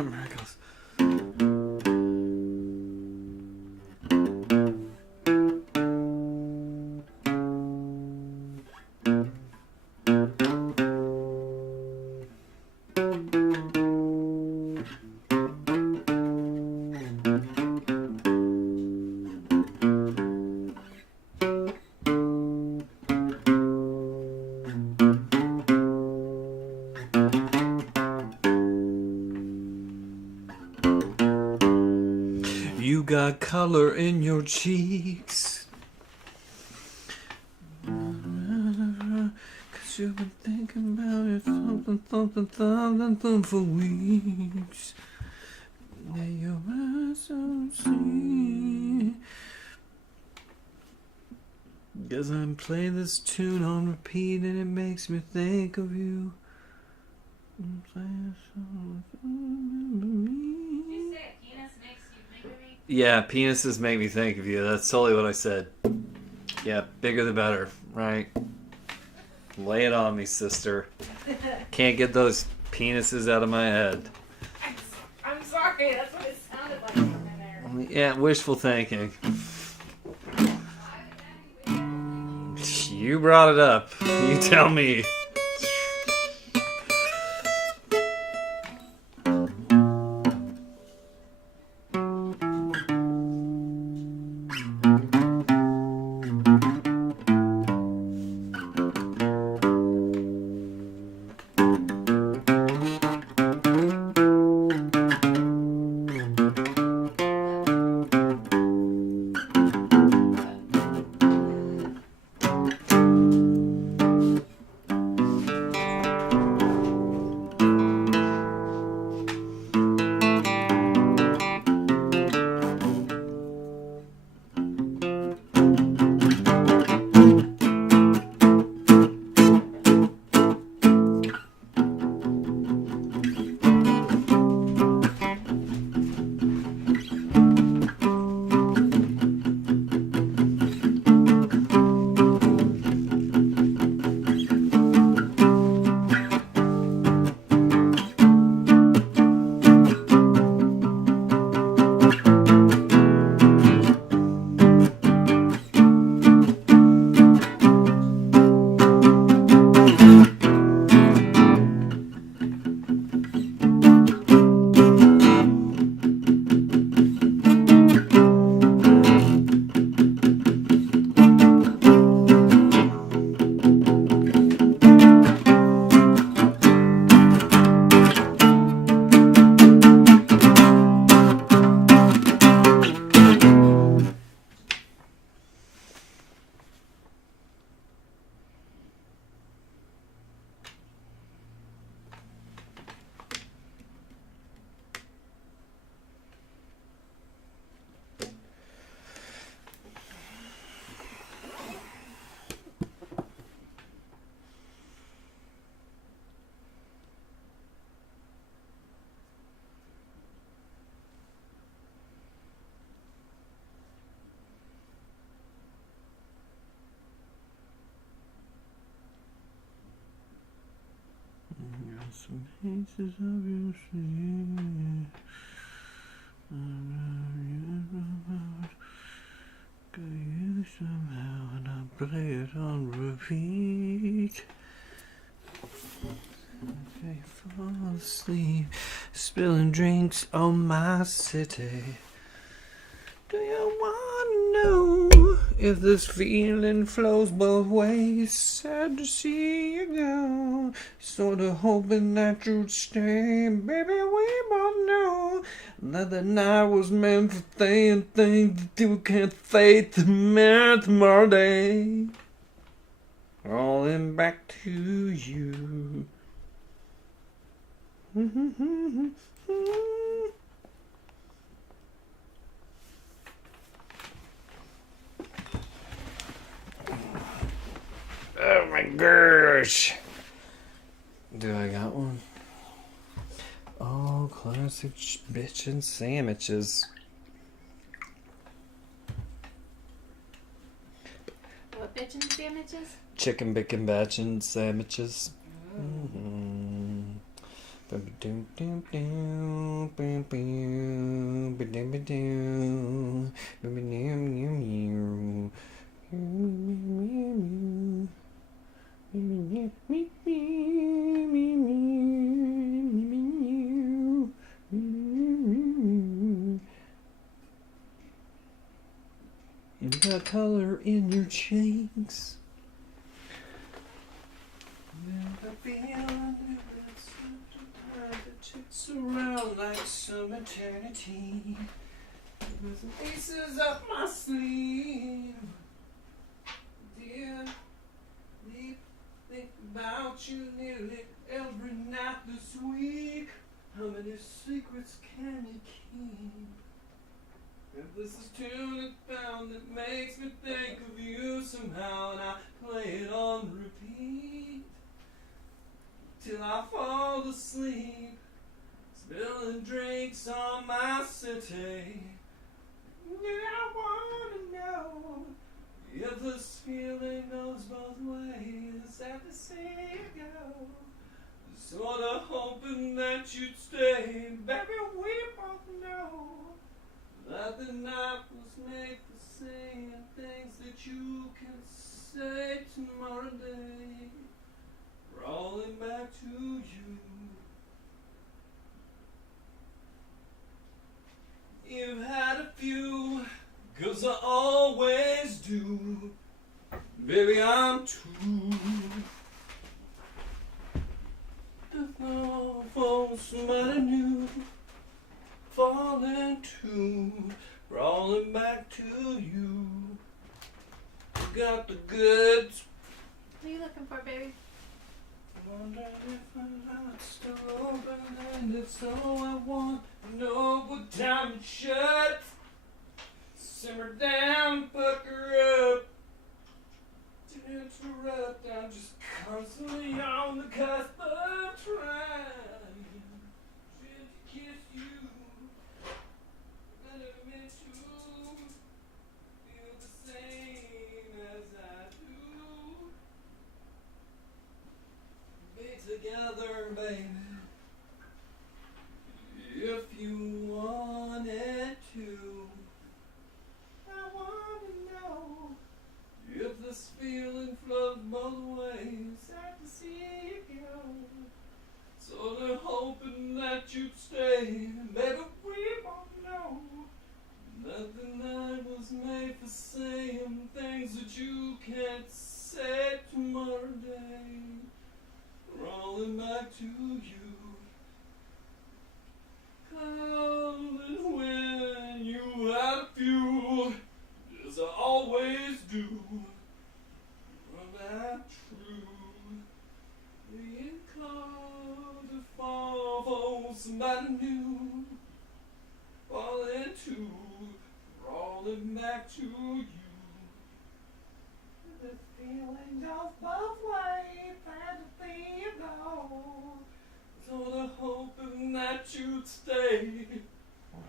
Miracles. You got color in your cheeks. 'Cause you've been thinking about it, something for weeks. Now your eyes don't see. 'Cause I'm playing this tune on repeat and it makes me think of you. You say a penis makes you think of me? Yeah, penises make me think of you. That's totally what I said. Yeah, bigger the better, right? Lay it on me, sister. Can't get those penises out of my head. I'm sorry, that's what it sounded like from in there. Yeah, wishful thinking. You brought it up. You tell me. Some pieces of your sleep. Got you somehow, and I play it on repeat. Okay, fall asleep, spilling drinks on my city. Do you want to know if this feeling flows both ways? Sad to see you go, sorta hoping that you'd stay. Baby, we both know that the night was meant for things that you can't fade to me tomorrow day. Rolling back to you. Oh my gosh. Do I got one? Oh, classic bitchin' sandwiches. What bitchin' sandwiches? Chicken bacon batchin' sandwiches. Mm-hmm. You got color in your cheeks. Never feeling that chits around like some eternity. With some pieces up my sleeve. Dear, think about you nearly every night this week. How many secrets can you keep? If this is tune it found that makes me think of you somehow, and I play it on repeat. till I fall asleep, spilling drinks on my city. I wanna know if this feeling goes both ways after seeing you go. Sorta hoping that you'd stay, baby. We both know that the night was made for saying things that you can say tomorrow day. Rolling back to you. You've had a few, 'cause I always do. Baby, I'm too to fall for somebody new. Falling to, rolling back to you. Got the goods. What are you looking for, baby? Wondering if I'm not still open-ended, so I want to know what time it shuts. Simmer down, pucker up. To interrupt, I'm just constantly on the cusp of trying to kiss you. I never meant to feel the same as I do. Be together, baby, if you wanted to. I wanna know if this feeling flows both ways after seeing you go. Sorta hoping that you'd stay, baby. We both know that the night was made for saying things that you can't say tomorrow day. Rolling back to you. Calling when you had a few, as I always do. Well, that's true. Being called to fall for somebody new. Falling to, rolling back to you. The feeling goes both ways, and the thing you go. Sorta hoping that you'd stay.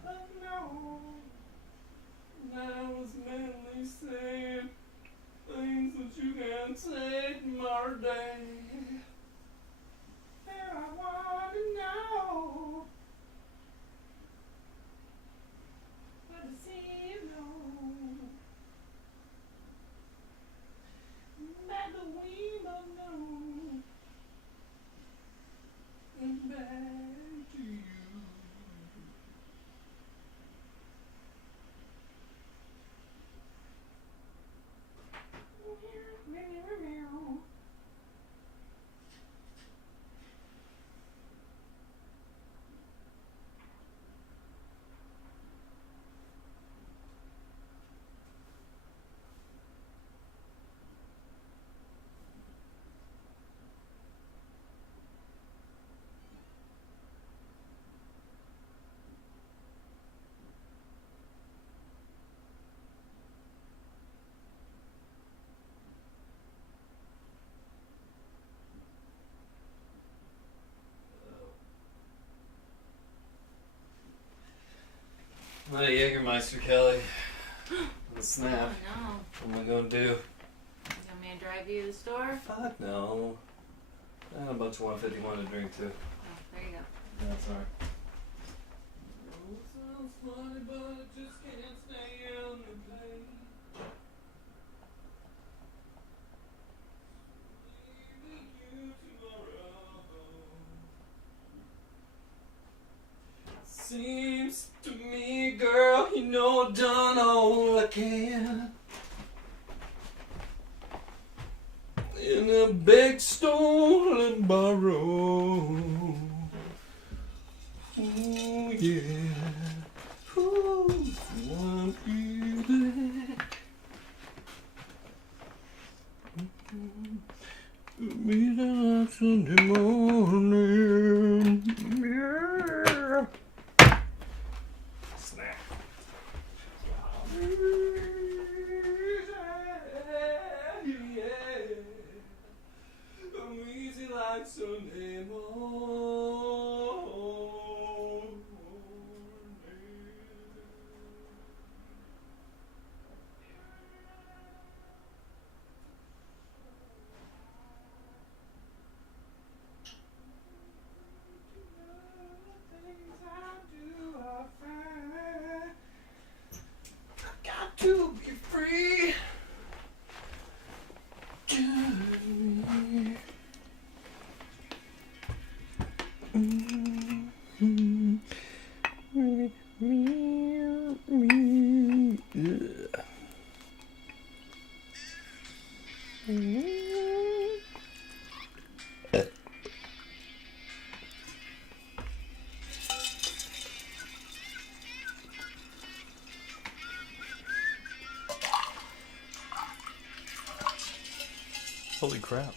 But no, I was mainly saying things that you can't say tomorrow day. And I wanna know, but to see you know, that the we don't know. And back to you. My Jägermeister, Kelly. The snap. Oh no. What am I gonna do? You want me to drive you to the store? Fuck no. I had a bunch of 151 to drink too. Oh, there you go. That's alright. Sounds funny, but I just can't stay on the page. Leaving you tomorrow. Seems to me, girl, you know I've done all I can. In a big stolen borrow. Ooh, yeah. Ooh, want you back. Meet us Sunday morning. Yeah. Snap. Yeah. I'm easy like Sunday morning. Holy crap.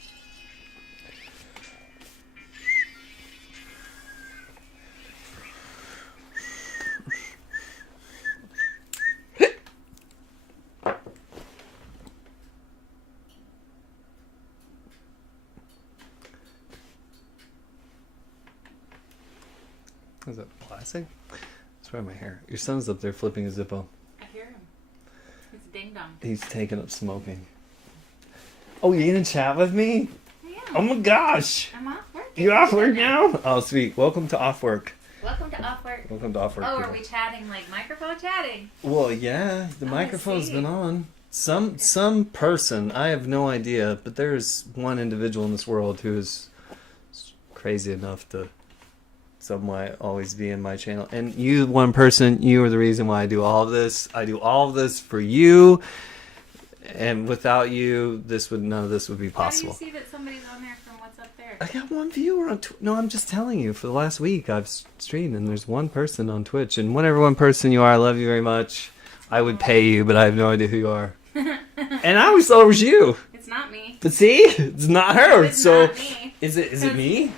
Is that plastic? That's probably my hair. Your son's up there flipping a Zippo. I hear him. He's a ding dong. He's taking up smoking. Oh, you gonna chat with me? Yeah. Oh my gosh! I'm off work. You off work now? Oh, sweet. Welcome to off work. Welcome to off work. Welcome to off work. Oh, people. are we chatting like microphone chatting? Well, yeah, the Oh, I microphone's see. been on. Some person, I have no idea, but there's one individual in this world who is crazy enough to somewhat always be in my channel. And you, one person, you are the reason why I do all of this. I do all of this for you. And without you, none of this would be possible. How do you see that somebody's on there from what's up there? I got one viewer on Twitch. No, I'm just telling you. For the last week, I've streamed, and there's one person on Twitch. And whatever one person you are, I love you very much. I would pay you, but I have no idea who you are. And I always thought it was you. It's not me. But see, it's not her. It's So not me. is it me?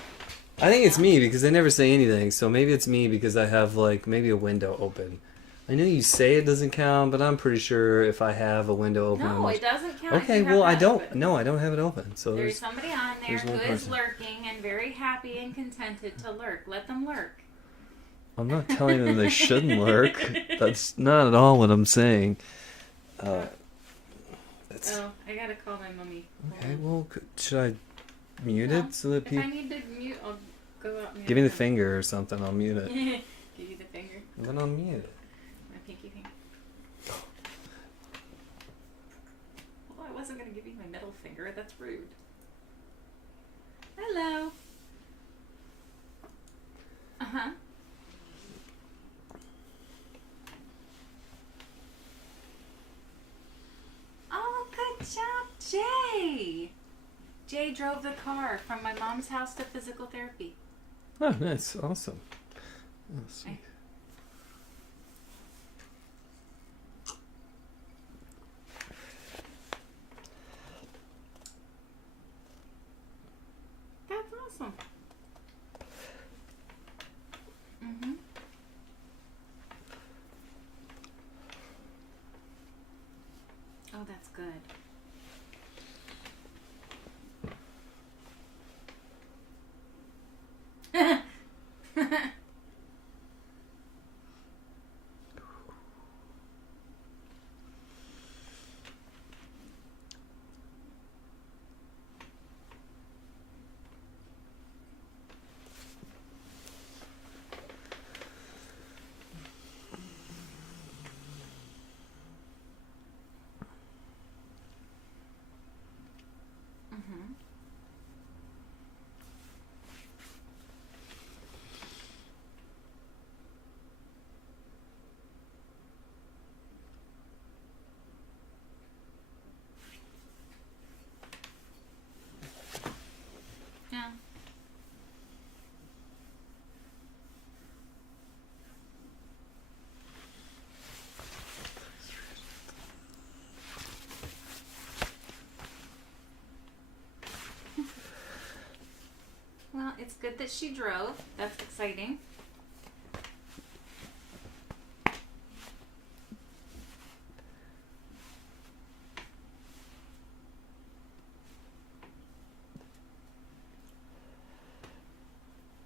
I think it's me because they never say anything. So maybe it's me because I have like maybe a window open. I know you say it doesn't count, but I'm pretty sure if I have a window open. No, it doesn't count. Okay, You have well I that don't. open. No, I don't have it open. So There's somebody on there there's who one is person. lurking and very happy and contented to lurk. Let them lurk. I'm not telling them they shouldn't lurk. That's not at all what I'm saying. That's Oh, I gotta call my mummy. Hold okay. on. Well, should I mute No, it so that If I people need to mute, I'll go out and give me the finger or something? I'll mute it. Give you the finger. Then I'll mute it. My pinky finger. Well, I wasn't gonna give you my middle finger. That's rude. Hello. Uh-huh. Oh, good job, Jay. Jay drove the car from my mom's house to physical therapy. Oh, nice, awesome. Oh, sweet. That's awesome. Mm-hmm. Oh, that's good. Mm-hmm. Yeah. Well, it's good that she drove. That's exciting.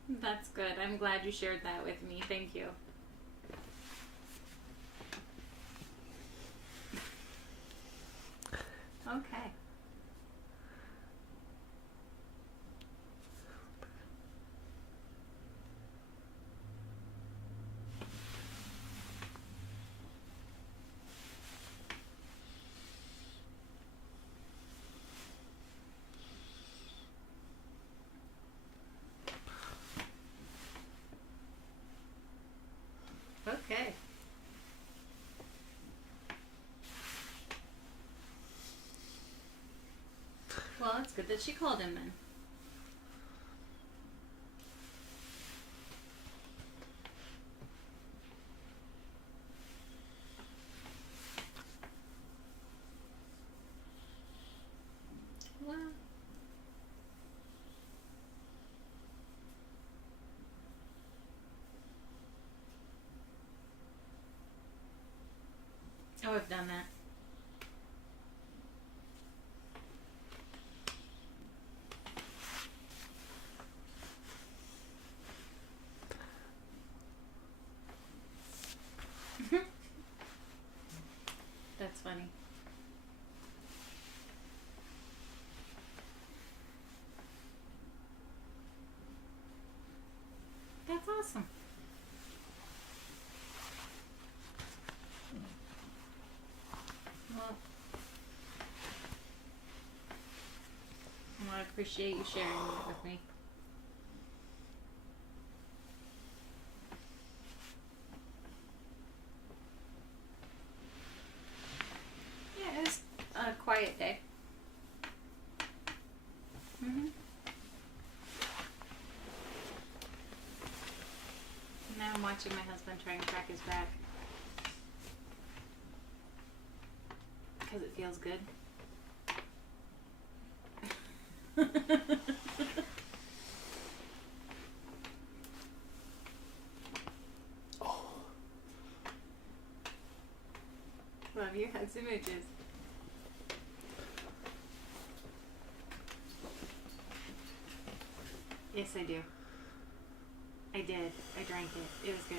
That's good. I'm glad you shared that with me. Thank you. Okay. Well, it's good that she called him then. Well. Oh, I've done that. That's funny. That's awesome. Well, I appreciate you sharing it with me. Yeah, it was a quiet day. Now I'm watching my husband try and crack his back. Because it feels good. Love you. Hugs and mooches. Yes, I do. I did. I drank it. It was good.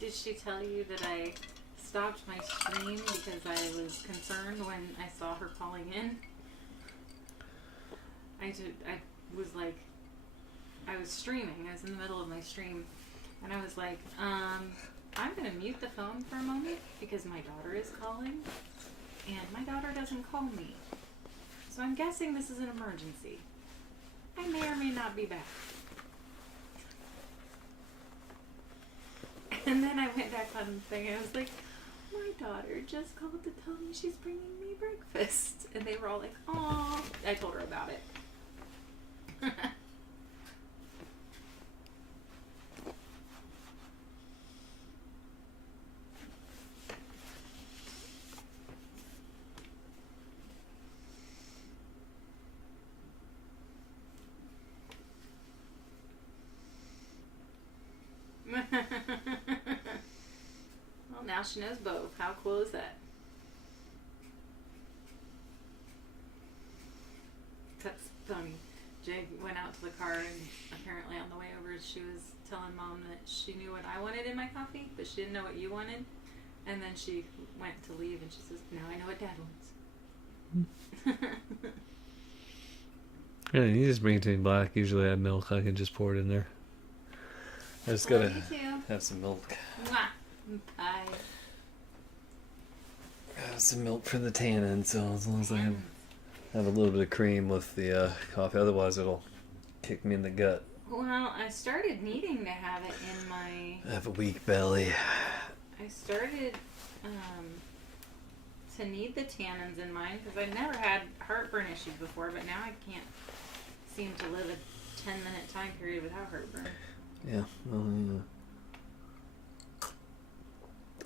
Did she tell you that I stopped my stream because I was concerned when I saw her calling in? I was streaming. I was in the middle of my stream, and I was like, I'm gonna mute the phone for a moment because my daughter is calling, and my daughter doesn't call me. So I'm guessing this is an emergency. I may or may not be back. And then I went back on the thing and I was like, my daughter just called to tell me she's bringing me breakfast. And they were all like, aw. I told her about it. Well, now she knows both. How cool is that? That's funny. Jay went out to the car and apparently on the way over she was telling Mom that she knew what I wanted in my coffee, but she didn't know what you wanted. And then she went to leave and she says, now I know what Dad wants. Yeah, you just bring it to me black. Usually I have milk. I can just pour it in there. I just Love gotta you too. have some milk. Mwah. Bye. Have some milk for the tannin, so as long as I have a little bit of cream with the coffee, otherwise it'll kick me in the gut. Well, I started needing to have it in my... I have a weak belly. I started to need the tannins in mine because I never had heartburn issues before, but now I can't seem to live a 10-minute time period without heartburn. Yeah, well,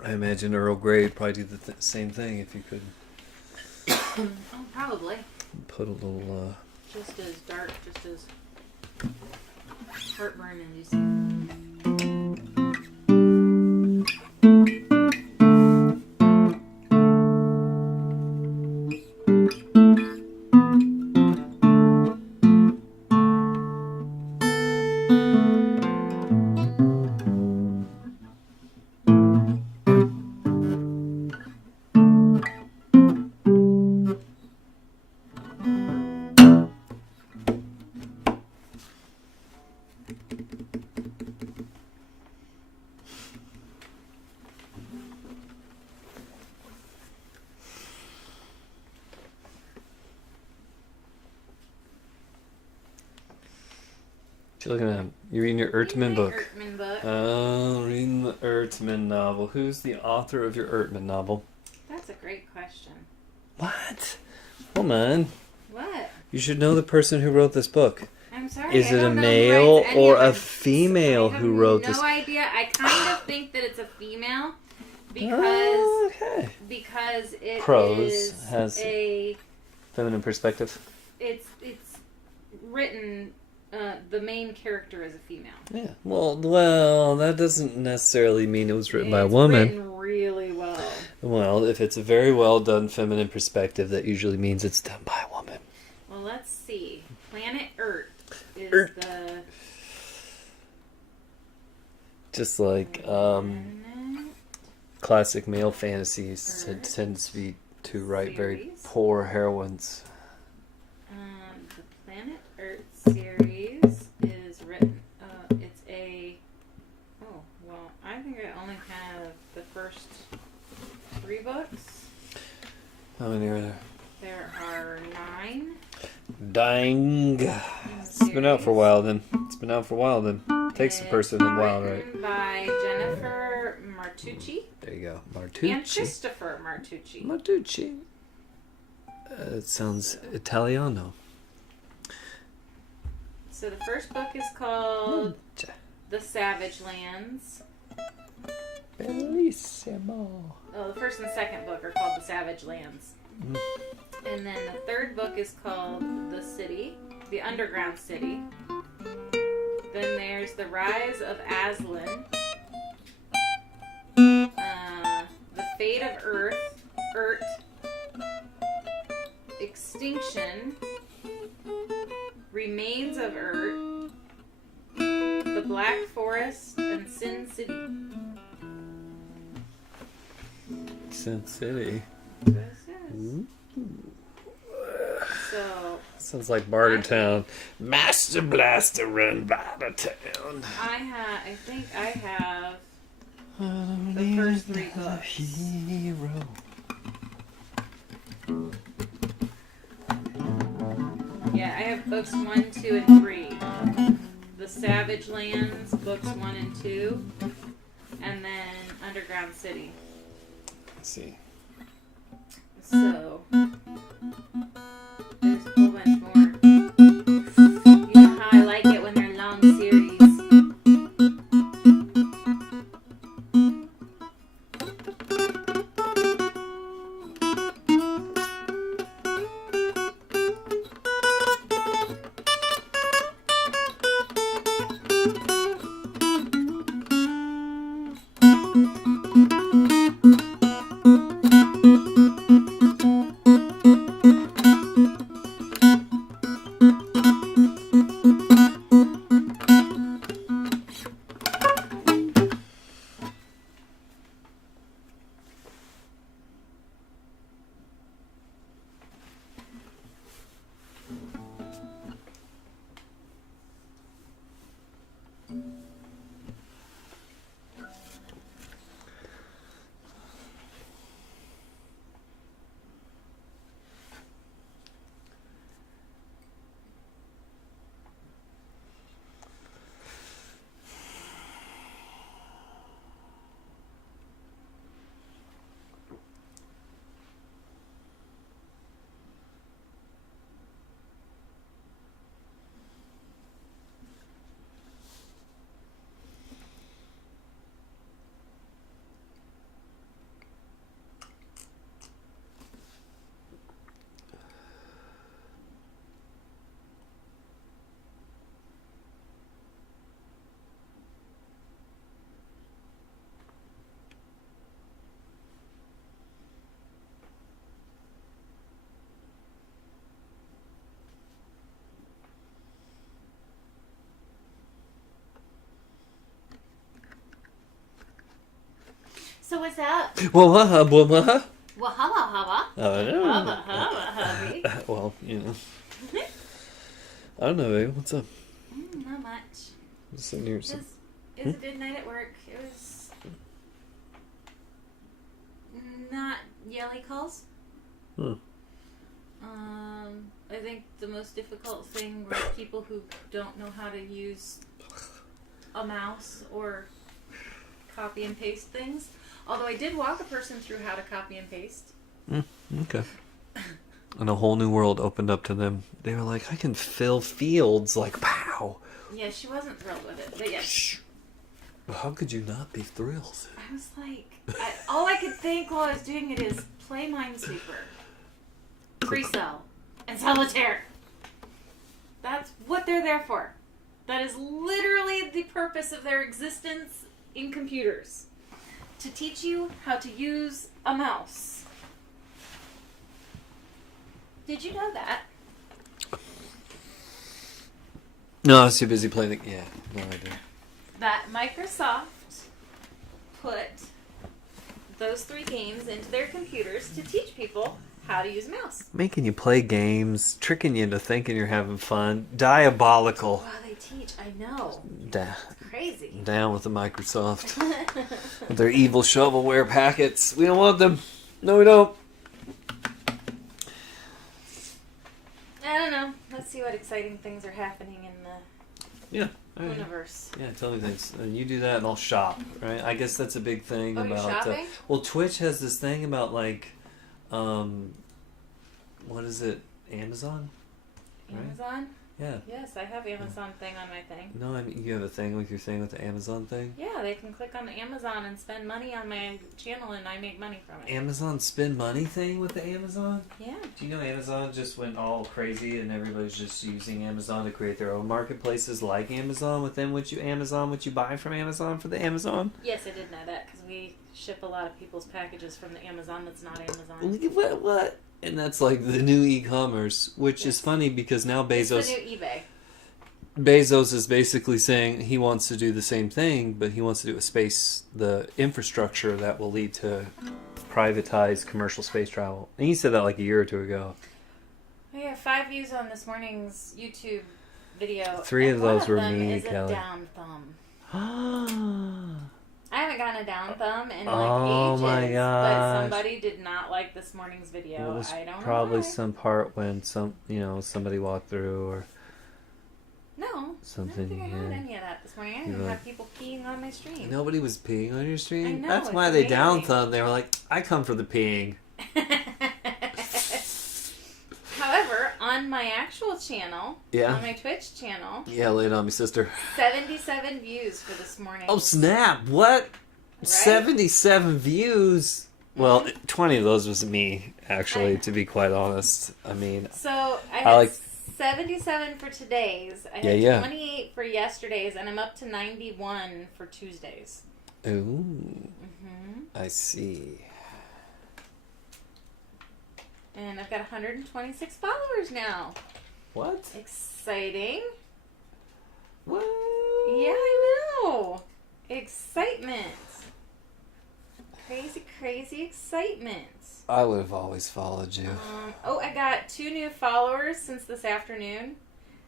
I imagine Earl Grey would probably do the same thing if you could Oh, probably. put a little, Just as dark, just as heartburn inducing. You're looking at. You're reading your Ertman book. Ertman book. Oh, reading the Ertman novel. Who's the author of your Ertman novel? That's a great question. What? Woman, What? you should know the person who wrote this book. I'm sorry. Is I it a don't know who male writes any or of a them. female I have who wrote no this? idea. I kind of think that it's a female because Okay. because it Prose is has- a Feminine perspective. it's written. The main character is a female. Yeah. Well, that doesn't necessarily mean it was written by a It's woman. Written really well. Well, if it's a very well done feminine perspective, that usually means it's done by a woman. Well, let's see. Planet Earth is Earth. the Just like planet classic male fantasies tends to be to write very Series. poor heroines. The Planet Earth series is written. It's a. Oh well, I think I only have the first 3 books. How many are there? There are 9. Dang. It's been out for a while then. Takes a It's person a while, right? written by Jennifer Martucci There you go. and Martucci. Christopher Martucci. Martucci. It sounds Italiano. So the first book is called The Savage Lands. Bellissimo. Oh, the first and second book are called The Savage Lands. And then the third book is called The City, The Underground City. Then there's The Rise of Aslan. The Fate of Earth, Extinction, Remains of Earth, The Black Forest, and Sin City. Sin City. This is. So Sounds like Bartertown. Master Blaster run Bartertown. I think I have the first 3 books. Hero. Yeah, I have books 1, 2, and 3. The Savage Lands, books 1 and 2, and then Underground City. Let's see. So there's a whole bunch more. You know how I like it when they're long series. So what's up? Well, Well, hubba hubba. Oh, Hubba hubby. well, you know. I don't know, babe. What's up? Not much. Just sitting here. It was a good night at work. It was not yelly calls. Hmm. I think the most difficult thing were people who don't know how to use a mouse or copy and paste things. Although I did walk a person through how to copy and paste. Okay. And a whole new world opened up to them. They were like, I can fill fields like pow. Yeah, she wasn't thrilled with it, but yeah. How could you not be thrilled? I was like, all I could think while I was doing it is play Minesweeper, Free Cell, and Solitaire. That's what they're there for. That is literally the purpose of their existence in computers. To teach you how to use a mouse. Did you know that? No, I was too busy playing the... Yeah, no idea. That Microsoft put those 3 games into their computers to teach people how to use a mouse. Making you play games, tricking you into thinking you're having fun. Diabolical. Wow, they teach. I know. Crazy. Down with the Microsoft. With their evil shovelware packets. We don't want them. No, we don't. I don't know. Let's see what exciting things are happening in the Yeah. All right. universe. Yeah, tell me things. And you do that and I'll shop, right? I guess that's a big thing Oh, you're about... shopping? well, Twitch has this thing about, like... what is it? Amazon? Right? Amazon? Yeah. Yes, I have Amazon thing on my thing. No, I mean, you have a thing with your thing with the Amazon thing? Yeah, they can click on the Amazon and spend money on my channel and I make money from it. Amazon spend money thing with the Amazon? Yeah. Do you know Amazon just went all crazy and everybody's just using Amazon to create their own marketplaces like Amazon within which you buy from Amazon for the Amazon? Yes, I did know that because we ship a lot of people's packages from the Amazon that's not Amazon. What? And that's like the new e-commerce, which is funny because now It's Bezos... the new eBay. Bezos is basically saying he wants to do the same thing, but he wants to do the infrastructure that will lead to privatized commercial space travel. And he said that like a year or 2 ago. We have 5 views on this morning's YouTube video. 3 and of those one were them me, is Kelly. a down thumb. I haven't gotten a down thumb in like Oh ages, my but gosh. somebody did not like this morning's video. It was I don't know probably why. some part when somebody walked through or No, something, I don't think I had yeah. any of that this morning. I didn't You even were- have people peeing on my stream. nobody was peeing on your stream. I know, That's it's why they amazing. down thumbed. They were like, I come for the peeing. However, on my actual channel, Yeah. on my Twitch channel, Yeah, lay it on me, sister. 77 views for this morning. Oh snap! What? 77 views. Well, 20 of those was me, actually. To be quite honest, I mean, So I I had like- 77 for today's. I had Yeah. 28 for yesterday's, and I'm up to 91 for Tuesdays. ooh, hmm I see. And I've got 126 followers now. What? Exciting. What? Yeah, I know. Excitement. Crazy, crazy excitement. I would have always followed you. I got 2 new followers since this afternoon.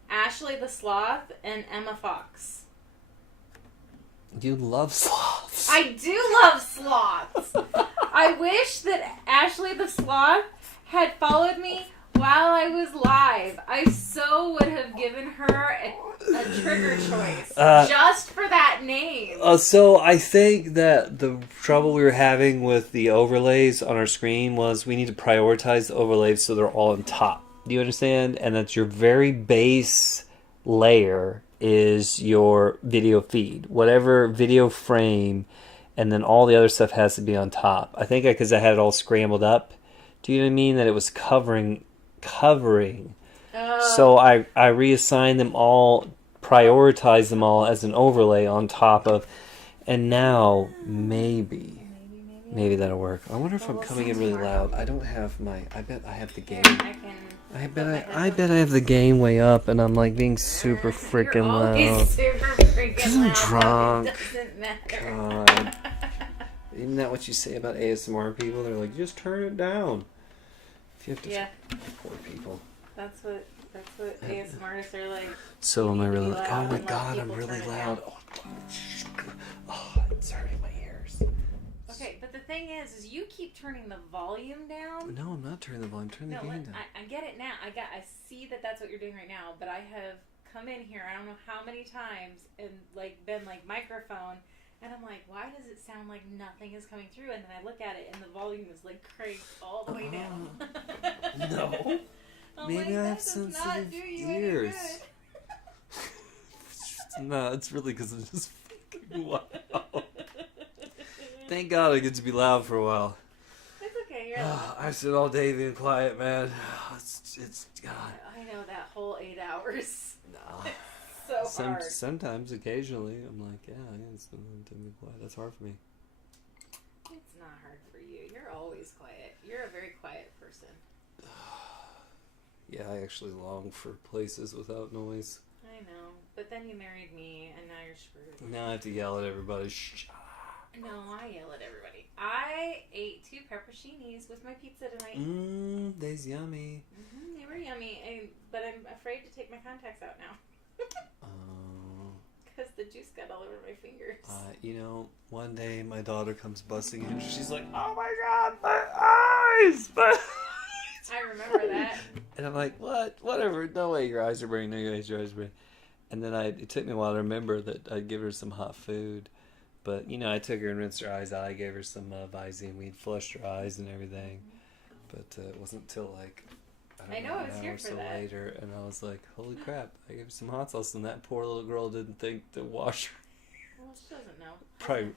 Ashley the Sloth and Emma Fox. You love sloths. I do love sloths. I wish that Ashley the Sloth had followed me while I was live. I so would have given her a trigger choice just for that name. So I think that the trouble we were having with the overlays on our screen was we need to prioritize the overlays so they're all on top. Do you understand? And that's your very base layer is your video feed. Whatever video frame, and then all the other stuff has to be on top. I think because I had it all scrambled up. Do you know what I mean? That it was covering. So I reassigned them all, prioritized them all as an overlay on top of, and now maybe that'll work. I wonder if I'm coming in really loud. I don't have my. I bet I have the game. I bet I have the game way up, and I'm like being super freaking loud. Super freaking Cause I'm loud. drunk. It doesn't matter. God. Isn't that what you say about ASMR people? They're like, just turn it down. If you have to, Yeah. poor people. That's what ASMR artists are like. So am I really? You need to be Oh loud my and let God, I'm people really turn it loud. down. Oh, it's hurting my ears. Okay, but the thing is you keep turning the volume down. No, I'm not turning the volume. Turn the No, gain down. I get it now. I see that that's what you're doing right now. But I have come in here, I don't know how many times, and like been like microphone, and I'm like, why does it sound like nothing is coming through? And then I look at it, and the volume is like cranked all the way down. No. I'm Maybe like, I that have does sensitive not do you any ears. good. No, it's really because I'm just fucking loud. Thank God I get to be loud for a while. It's okay. You're loud. I sit all day being quiet, man. It's God. I know that whole 8 hours. No. So hard. Sometimes, occasionally, I'm like, yeah, it's to be quiet. That's hard for me. It's not hard for you. You're always quiet. You're a very quiet person. Yeah, I actually long for places without noise. I know. But then you married me, and now you're screwed. Now I have to yell at everybody. Shh. No, I yell at everybody. I ate 2 pepperoncinis with my pizza tonight. They's yummy. They were yummy, but I'm afraid to take my contacts out now. Because the juice got all over my fingers. You know, one day my daughter comes busting in. She's like, "Oh my God, my eyes!" I remember that. And I'm like, "What? Whatever. No way, your eyes are burning. No way, your eyes are burning." And then it took me a while to remember that I'd give her some hot food. But, you know, I took her and rinsed her eyes out. I gave her some Visine. We'd flushed her eyes and everything. But it wasn't until, like, I know, I was an here hour or for so that. later. And I was like, holy crap. I gave her some hot sauce. And that poor little girl didn't think to wash her. Well, she doesn't know. Probably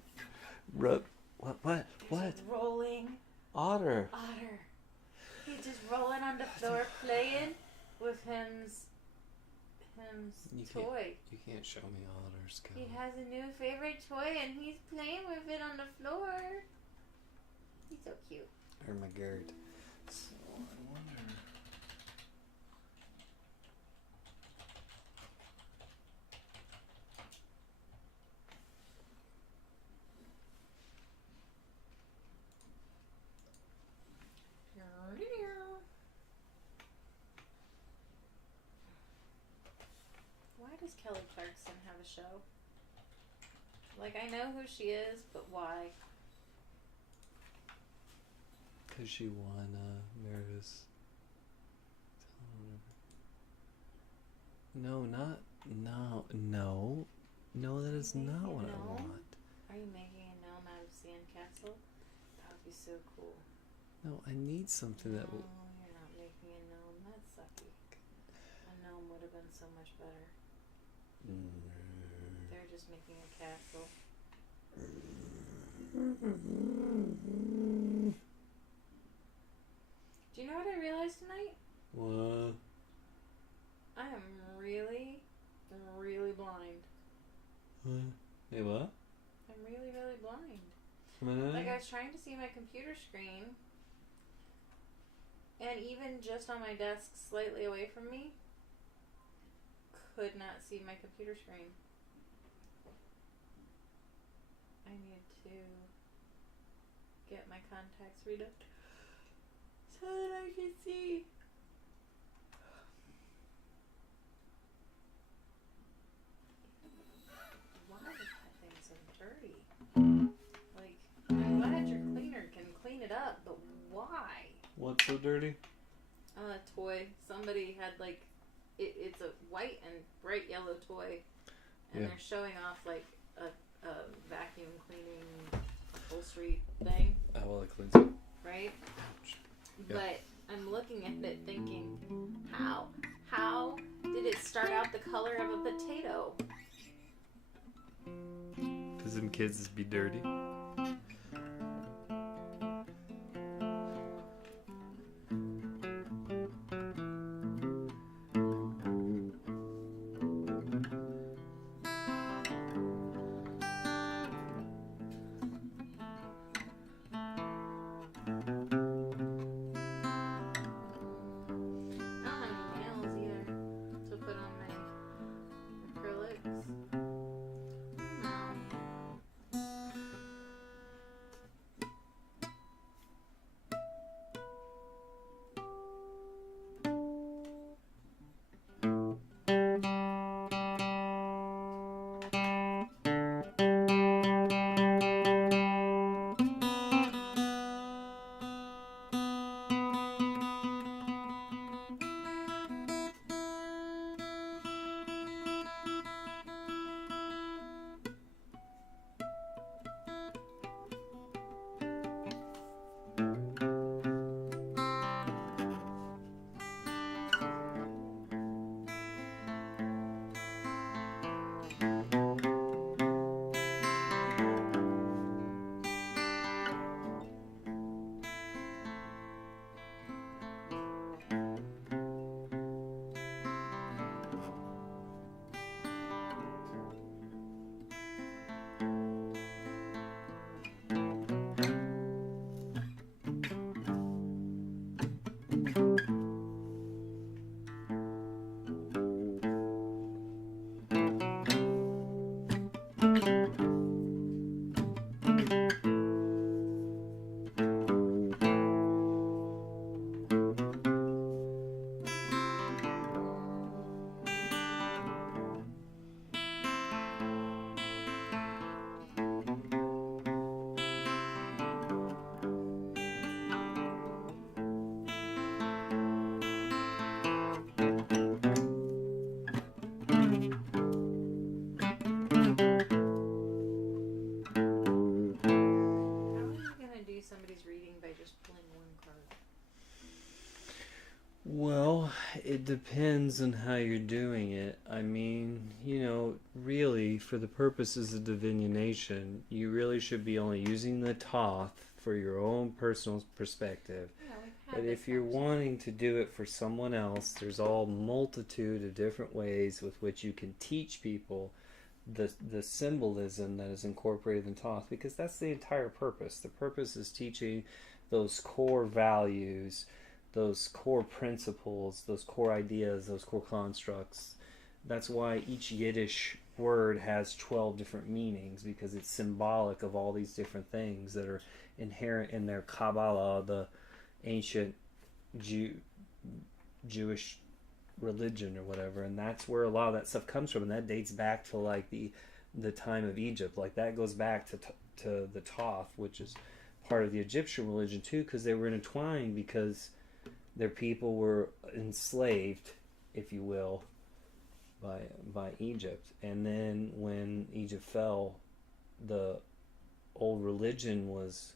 rub. What? There's a rolling Otter. otter. He's just rolling on the floor playing with him's toy. You can't show me otters, He has a new favorite toy and he's playing with it on the floor. He's so cute. Or my Garrett. So I wonder. Why does Kelly Clarkson have a show? Like, I know who she is, but why? Because she won Mary's. No, that is Making not a what I gnome? want. Are you making a gnome out of sandcastle? That would be so cool. No, I need something that No, will. you're not making a gnome. That's sucky. A gnome would have been so much better. They're just making a castle. Do you know what I realized tonight? What? I am really, really blind. Hey, what? I'm really, really blind. What? Like, I was trying to see my computer screen, and even just on my desk slightly away from me, could not see my computer screen. I need to get my contacts redone so that I can see. Why is that thing so dirty? Like, I'm glad your cleaner can clean it up, but why? What's so dirty? Toy. Somebody had like, it's a white and bright yellow toy, and Yeah. they're showing off like a vacuum cleaning upholstery thing, Oh, well, it cleans it. right? Yeah. But I'm looking at it thinking, how did it start out the color of a potato? Because them kids just be dirty. I don't have any nails either to put on my acrylics. No. depends on how you're doing it. I mean, really, for the purposes of divination, you really should be only using the Thoth for your own personal perspective. Yeah, we've had But this if you're conversation. wanting to do it for someone else, there's all multitude of different ways with which you can teach people the symbolism that is incorporated in Thoth, because that's the entire purpose. The purpose is teaching those core values, those core principles, those core ideas, those core constructs. That's why each Yiddish word has 12 different meanings, because it's symbolic of all these different things that are inherent in their Kabbalah, the ancient Jewish religion or whatever. And that's where a lot of that stuff comes from, and that dates back to like the time of Egypt. Like that goes back to the Thoth, which is part of the Egyptian religion too, because they were intertwined, because their people were enslaved, if you will, by Egypt. And then when Egypt fell, the old religion was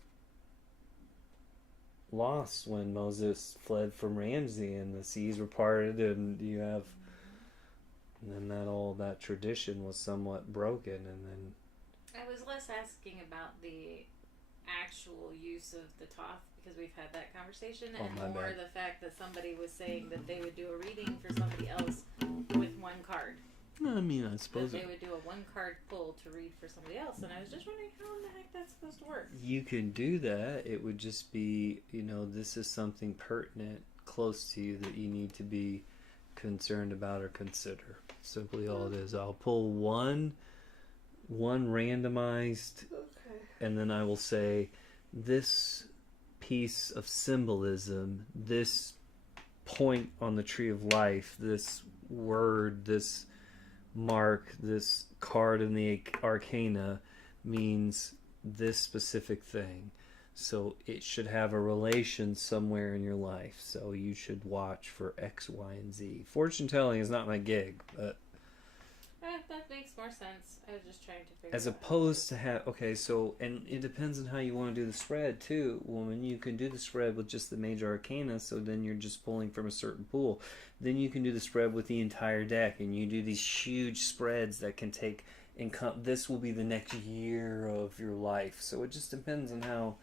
lost when Moses fled from Ramsey and the seas were parted, and then that tradition was somewhat broken. And then I was less asking about the actual use of the Thoth, because we've had that conversation, Oh, and my more bad. the fact that somebody was saying that they would do a reading for somebody else with one card. I mean, I That suppose they would do a one card pull to read for somebody else, and I was just wondering how in the heck that's supposed to work. you can do that. It would just be, this is something pertinent, close to you, that you need to be concerned about or consider. Simply all it is. I'll pull one randomized, and then I will say, this piece of symbolism, this point on the tree of life, this word, this mark, this card in the arcana means this specific thing. So it should have a relation somewhere in your life. So you should watch for X, Y, and Z. Fortune telling is not my gig, but That makes more sense. I was just trying to figure as out. opposed to and it depends on how you want to do the spread too, woman. You can do the spread with just the major arcana, so then you're just pulling from a certain pool. Then you can do the spread with the entire deck, and you do these huge spreads that can take this will be the next year of your life. So it just depends on how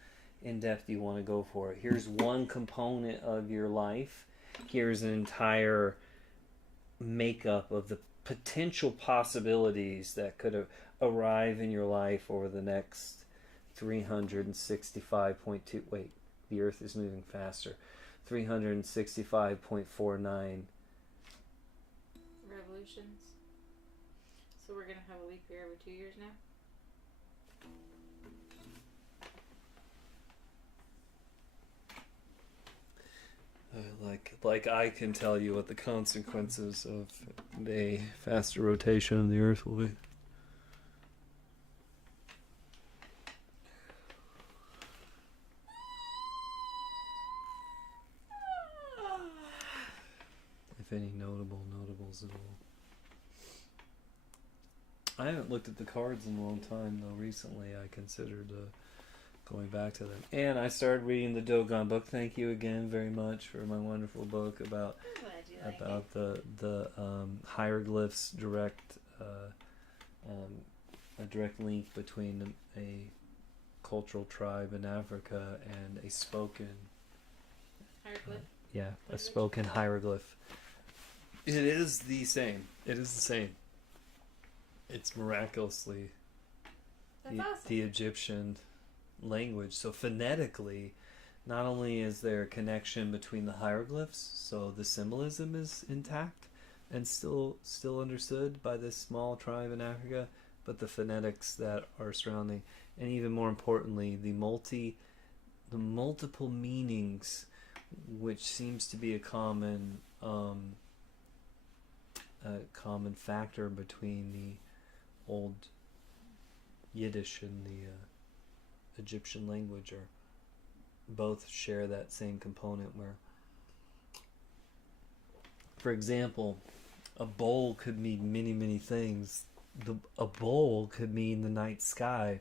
in depth you want to go for it. Here's one component of your life. Here's an entire makeup of the potential possibilities that could arrive in your life over the next 365.2. Wait, the Earth is moving faster. 365.49. Revolutions. So we're gonna have a leap year every 2 years now. Like I can tell you what the consequences of the faster rotation of the Earth will be. If any notables at all. I haven't looked at the cards in a long time though. Recently, I considered going back to them, and I started reading the Dogon book. Thank you again very much for my wonderful book about I'm glad you like about it. the hieroglyphs, a direct link between a cultural tribe in Africa and a spoken Hieroglyph. a Language? spoken hieroglyph. It is the same. It's miraculously That's the awesome. Egyptian language. So phonetically, not only is there a connection between the hieroglyphs, so the symbolism is intact and still understood by this small tribe in Africa, but the phonetics that are surrounding, and even more importantly, the multiple meanings, which seems to be a common factor between the old Yiddish and the Egyptian language, or both share that same component where, for example, a bowl could mean many things. A bowl could mean the night sky.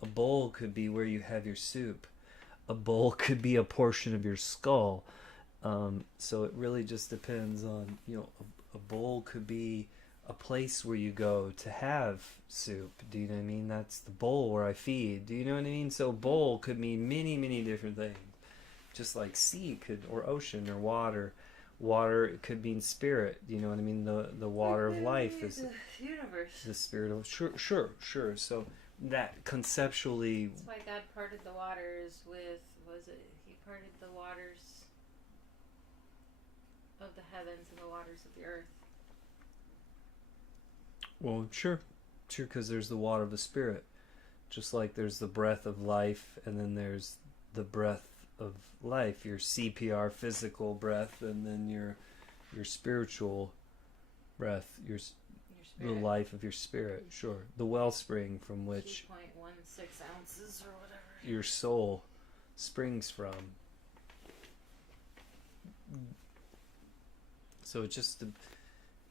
A bowl could be where you have your soup. A bowl could be a portion of your skull. So it really just depends on, a bowl could be a place where you go to have soup. Do you know what I mean? That's the bowl where I feed. Do you know what I mean? So bowl could mean many, many different things. Just like sea could, or ocean, or water. Water could mean spirit. Do you know what I mean? The water of life is the universe. the spirit of sure. So that conceptually, That's why God parted the waters with, he parted the waters of the heavens and the waters of the earth. well, sure, because there's the water of the spirit, just like there's the breath of life, and then there's the breath of life, your CPR physical breath, and then your spiritual breath, Your the spirit. life of your spirit, sure, the wellspring from which 2.16 ounces or whatever. your soul springs from. So it just,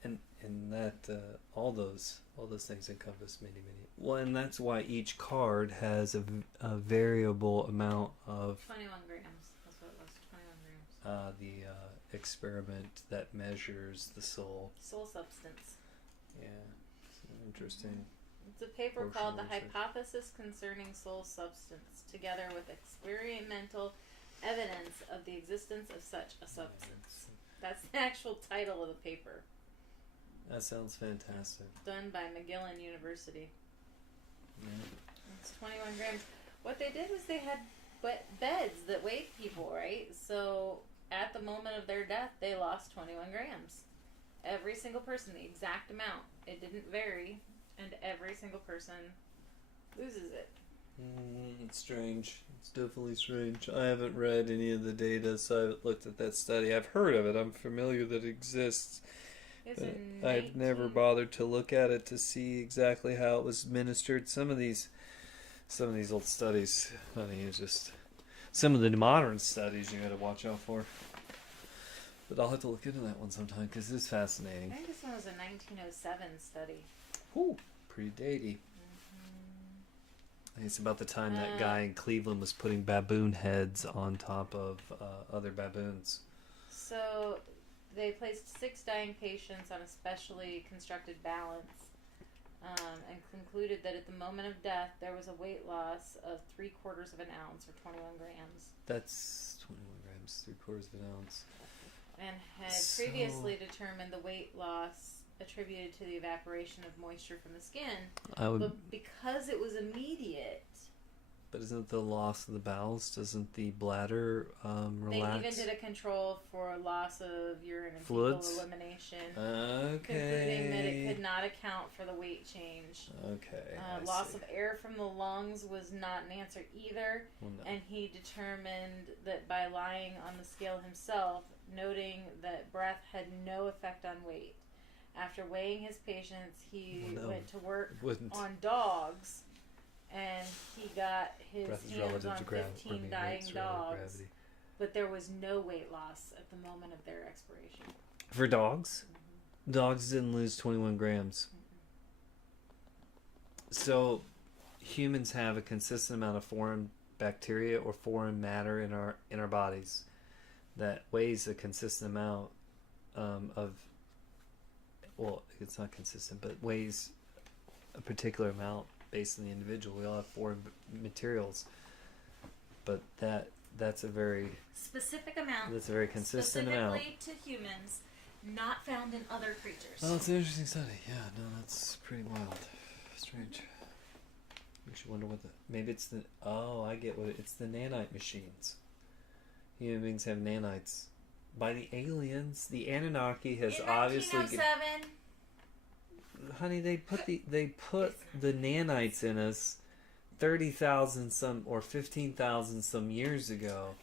and that all those things encompass many. Well, and that's why each card has a variable amount of 21 grams. That's what it was. 21 grams. the experiment that measures the soul. Soul substance. Yeah, so interesting. It's a paper Portion called The research. Hypothesis Concerning Soul Substance, together with experimental evidence of the existence of such a substance. That's the actual title of the paper, That sounds fantastic. done by McGill University. Yeah. It's 21 grams. What they did was they had beds that weighed people, right? So at the moment of their death, they lost 21 grams. Every single person, the exact amount. It didn't vary, and every single person loses it. It's strange. It's definitely strange. I haven't read any of the data, so I haven't looked at that study. I've heard of it. I'm familiar that it exists. It's But in I've never 19 bothered to look at it to see exactly how it was administered. Some of these old studies, honey, is just some of the modern studies you got to watch out for. But I'll have to look into that one sometime because it's I fascinating. think this one was a 1907 study. Ooh, pretty datey. I think it's about the time that guy in Cleveland was putting baboon heads on top of other baboons. So they placed 6 dying patients on a specially constructed balance and concluded that at the moment of death there was a weight loss of 3/4 of an ounce or 21 grams, That's 21 grams, 3/4 of an ounce. and had So- previously determined the weight loss attributed to the evaporation of moisture from the skin. I would, But because it was immediate, but isn't the loss of the bowels? Doesn't the bladder relax? they even did a control for loss of urine and Fluids? fecal elimination. Okay. Concluding that it could not account for the weight change. Okay. I Loss see. of air from the lungs was not an answer either, Well, no. and he determined that by lying on the scale himself, noting that breath had no effect on weight. After weighing his patients, he Well, no, went to work it wouldn't. on dogs, and he got his Breath is hands relative on to gravity. 15 dying dogs, but there was no weight loss at the moment of their expiration. For dogs? Dogs didn't lose 21 grams. So humans have a consistent amount of foreign bacteria or foreign matter in our bodies that weighs a consistent amount of, well, it's not consistent, but weighs a particular amount based on the individual. We all have foreign materials, but that's a very Specific amount. that's a very consistent amount. Specifically to humans, not found in other creatures. Oh, it's an interesting study. Yeah, no, that's pretty wild. Strange. Makes you wonder what maybe it's the, I get what it's the nanite machines. Human beings have nanites. By the aliens, the Anunnaki has in obviously 1907, honey, they put the nanites in us 30,000 some or 15,000 some years ago.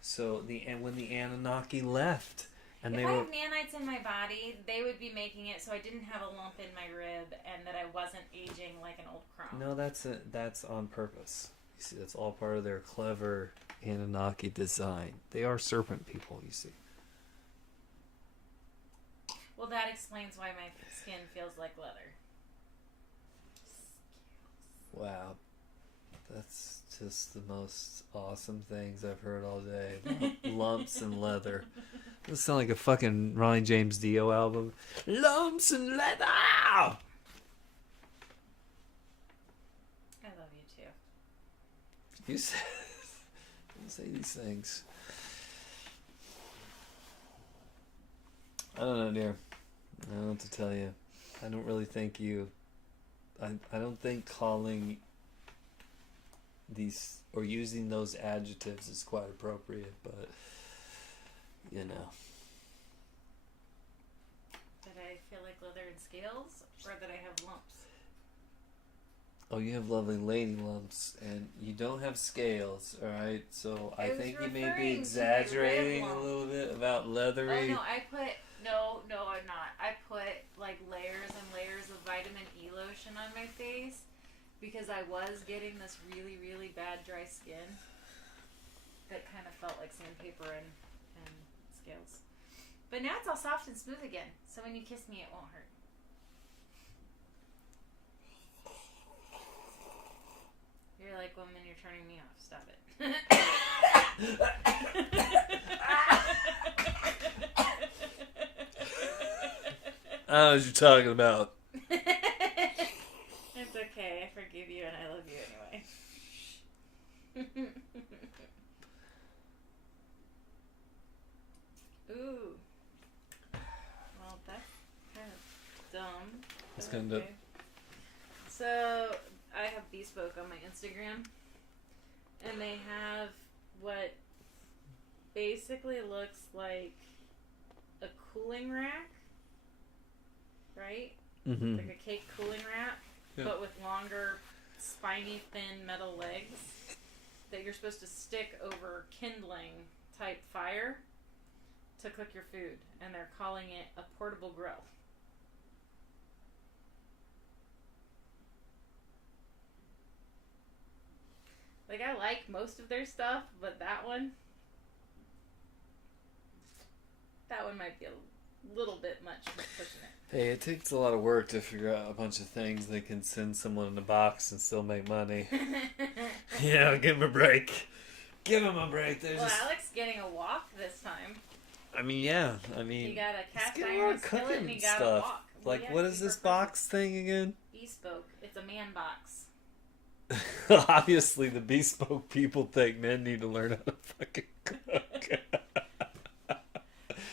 So when the Anunnaki left, and if they I were had nanites in my body, they would be making it so I didn't have a lump in my rib and that I wasn't aging like an old crone. no, that's on purpose. You see, that's all part of their clever Anunnaki design. They are serpent people, you see. Well, that explains why my skin feels like leather. Wow. That's just the most awesome things I've heard all day. About lumps and leather. Does sound like a fucking Ronnie James Dio album. Lumps and leather! I love you too. You say these things. I don't know, dear. I don't know what to tell you. I don't really think you... I don't think calling these or using those adjectives is quite appropriate, but you know. That I feel like leather and scales, or that I have lumps? Oh, you have lovely lady lumps, and you don't have scales, alright? So I was think you may referring to be my exaggerating rib a lump. little bit about Oh leathery. no, I'm not. I put like layers and layers of vitamin E lotion on my face because I was getting this really, really bad dry skin that kind of felt like sandpaper and scales. But now it's all soft and smooth again, so when you kiss me, it won't hurt. You're like, woman, you're turning me off. Stop I don't know what you're talking about. It's okay. I forgive you and I love you anyway. Ooh. Well, that's kind of dumb. It's but kind of okay. So, I have Bespoke on my Instagram. And they have what basically looks like a cooling rack. Right? Mm-hmm. Like a cake cooling rack, Yeah. but with longer, spiny, thin metal legs that you're supposed to stick over kindling type fire to cook your food. And they're calling it a portable grill. Like, I like most of their stuff, but that one might be a little bit much for pushing it. Hey, it takes a lot of work to figure out a bunch of things that can send someone in a box and still make money. Yeah, give him a break. Give him a break. There's Well, just... Alex getting a wok this time. I mean, yeah. I mean, He got a he's cast getting a iron lot of skillet and cooking he got a stuff. wok. Well, Like, yeah, what he's is this for Christmas. box thing again? Bespoke. It's a man box. Obviously, the bespoke people think men need to learn how to fucking cook.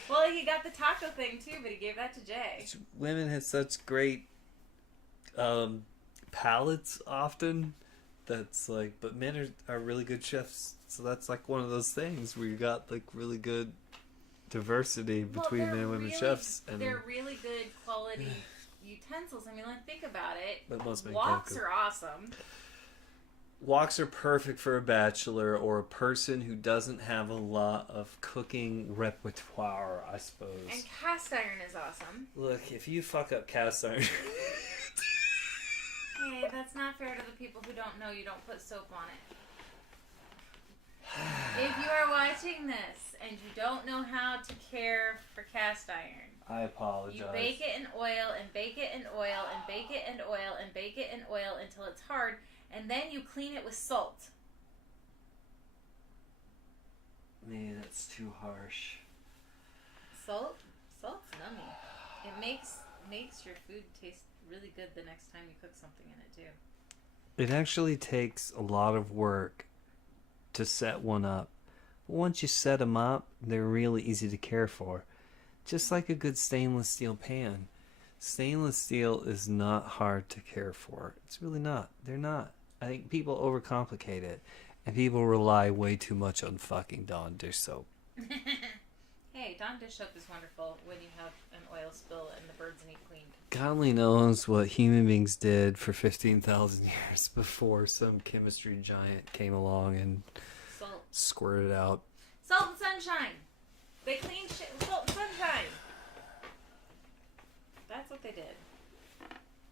Well, he got the taco thing too, but he gave that to Jay. Women have such great palates often. That's like, but men are really good chefs. So that's like one of those things where you got like really good diversity between Well, men and women really, chefs. And they're really good quality utensils. I mean, like, think about it. But most men Woks can't cook. are awesome. Woks are perfect for a bachelor or a person who doesn't have a lot of cooking repertoire, I suppose. And cast iron is awesome. Look, if you fuck up cast iron, Hey, that's not fair to the people who don't know you don't put soap on it. If you are watching this and you don't know how to care for cast iron, I apologize. you bake it in oil and bake it in oil and bake it in oil and bake it in oil until it's hard, and then you clean it with salt. Man, that's too harsh. Salt's nummy. It makes your food taste really good the next time you cook something in it too. It actually takes a lot of work to set one up. But once you set them up, they're really easy to care for. Just like a good stainless steel pan. Stainless steel is not hard to care for. It's really not. They're not. I think people overcomplicate it. And people rely way too much on fucking Dawn dish soap. Hey, Dawn dish soap is wonderful when you have an oil spill and the birds need cleaned. God only knows what human beings did for 15,000 years before some chemistry giant came along and Salt. squirted out. Salt and sunshine. They clean shit with salt and sunshine. That's what they did.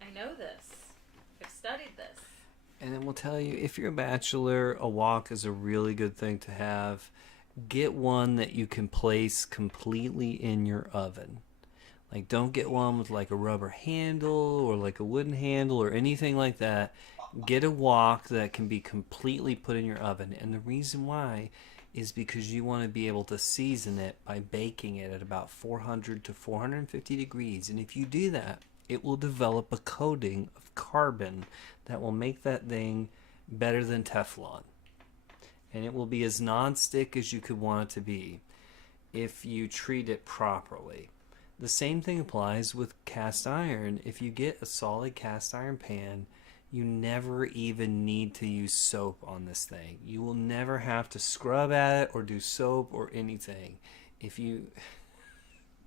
I know this. I've studied this. And then we'll tell you, if you're a bachelor, a wok is a really good thing to have. Get one that you can place completely in your oven. Like, don't get one with like a rubber handle or like a wooden handle or anything like that. Get a wok that can be completely put in your oven. And the reason why is because you want to be able to season it by baking it at about 400 to 450 degrees. And if you do that, it will develop a coating of carbon that will make that thing better than Teflon. And it will be as non-stick as you could want it to be if you treat it properly. The same thing applies with cast iron. If you get a solid cast iron pan, you never even need to use soap on this thing. You will never have to scrub at it or do soap or anything. If you,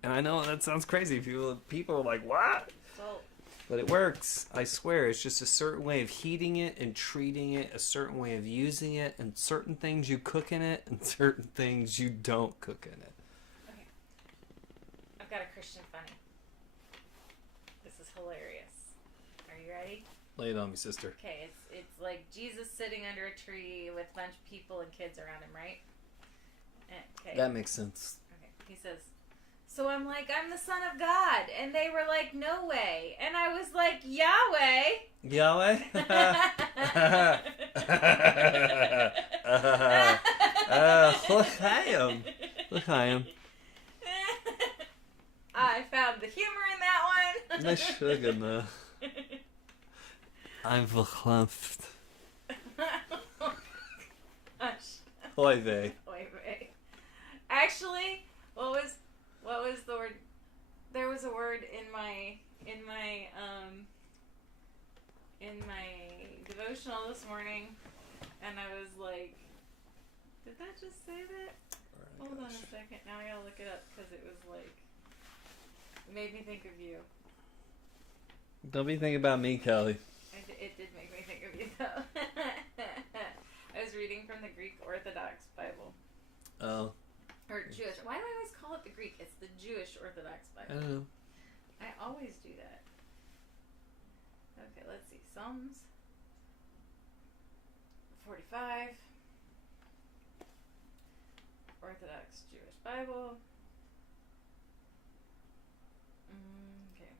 and I know that sounds crazy. People are like, what? Salt. But it works. I swear. It's just a certain way of heating it and treating it, a certain way of using it, and certain things you cook in it and certain things you don't cook in it. Okay. I've got a Christian funny. This is hilarious. Are you ready? Lay it on me, sister. Okay, it's like Jesus sitting under a tree with a bunch of people and kids around him, right? Okay. That makes sense. Okay. He says, so I'm like, I'm the son of God. And they were like, no way. And I was like, Yahweh. Yahweh? L'chaim. L'chaim. I found the humor in that one. Meshugana. I'm verklempt. Gosh. Oy vey. Wait. Actually, what was the word? There was a word in my devotional this morning, and I was like, did that just say that? Hold on a second. Now I gotta look it up because it was like, it made me think of you. Don't be thinking about me, Kelly. It did make me think of you though. I was reading from the Greek Orthodox Bible. Oh. Or Jewish. Why do I always call it the Greek? It's the Jewish Orthodox I Bible. don't know. I always do that. Okay, let's see. Psalms 45. Orthodox Jewish Bible. Okay.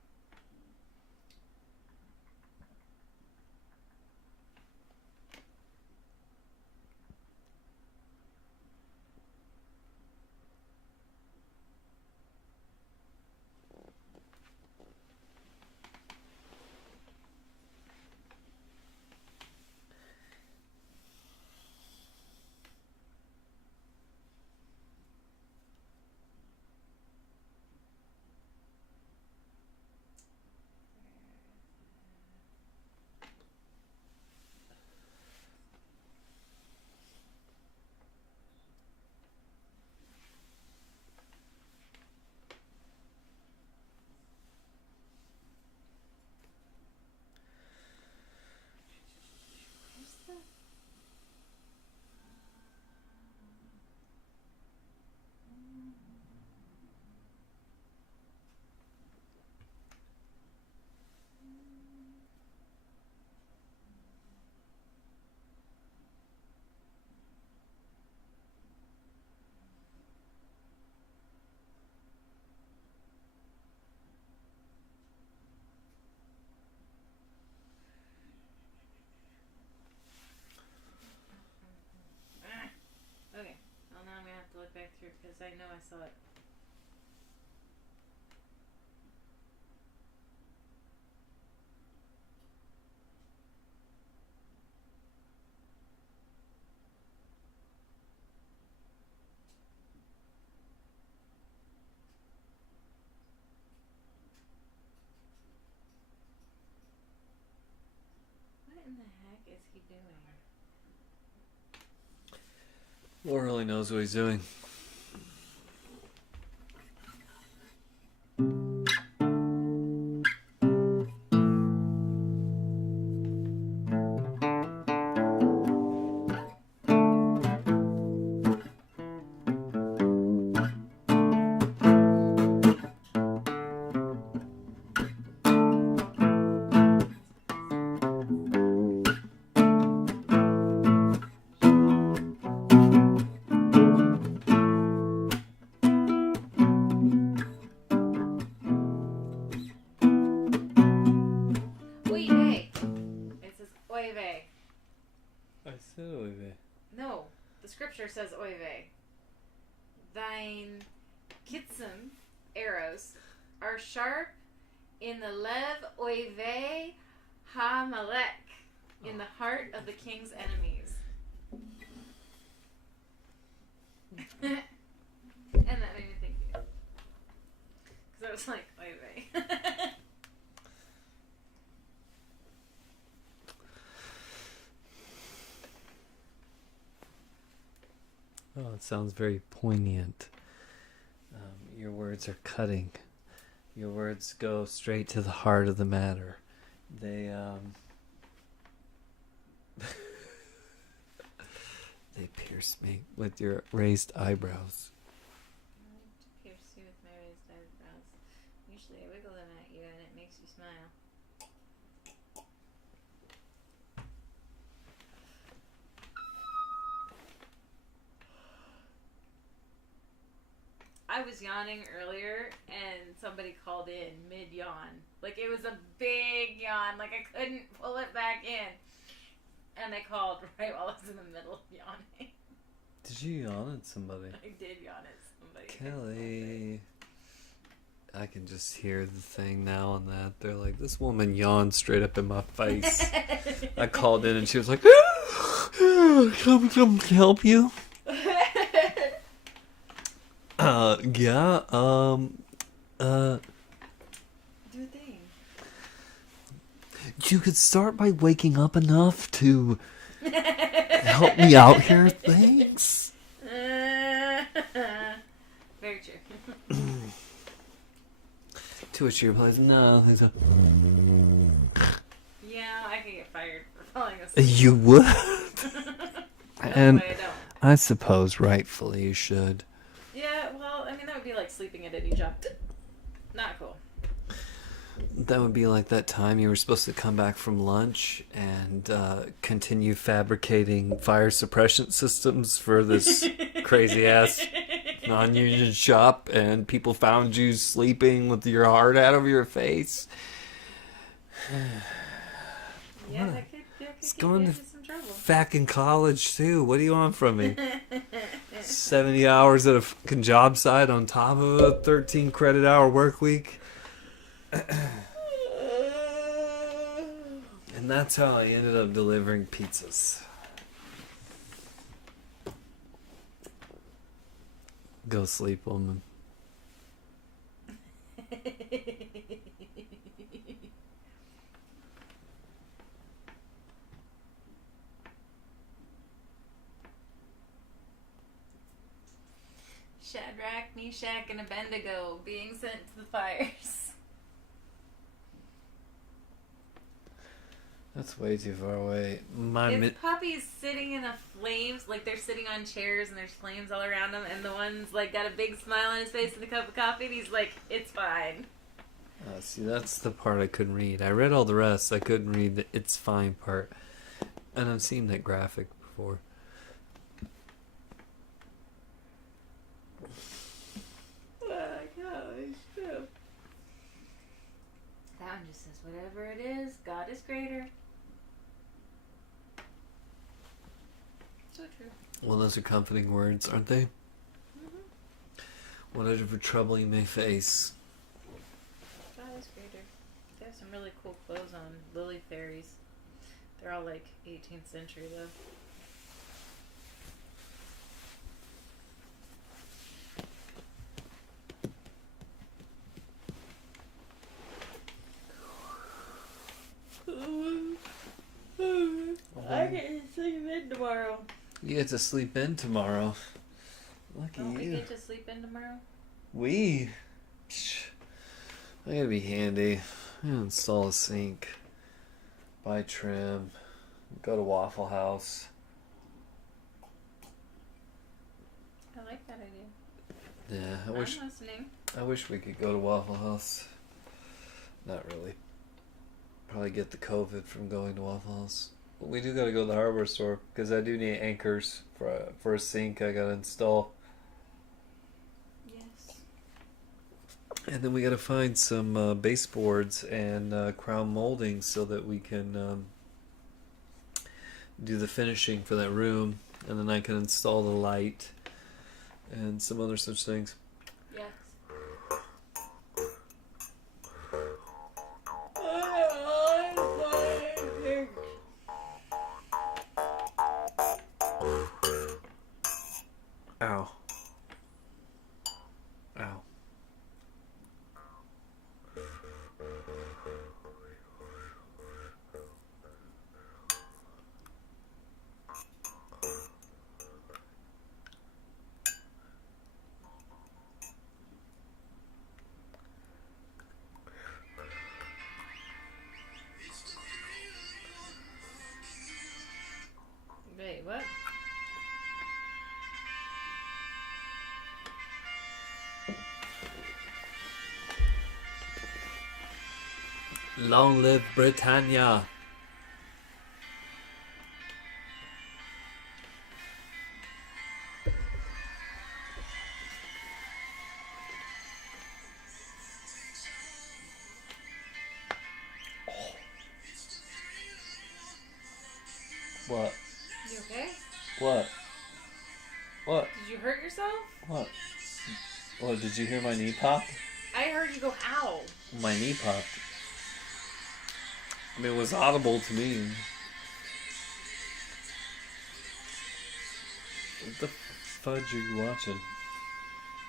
Okay. Well, now I'm gonna have to look back through because I know I saw it. What in the heck is he doing? Lord really knows what he's doing. Thank you. said oive. No, the scripture says oive. Thine kitsum, arrows, are sharp in the lev oive ha-malek, in the heart of the king's enemies. And that made me think of you. Because I was like, oive. Oh, it sounds very poignant. Your words are cutting. Your words go straight to the heart of the matter. They they pierce me with your raised eyebrows. Pierce you with my raised eyebrows. Usually I wiggle them at you and it makes you smile. I was yawning earlier and somebody called in mid-yawn. Like it was a big yawn. Like I couldn't pull it back in. And they called right while I was in the middle of yawning. Did you yawn at somebody? I did yawn at somebody. Kelly. I can just hear the thing now and that. They're like, this woman yawned straight up in my face. I called in and she was like, come help you. Yeah, Do a thing. you could start by waking up enough to help me out here. Thanks. Very true. To which she replies, no. There's a... Yeah, I could get fired for falling asleep. You would? And But I don't. I suppose rightfully you should. Yeah, well, I mean, that would be like sleeping at any job. Not cool. That would be like that time you were supposed to come back from lunch and continue fabricating fire suppression systems for this crazy ass non-union shop, and people found you sleeping with your heart out of your face. Yeah, that could It's get going you to into some trouble. back in college too. What do you want from me? 70 hours at a fucking job site on top of a 13 credit hour work week. And that's how I ended up delivering pizzas. Go sleep, woman. Shadrach, Meshach, and Abednego being sent to the fires. That's way too far away. It's puppies sitting in the flames, like they're sitting on chairs and there's flames all around them, and the one's like got a big smile on his face and a cup of coffee, and he's like, "It's fine." See, that's the part I couldn't read. I read all the rest. I couldn't read the "it's fine" part. And I've seen that graphic before. Oh my gosh. That one just says, "Whatever it is, God is greater." So true. Well, those are comforting words, aren't they? Whatever trouble you may face. God is greater. They have some really cool clothes on. Lily fairies. They're all like 18th century though. I get to sleep in tomorrow. You get to sleep in tomorrow. Lucky Don't we you. get to sleep in tomorrow? We? Psh, I gotta be handy. I'm gonna install a sink. Buy trim. Go to Waffle House. I like that idea. Yeah, I'm listening. I wish we could go to Waffle House. Not really. Probably get the COVID from going to Waffle House. But we do gotta go to the hardware store because I do need anchors for a sink I gotta install. Yes. And then we gotta find some baseboards and crown molding so that we can do the finishing for that room, and then I can install the light and some other such things. Yes. Ow. Ow. Wait, what? Long live Britannia. What? You okay? What? What? Did you hurt yourself? What? What? Did you hear my knee pop? I heard you go, ow. My knee popped. I mean, it was audible to me. What the fudge are you watching?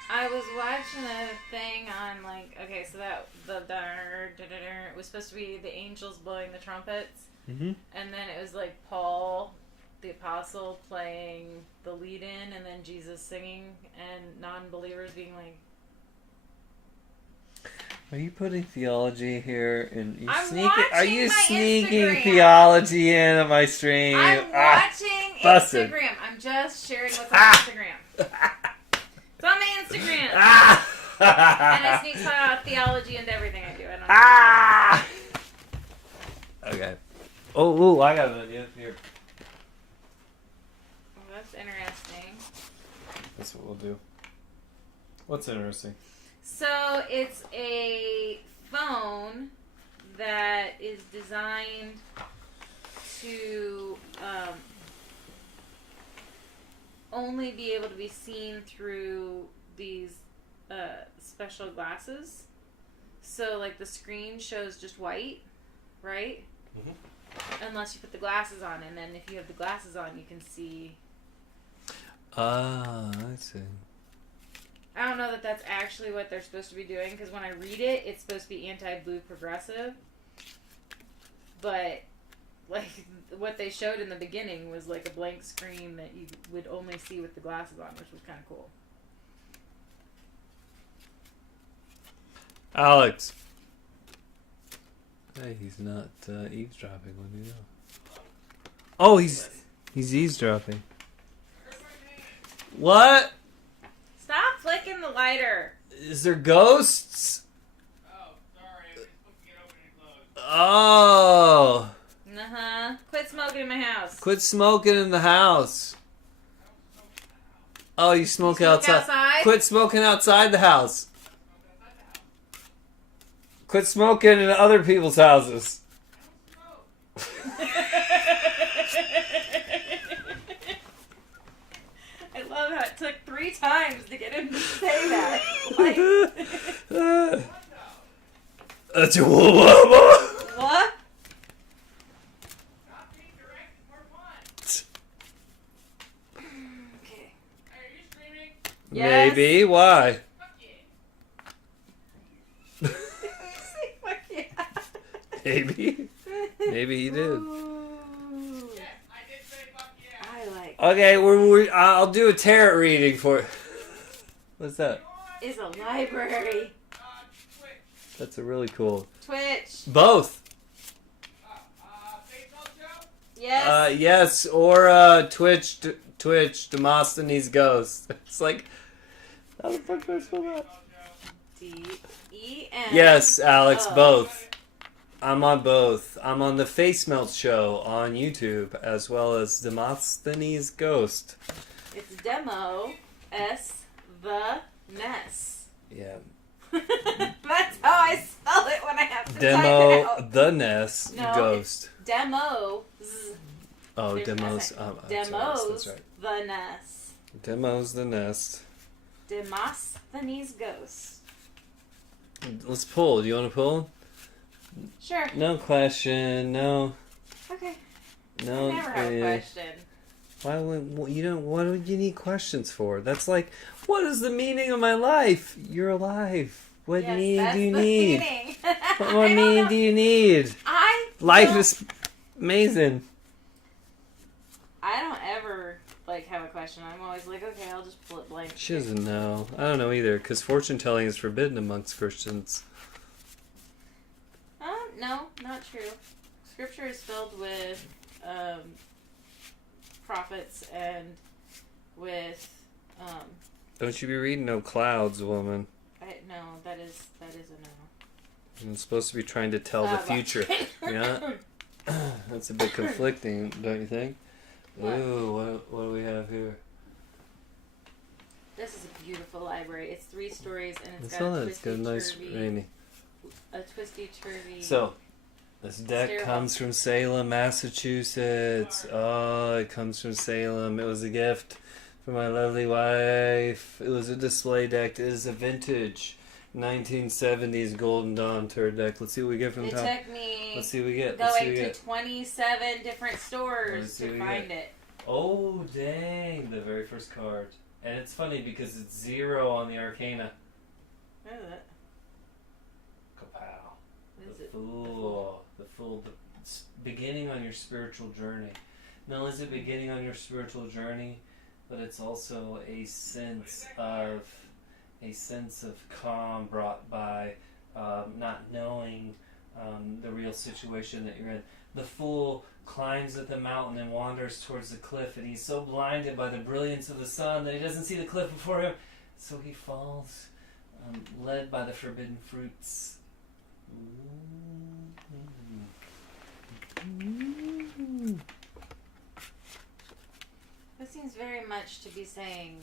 I was watching a thing on, like, okay, so that, it was supposed to be the angels blowing the trumpets, Mm-hmm. and then it was, like, Paul, the apostle, playing the lead-in, and then Jesus singing, and non-believers being like, Are you putting theology here? And you I'm sneaking? Are watching you my sneaking Instagram. theology into my stream? I'm watching busted. Instagram. I'm just sharing what's on Instagram. It's on my Instagram. And I sneak theology into everything I do. I don't know. Okay. Oh, I got an idea here. Well, that's interesting. That's what we'll do. What's interesting? So it's a phone that is designed to only be able to be seen through these special glasses. So like the screen shows just white, right? Mm-hmm. Unless you put the glasses on, and then if you have the glasses on, you can see. Ah, I see. I don't know that that's actually what they're supposed to be doing, because when I read it, it's supposed to be anti-blue progressive. But, like, what they showed in the beginning was, like, a blank screen that you would only see with the glasses on, which was kind of cool. Alex. Hey, he's not eavesdropping, what do you know? Oh, he's eavesdropping. What? Stop flicking the lighter! Is there ghosts? Oh, sorry. I'm just looking at open and close. Oh. Uh-huh. Quit smoking in my house. Quit smoking in the house. Oh, you smoke, You smoke outside. outside? Quit smoking outside the house. Quit smoking in other people's houses. I love how it took 3 times to get him to say that. Like, That's your what? what? Not being direct is more fun. Okay. Hey, are you streaming? Yes. Maybe. Why? Fuck yeah. Fuck yeah. Maybe. Maybe he did. Ooh. Yes, I did say fuck yeah. I like Okay, I'll do a tarot reading for it. What's that? is a library. Twitch. That's a really cool. Twitch. Both. Baseball show? Yes. Yes, or Twitch, Demosthenes Ghost. It's like, how the fuck do I spell that? D-E-N. Yes, Alex, Oh. both. I'm on both. I'm on the Face Melt Show on YouTube, as well as Demosthenes Ghost. It's Demo S the Ness. Yeah. That's how I spell it when I have to type it Demo out. the Ness No, Ghost. Demo Z Oh, There's Demos. Nest. That's Demos That's right. the Nest. Demos the nest. Demosthenes Ghost. Let's pull. Do you want to pull? Sure. No question. No. Okay. No. I never have a question. Why would you don't? What would you need questions for? That's like, what is the meaning of my life? You're alive. What Yes, meaning that's do you the need? meaning. What I don't meaning know. do you need? Life don't- is amazing. I don't ever like have a question. I'm always like, okay, I'll just pull it blank. She doesn't know. I don't know either, because fortune telling is forbidden amongst Christians. No, not true. Scripture is filled with prophets and with Don't you be reading no clouds, woman. no, that is a no. You're supposed to be trying to tell the future. Yeah, that's a bit conflicting, don't you think? What? Ooh, what do we have here? This is a beautiful library. It's 3 stories and it's I got saw a that. It's got a nice twisty-turvy, rainy. a twisty-turvy. So, this deck Stairwell. comes from Salem, Massachusetts. Oh, it comes from Salem. It was a gift for my lovely wife. It was a display deck. It is a vintage 1970s Golden Dawn turd deck. Let's see what we get from It top. took me Let's see what we get. Let's see what going we to get. 27 different Let's stores see to what we find get. it. Oh, dang. The very first card. And it's funny because it's 0 on the Arcana. What is it? Kapow. What is The it? Fool. The Fool. Beginning on your spiritual journey. Not only is it beginning on your spiritual journey, but it's also a sense of calm brought by not knowing the real situation that you're in. The Fool climbs at the mountain and wanders towards the cliff, and he's so blinded by the brilliance of the sun that he doesn't see the cliff before him, so he falls, led by the forbidden fruits. That seems very much to be saying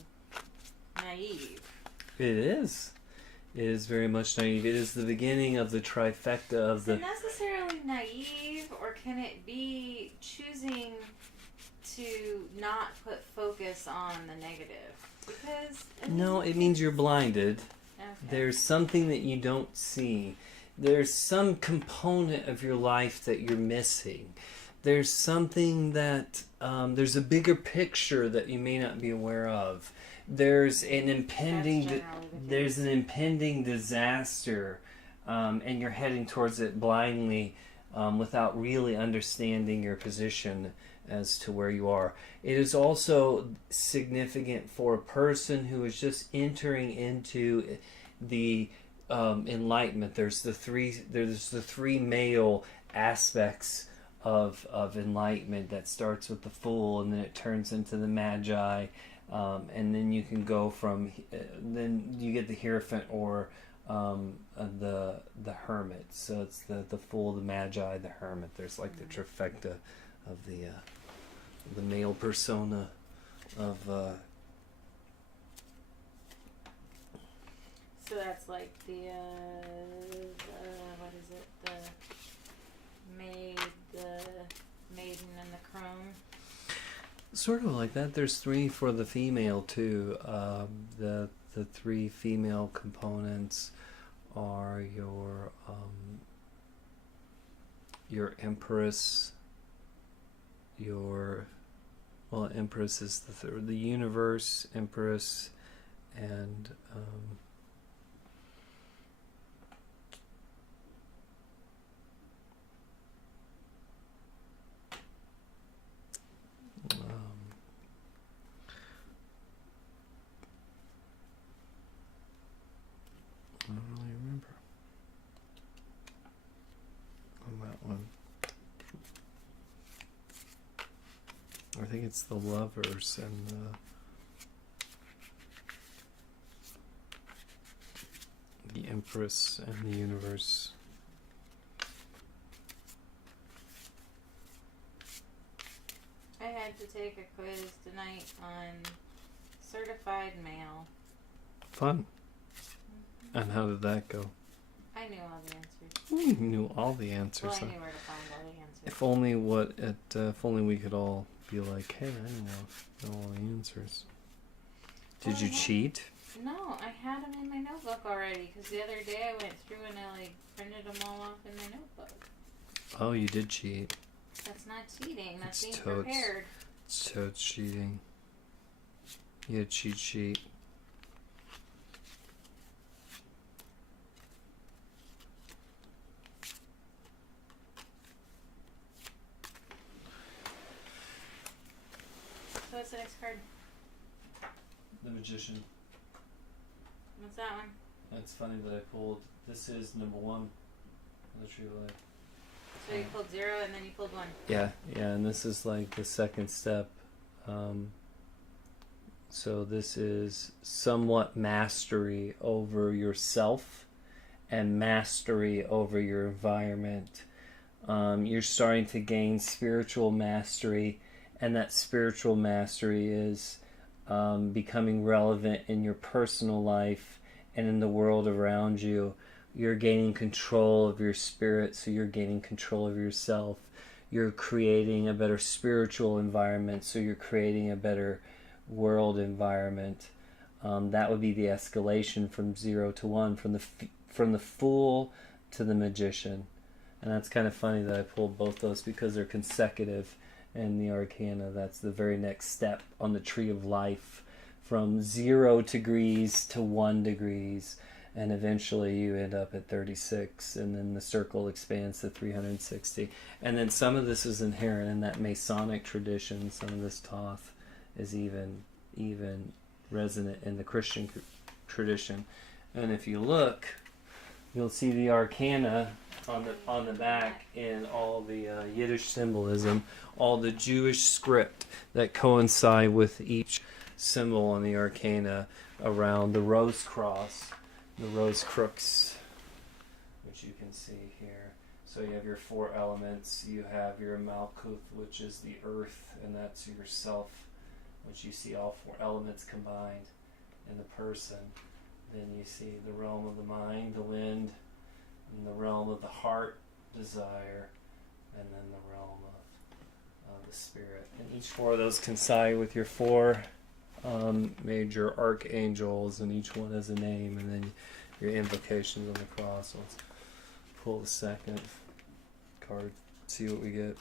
naive. It is. It is very much naive. It is the beginning of the trifecta of Is the. it necessarily naive, or can it be choosing to not put focus on the negative? Because No, it means you're blinded. Okay. There's something that you don't see. There's some component of your life that you're missing. There's something that there's a bigger picture that you may not be aware of. There's an impending That's generally the case. there's an impending disaster, and you're heading towards it blindly, without really understanding your position as to where you are. It is also significant for a person who is just entering into the enlightenment. There's the three male aspects of enlightenment that starts with the Fool, and then it turns into the Magi, and then you can go from then you get the Hierophant or the Hermit. So it's the Fool, the Magi, the Hermit. There's like the trifecta of the male persona of So that's like the what is it? The maiden and the crone. sort of like that. There's 3 for the female too. The 3 female components are your Empress, Empress is the third, the Universe, Empress, and I don't really remember on that one. I think it's the Lovers and the Empress and the Universe. I had to take a quiz tonight on certified mail. Fun. And how did that go? I knew all the answers. You knew all the answers. Well, I huh? knew where to find all the answers. If only if only we could all be like, hey, I know all the answers. Did you cheat? No, I had them in my notebook already. Because the other day I went through and I printed them all off in my notebook. Oh, you did cheat. That's not cheating. That's It's being prepared. It's totes cheating. You had cheat sheet. So what's the next card? The Magician. What's that one? It's funny that I pulled. This is number 1 on the Tree of Life. So you pulled 0 and then you pulled 1. Yeah, and this is like the second step. So this is somewhat mastery over yourself and mastery over your environment. You're starting to gain spiritual mastery, and that spiritual mastery is becoming relevant in your personal life and in the world around you. You're gaining control of your spirit, so you're gaining control of yourself. You're creating a better spiritual environment, so you're creating a better world environment. That would be the escalation from 0 to 1, from the Fool to the Magician. And that's kind of funny that I pulled both those because they're consecutive in the Arcana. That's the very next step on the Tree of Life, from 0 degrees to 1 degrees. And eventually you end up at 36, and then the circle expands to 360. And then some of this is inherent in that Masonic tradition. Some of this Thoth is even resonant in the Christian tradition. And if you look, you'll see the Arcana on the back in all the Yiddish symbolism, all the Jewish script that coincide with each symbol on the Arcana around the rose cross. The rose crooks, which you can see here. So you have your 4 elements. You have your Malkuth, which is the earth, and that's yourself, which you see all 4 elements combined in the person. Then you see the realm of the mind, the wind, and the realm of the heart, desire, and then the realm of the spirit. And each 4 of those coincide with your 4 major archangels, and each one has a name, and then your invocations on the cross. Let's pull the second card, see what we get.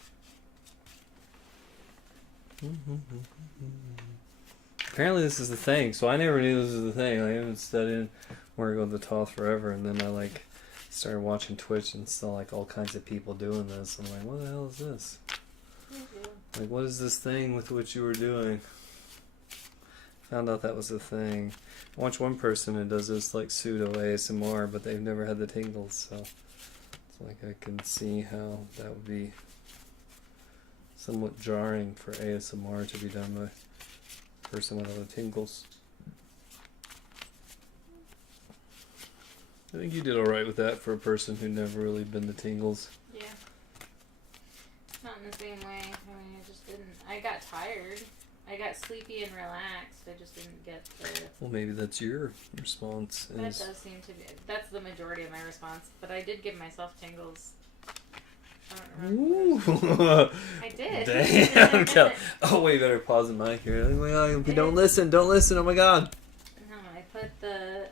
Apparently this is the thing, so I never knew this was the thing. I haven't studied where I go to the Thoth forever, and then I started watching Twitch and saw all kinds of people doing this. I'm like, what the hell is this? Like, what is this thing with what you were doing? Found out that was a thing. I watched one person who does this pseudo ASMR, but they've never had the tingles, so it's I can see how that would be somewhat jarring for ASMR to be done by a person without the tingles. I think you did alright with that for a person who'd never really been the tingles. Yeah. Not in the same way. I mean, I just didn't. I got tired. I got sleepy and relaxed. I just didn't get the... Well, maybe that's your response. That does seem to be... That's the majority of my response. But I did give myself tingles. I don't remember. Ooh. I did. Damn. Kel. Oh, wait, better pause the mic here. Oh my God, don't listen. Oh my God. No, I put the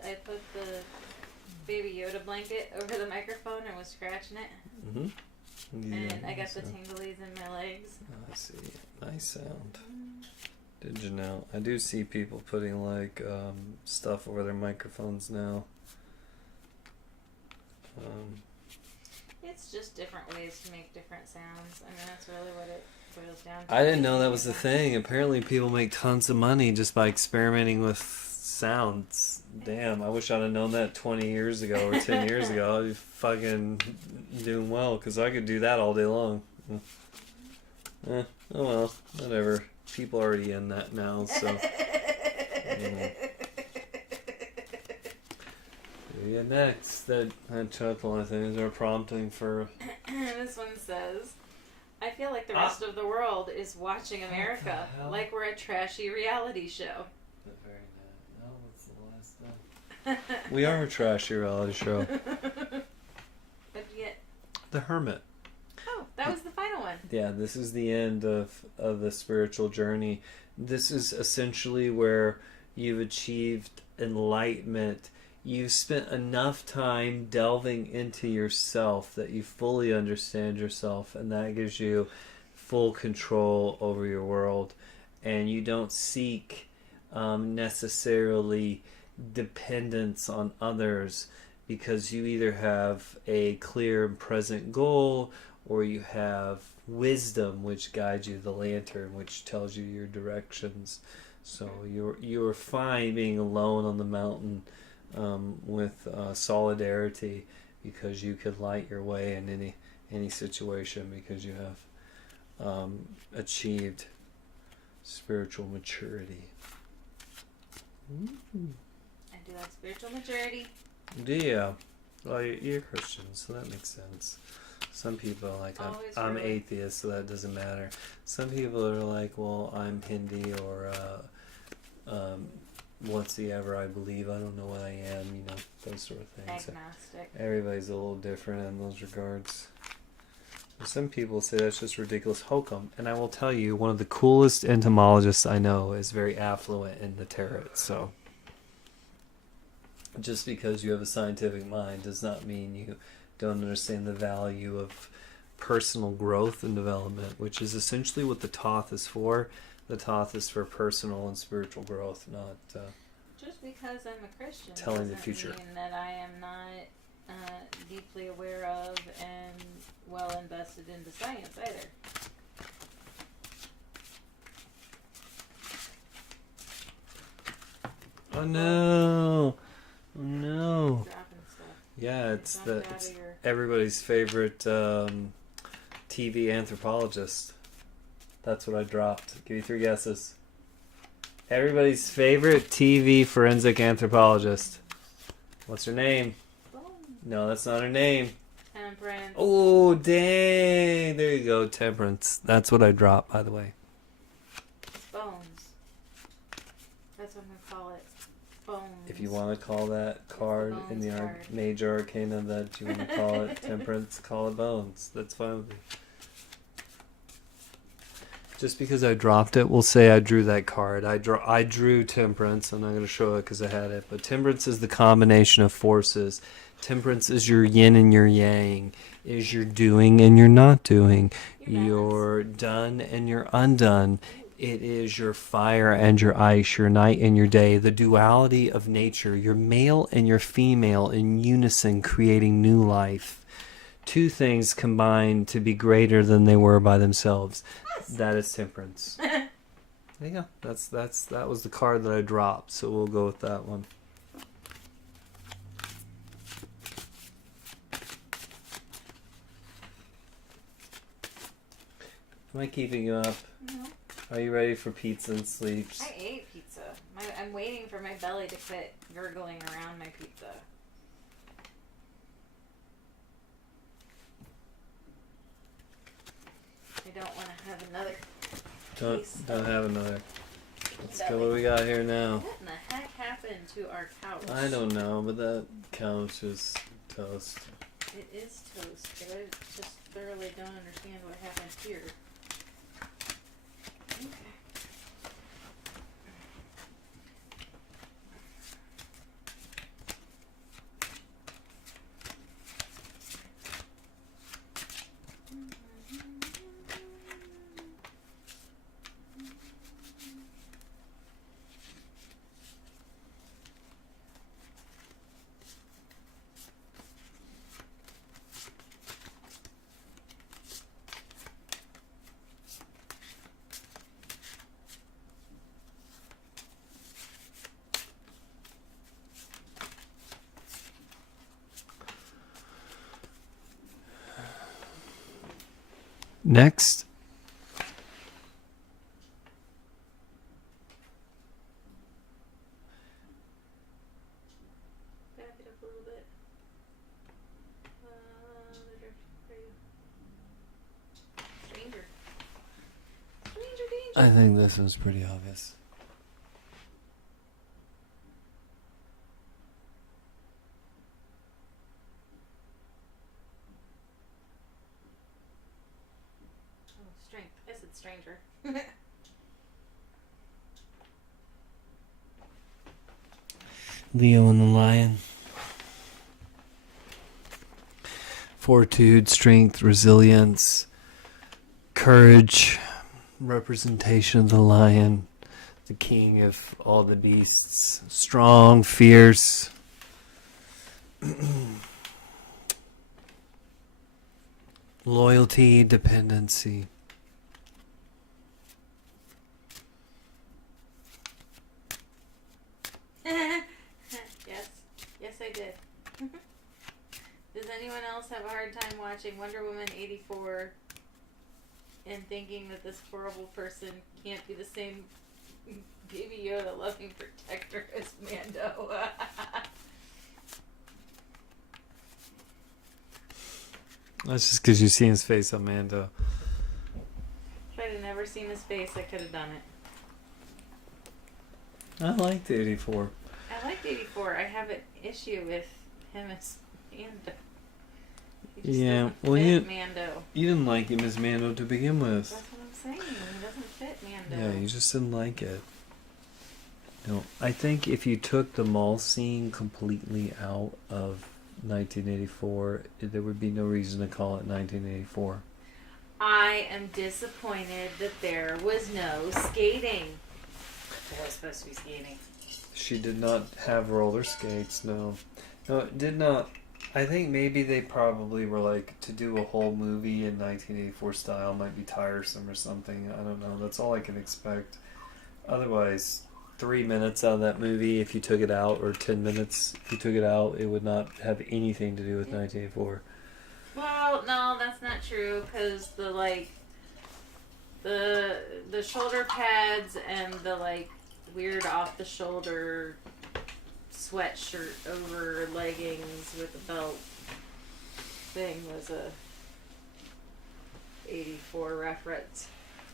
Baby Yoda blanket over the microphone and was scratching it. Mm-hmm. Yeah, And I got the tinglies in my legs. Oh, I see. Nice sound. Did you know? I do see people putting stuff over their microphones now. It's just different ways to make different sounds. I mean, that's really what it boils down to. I didn't know that was the thing. Apparently people make tons of money just by experimenting with sounds. Damn, I wish I'd have known that 20 years ago or 10 years ago. I'd be fucking doing well, because I could do that all day long. Oh well, whatever. People are already in that now, so... Yeah, next, that chuckle, I think, is our prompting for... This one says, I feel like the rest of the world is watching America, like we're a trashy reality show. Very nice. No, that's the last thing. We are a trashy reality show. What'd you get? The Hermit. Oh, that was the final one. on. Yeah, this is the end of the spiritual journey. This is essentially where you've achieved enlightenment. You've spent enough time delving into yourself that you fully understand yourself, and that gives you full control over your world. And you don't seek necessarily dependence on others, because you either have a clear and present goal, or you have wisdom which guides you, the lantern which tells you your directions. So you're fine being alone on the mountain with solidarity, because you could light your way in any situation, because you have achieved spiritual maturity. I do have spiritual maturity. Yeah. Well, you're Christian, so that makes sense. Some people are like, Always I'm really. atheist, so that doesn't matter. Some people are like, well, I'm Hindi, or whatsoever I believe. I don't know what I am, those sort of things. Agnostic. Everybody's a little different in those regards. Some people say that's just ridiculous hokum, and I will tell you, one of the coolest entomologists I know is very affluent in the tarot. So, just because you have a scientific mind does not mean you don't understand the value of personal growth and development, which is essentially what the Thoth is for. The Thoth is for personal and spiritual growth, not Just because I'm a Christian telling the doesn't future. mean that I am not deeply aware of and well invested into science either. Oh no! Oh no! Dropping stuff. Yeah, it's Jumped out it's of your- everybody's favorite TV anthropologist. That's what I dropped. Give you 3 guesses. Everybody's favorite TV forensic anthropologist. What's her name? Boom. No, that's not her name. Temperance. Oh, dang. There you go, Temperance. That's what I dropped, by the way. Bones. That's what I'm going to call it. Bones. If you want to call that card in the Bones card. major arcana that you want to call it Temperance, call it Bones. That's fine with me. Just because I dropped it, we'll say I drew that card. I drew Temperance. I'm not going to show it because I had it. But Temperance is the combination of forces. Temperance is your yin and your yang. Is your doing and your not doing. Your done and your undone. It is your fire and your ice, your night and your day. The duality of nature. Your male and your female in unison, creating new life. 2 things combined to be greater than they were by themselves. That is Temperance. There you go. That was the card that I dropped, so we'll go with that one. Am I keeping you up? No. Are you ready for pizza and sleeps? I ate pizza. I'm waiting for my belly to quit gurgling around my pizza. I don't want to have another piece. Don't have another. Let's go. What do we got here now? What in the heck happened to our couch? I don't know, but that couch is toast. It is toast, but I just thoroughly don't understand what happened here. Okay. Next, Back it up a little bit. The drift. There you go. Stranger. Stranger danger. I think this was pretty obvious. stranger. Leo and the Lion. Fortitude, strength, resilience, courage, representation of the lion, the king of all the beasts, strong, fierce. Loyalty, dependency. Yes, I did. Does anyone else have a hard time watching Wonder Woman 84 and thinking that this horrible person can't be the same Baby Yoda loving protector as Mando? That's just because you've seen his face on Mando. If I'd have never seen his face, I could have done it. I liked 84. I liked 84. I have an issue with him as Mando. He just Yeah, doesn't well, fit Mando. You didn't like him as Mando to begin with. That's what I'm saying. He doesn't fit Mando. Yeah, you just didn't like it. No, I think if you took the mall scene completely out of 1984, there would be no reason to call it 1984. I am disappointed that there was no skating. There was supposed to be skating. She did not have roller skates, no. No, it did not. I think maybe they probably were like, to do a whole movie in 1984 style might be tiresome or something. I don't know. That's all I can expect. Otherwise, 3 minutes out of that movie, if you took it out, or 10 minutes, if you took it out, it would not have anything to do with 1984. Well, no, that's not true, because the shoulder pads and the weird off the shoulder sweatshirt over leggings with a belt thing was a 84 reference.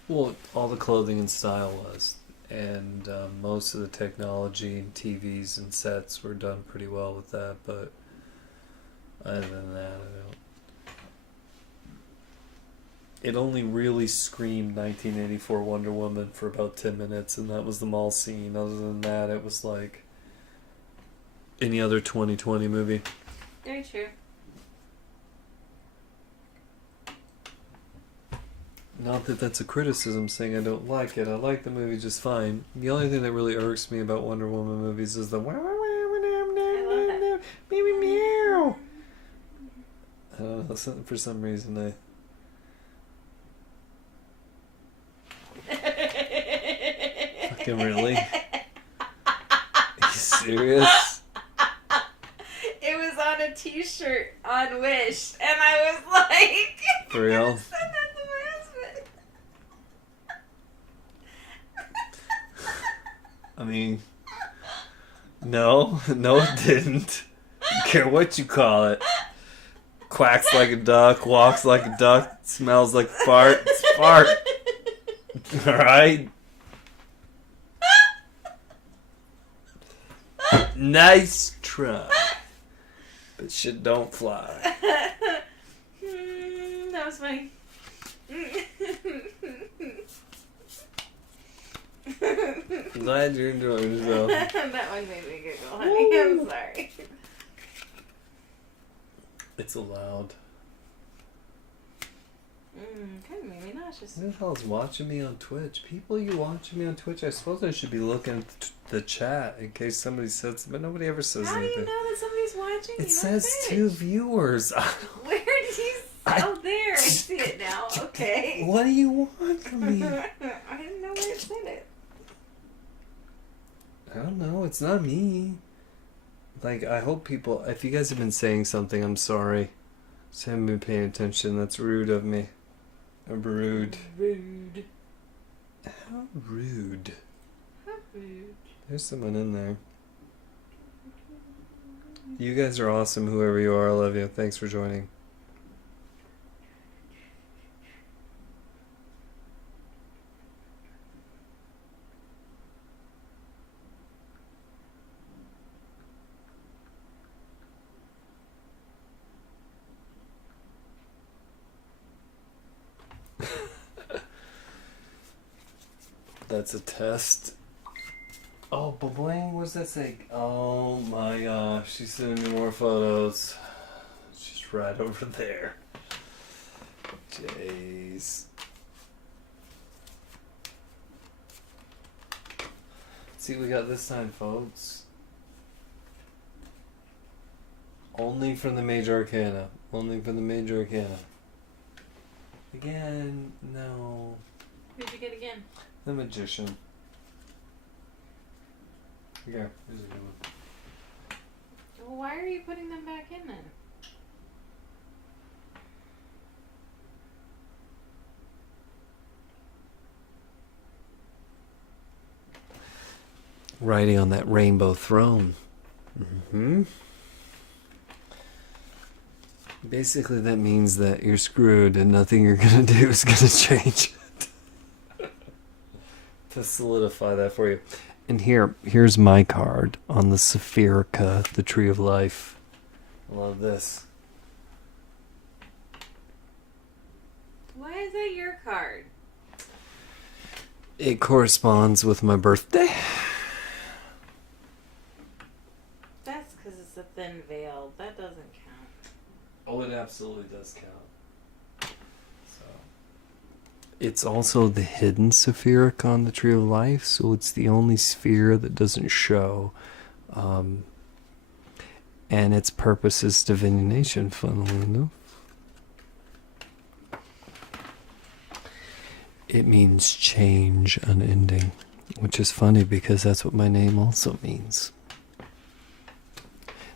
Well, all the clothing and style was. And most of the technology and TVs and sets were done pretty well with that, but other than that, I don't. It only really screamed 1984 Wonder Woman for about 10 minutes, and that was the mall scene. Other than that, it was like any other 2020 movie. Very true. Not that that's a criticism saying I don't like it. I like the movie just fine. The only thing that really irks me about Wonder Woman movies is the I love that. baby meow. I don't know, for some reason fucking really? Are you serious? It was on a t-shirt on Wish, and I was like, For real? send that to my husband. I mean, no, it didn't. Don't care what you call it. Quacks like a duck, walks like a duck, smells like a fart. It's a fart. Alright? Nice try. But shit don't fly. That was funny. I'm glad you're enjoying yourself. That one made me giggle, honey. I'm sorry. It's allowed. Kind of made me nauseous. Who the hell is watching me on Twitch? People, you watching me on Twitch? I suppose I should be looking at the chat in case somebody says, but nobody ever says How do anything. you know that somebody's watching you It on says Twitch? 2 viewers. Where did you... Oh, there. I see it now. Okay. What do you want from me? I didn't know where it said it. I don't know. It's not me. Like, I hope people... If you guys have been saying something, I'm sorry. Just haven't been paying attention. That's rude of me. I'm rude. Rude. How rude. How rude. There's someone in there. You guys are awesome, whoever you are. I love you. Thanks for joining. That's a test. Oh, Bling, what's that say? Oh my gosh, she's sending me more photos. She's right over there. Jeez. See what we got this time, folks. Only from the Major Arcana. Only from the Major Arcana. Again, no. Who'd you get again? The Magician. Here, here's a good one. Well, why are you putting them back in then? Riding on that rainbow throne. Mm-hmm. Basically, that means that you're screwed and nothing you're gonna do is gonna change it. To solidify that for you. And here's my card on the Saphirica, the Tree of Life. I love this. Why is that your card? It corresponds with my birthday. That's because it's a thin veil. That doesn't count. Oh, it absolutely does count. So. It's also the hidden Saphiric on the Tree of Life, so it's the only sphere that doesn't show. And its purpose is divination, funnily enough. It means change, unending, which is funny because that's what my name also means.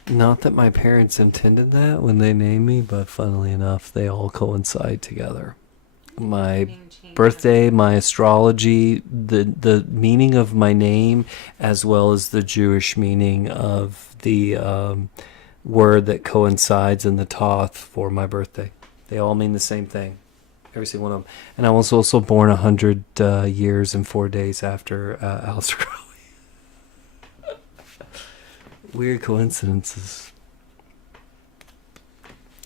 Not that my parents intended that when they named me, but funnily enough, they all coincide together. My birthday, my astrology, the meaning of my name, as well as the Jewish meaning of the word that coincides in the Toth for my birthday. They all mean the same thing. Every single one of them. And I was also born 100 years and 4 days after Aleister Crowley. Weird coincidences.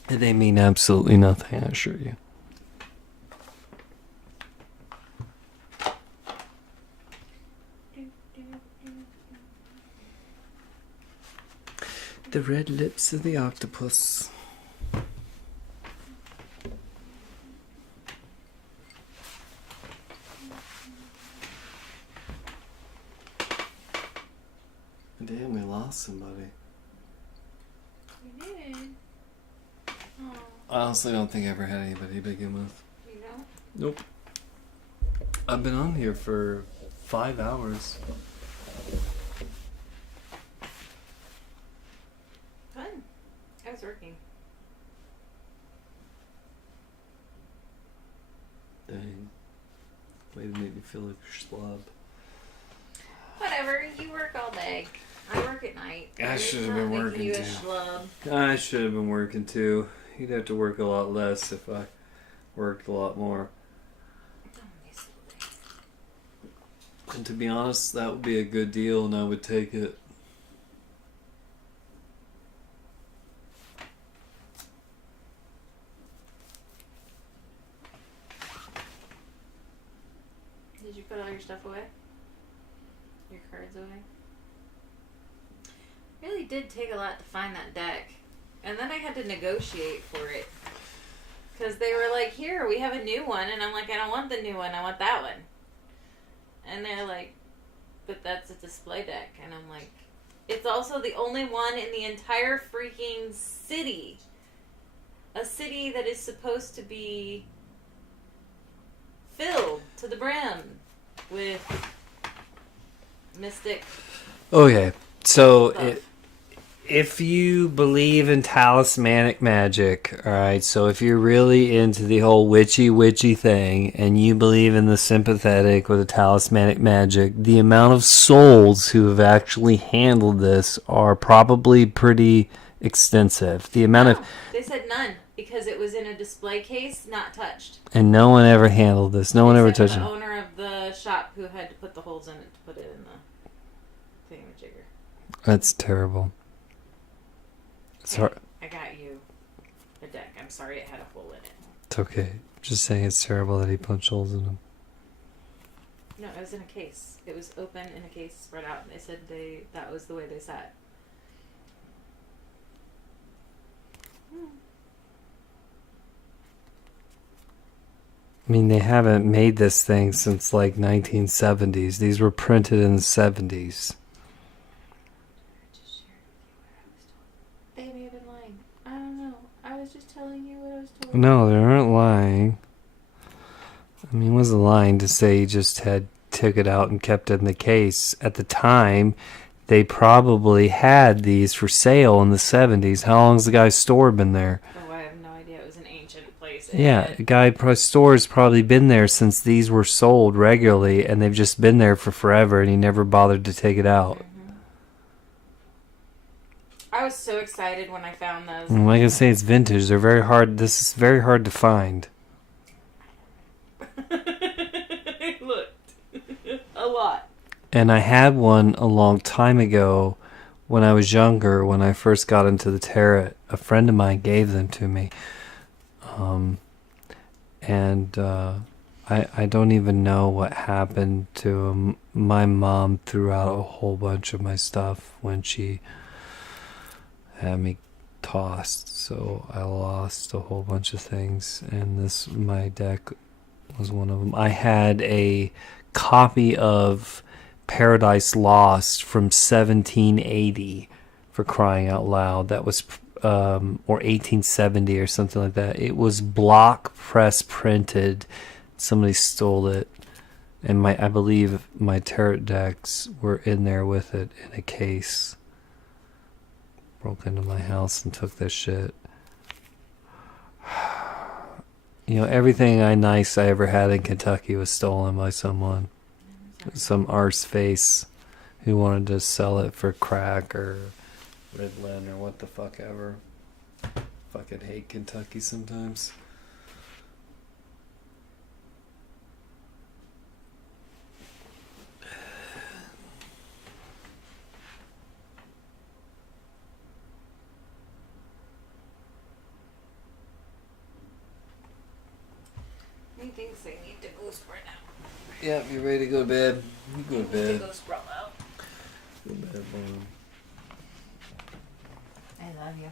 And they mean absolutely nothing, I assure you. The red lips of the octopus. Damn, we lost somebody. You did. Oh, I honestly don't think I ever had anybody to begin with. you know? Nope. I've been on here for 5 hours. Fun. I was working. Dang. Way to make me feel like a schlub. Whatever. You work all day. I work at night. I It's should have not been making working you a too. schlub. I should have been working too. You'd have to work a lot less if I worked a lot more. Don't be silly. And to be honest, that would be a good deal and I would take it. Did you put all your stuff away? Your cards away? Really did take a lot to find that deck. And then I had to negotiate for it. Because they were like, here, we have a new one. And I'm like, I don't want the new one. I want that one. And they're like, but that's a display deck. And I'm like, it's also the only one in the entire freaking city. A city that is supposed to be filled to the brim with mystic Okay, so stuff. if you believe in talismanic magic, alright, so if you're really into the whole witchy thing and you believe in the sympathetic or the talismanic magic, the amount of souls who have actually handled this are probably pretty extensive. The amount of... They said none because it was in a display case, not touched. And no one ever handled this. No one ever Except touched the it. owner of the shop who had to put the holes in it to put it in the thingamajigger. That's terrible. It's hard. I got you a deck. I'm sorry it had a hole in it. It's okay. Just saying it's terrible that he punched holes in them. No, it was in a case. It was open in a case, spread out. And they said that was the way they sat. I mean, they haven't made this thing since like 1970s. These were printed in the 70s. They may have been lying. I don't know. I was just telling you what I was told. No, they aren't lying. I mean, it wasn't lying to say he just had took it out and kept it in the case. At the time, they probably had these for sale in the 70s. How long's the guy's store been there? Oh, I have no idea. It was an ancient place. Yeah, the guy store's probably been there since these were sold regularly, and they've just been there for forever, and he never bothered to take it out. I was so excited when I found those. And like I say, it's vintage. They're very hard. This is very hard to find. I looked a lot. And I had one a long time ago when I was younger, when I first got into the tarot. A friend of mine gave them to me. I don't even know what happened to 'em. My mom threw out a whole bunch of my stuff when she had me tossed, so I lost a whole bunch of things, and my deck was one of them. I had a copy of Paradise Lost from 1780, for crying out loud. That was or 1870 or something like that. It was block press printed. Somebody stole it, and I believe my tarot decks were in there with it in a case. Broke into my house and took this shit. You know, everything nice I ever had in Kentucky was stolen by someone. Some arse face who wanted to sell it for crack or Ritalin or what the fuck ever. Fucking hate Kentucky sometimes. He thinks I need to go spread out. Yeah, you ready to go to bed? You go to bed. Go spread out. Go to bed, Mom. I love you.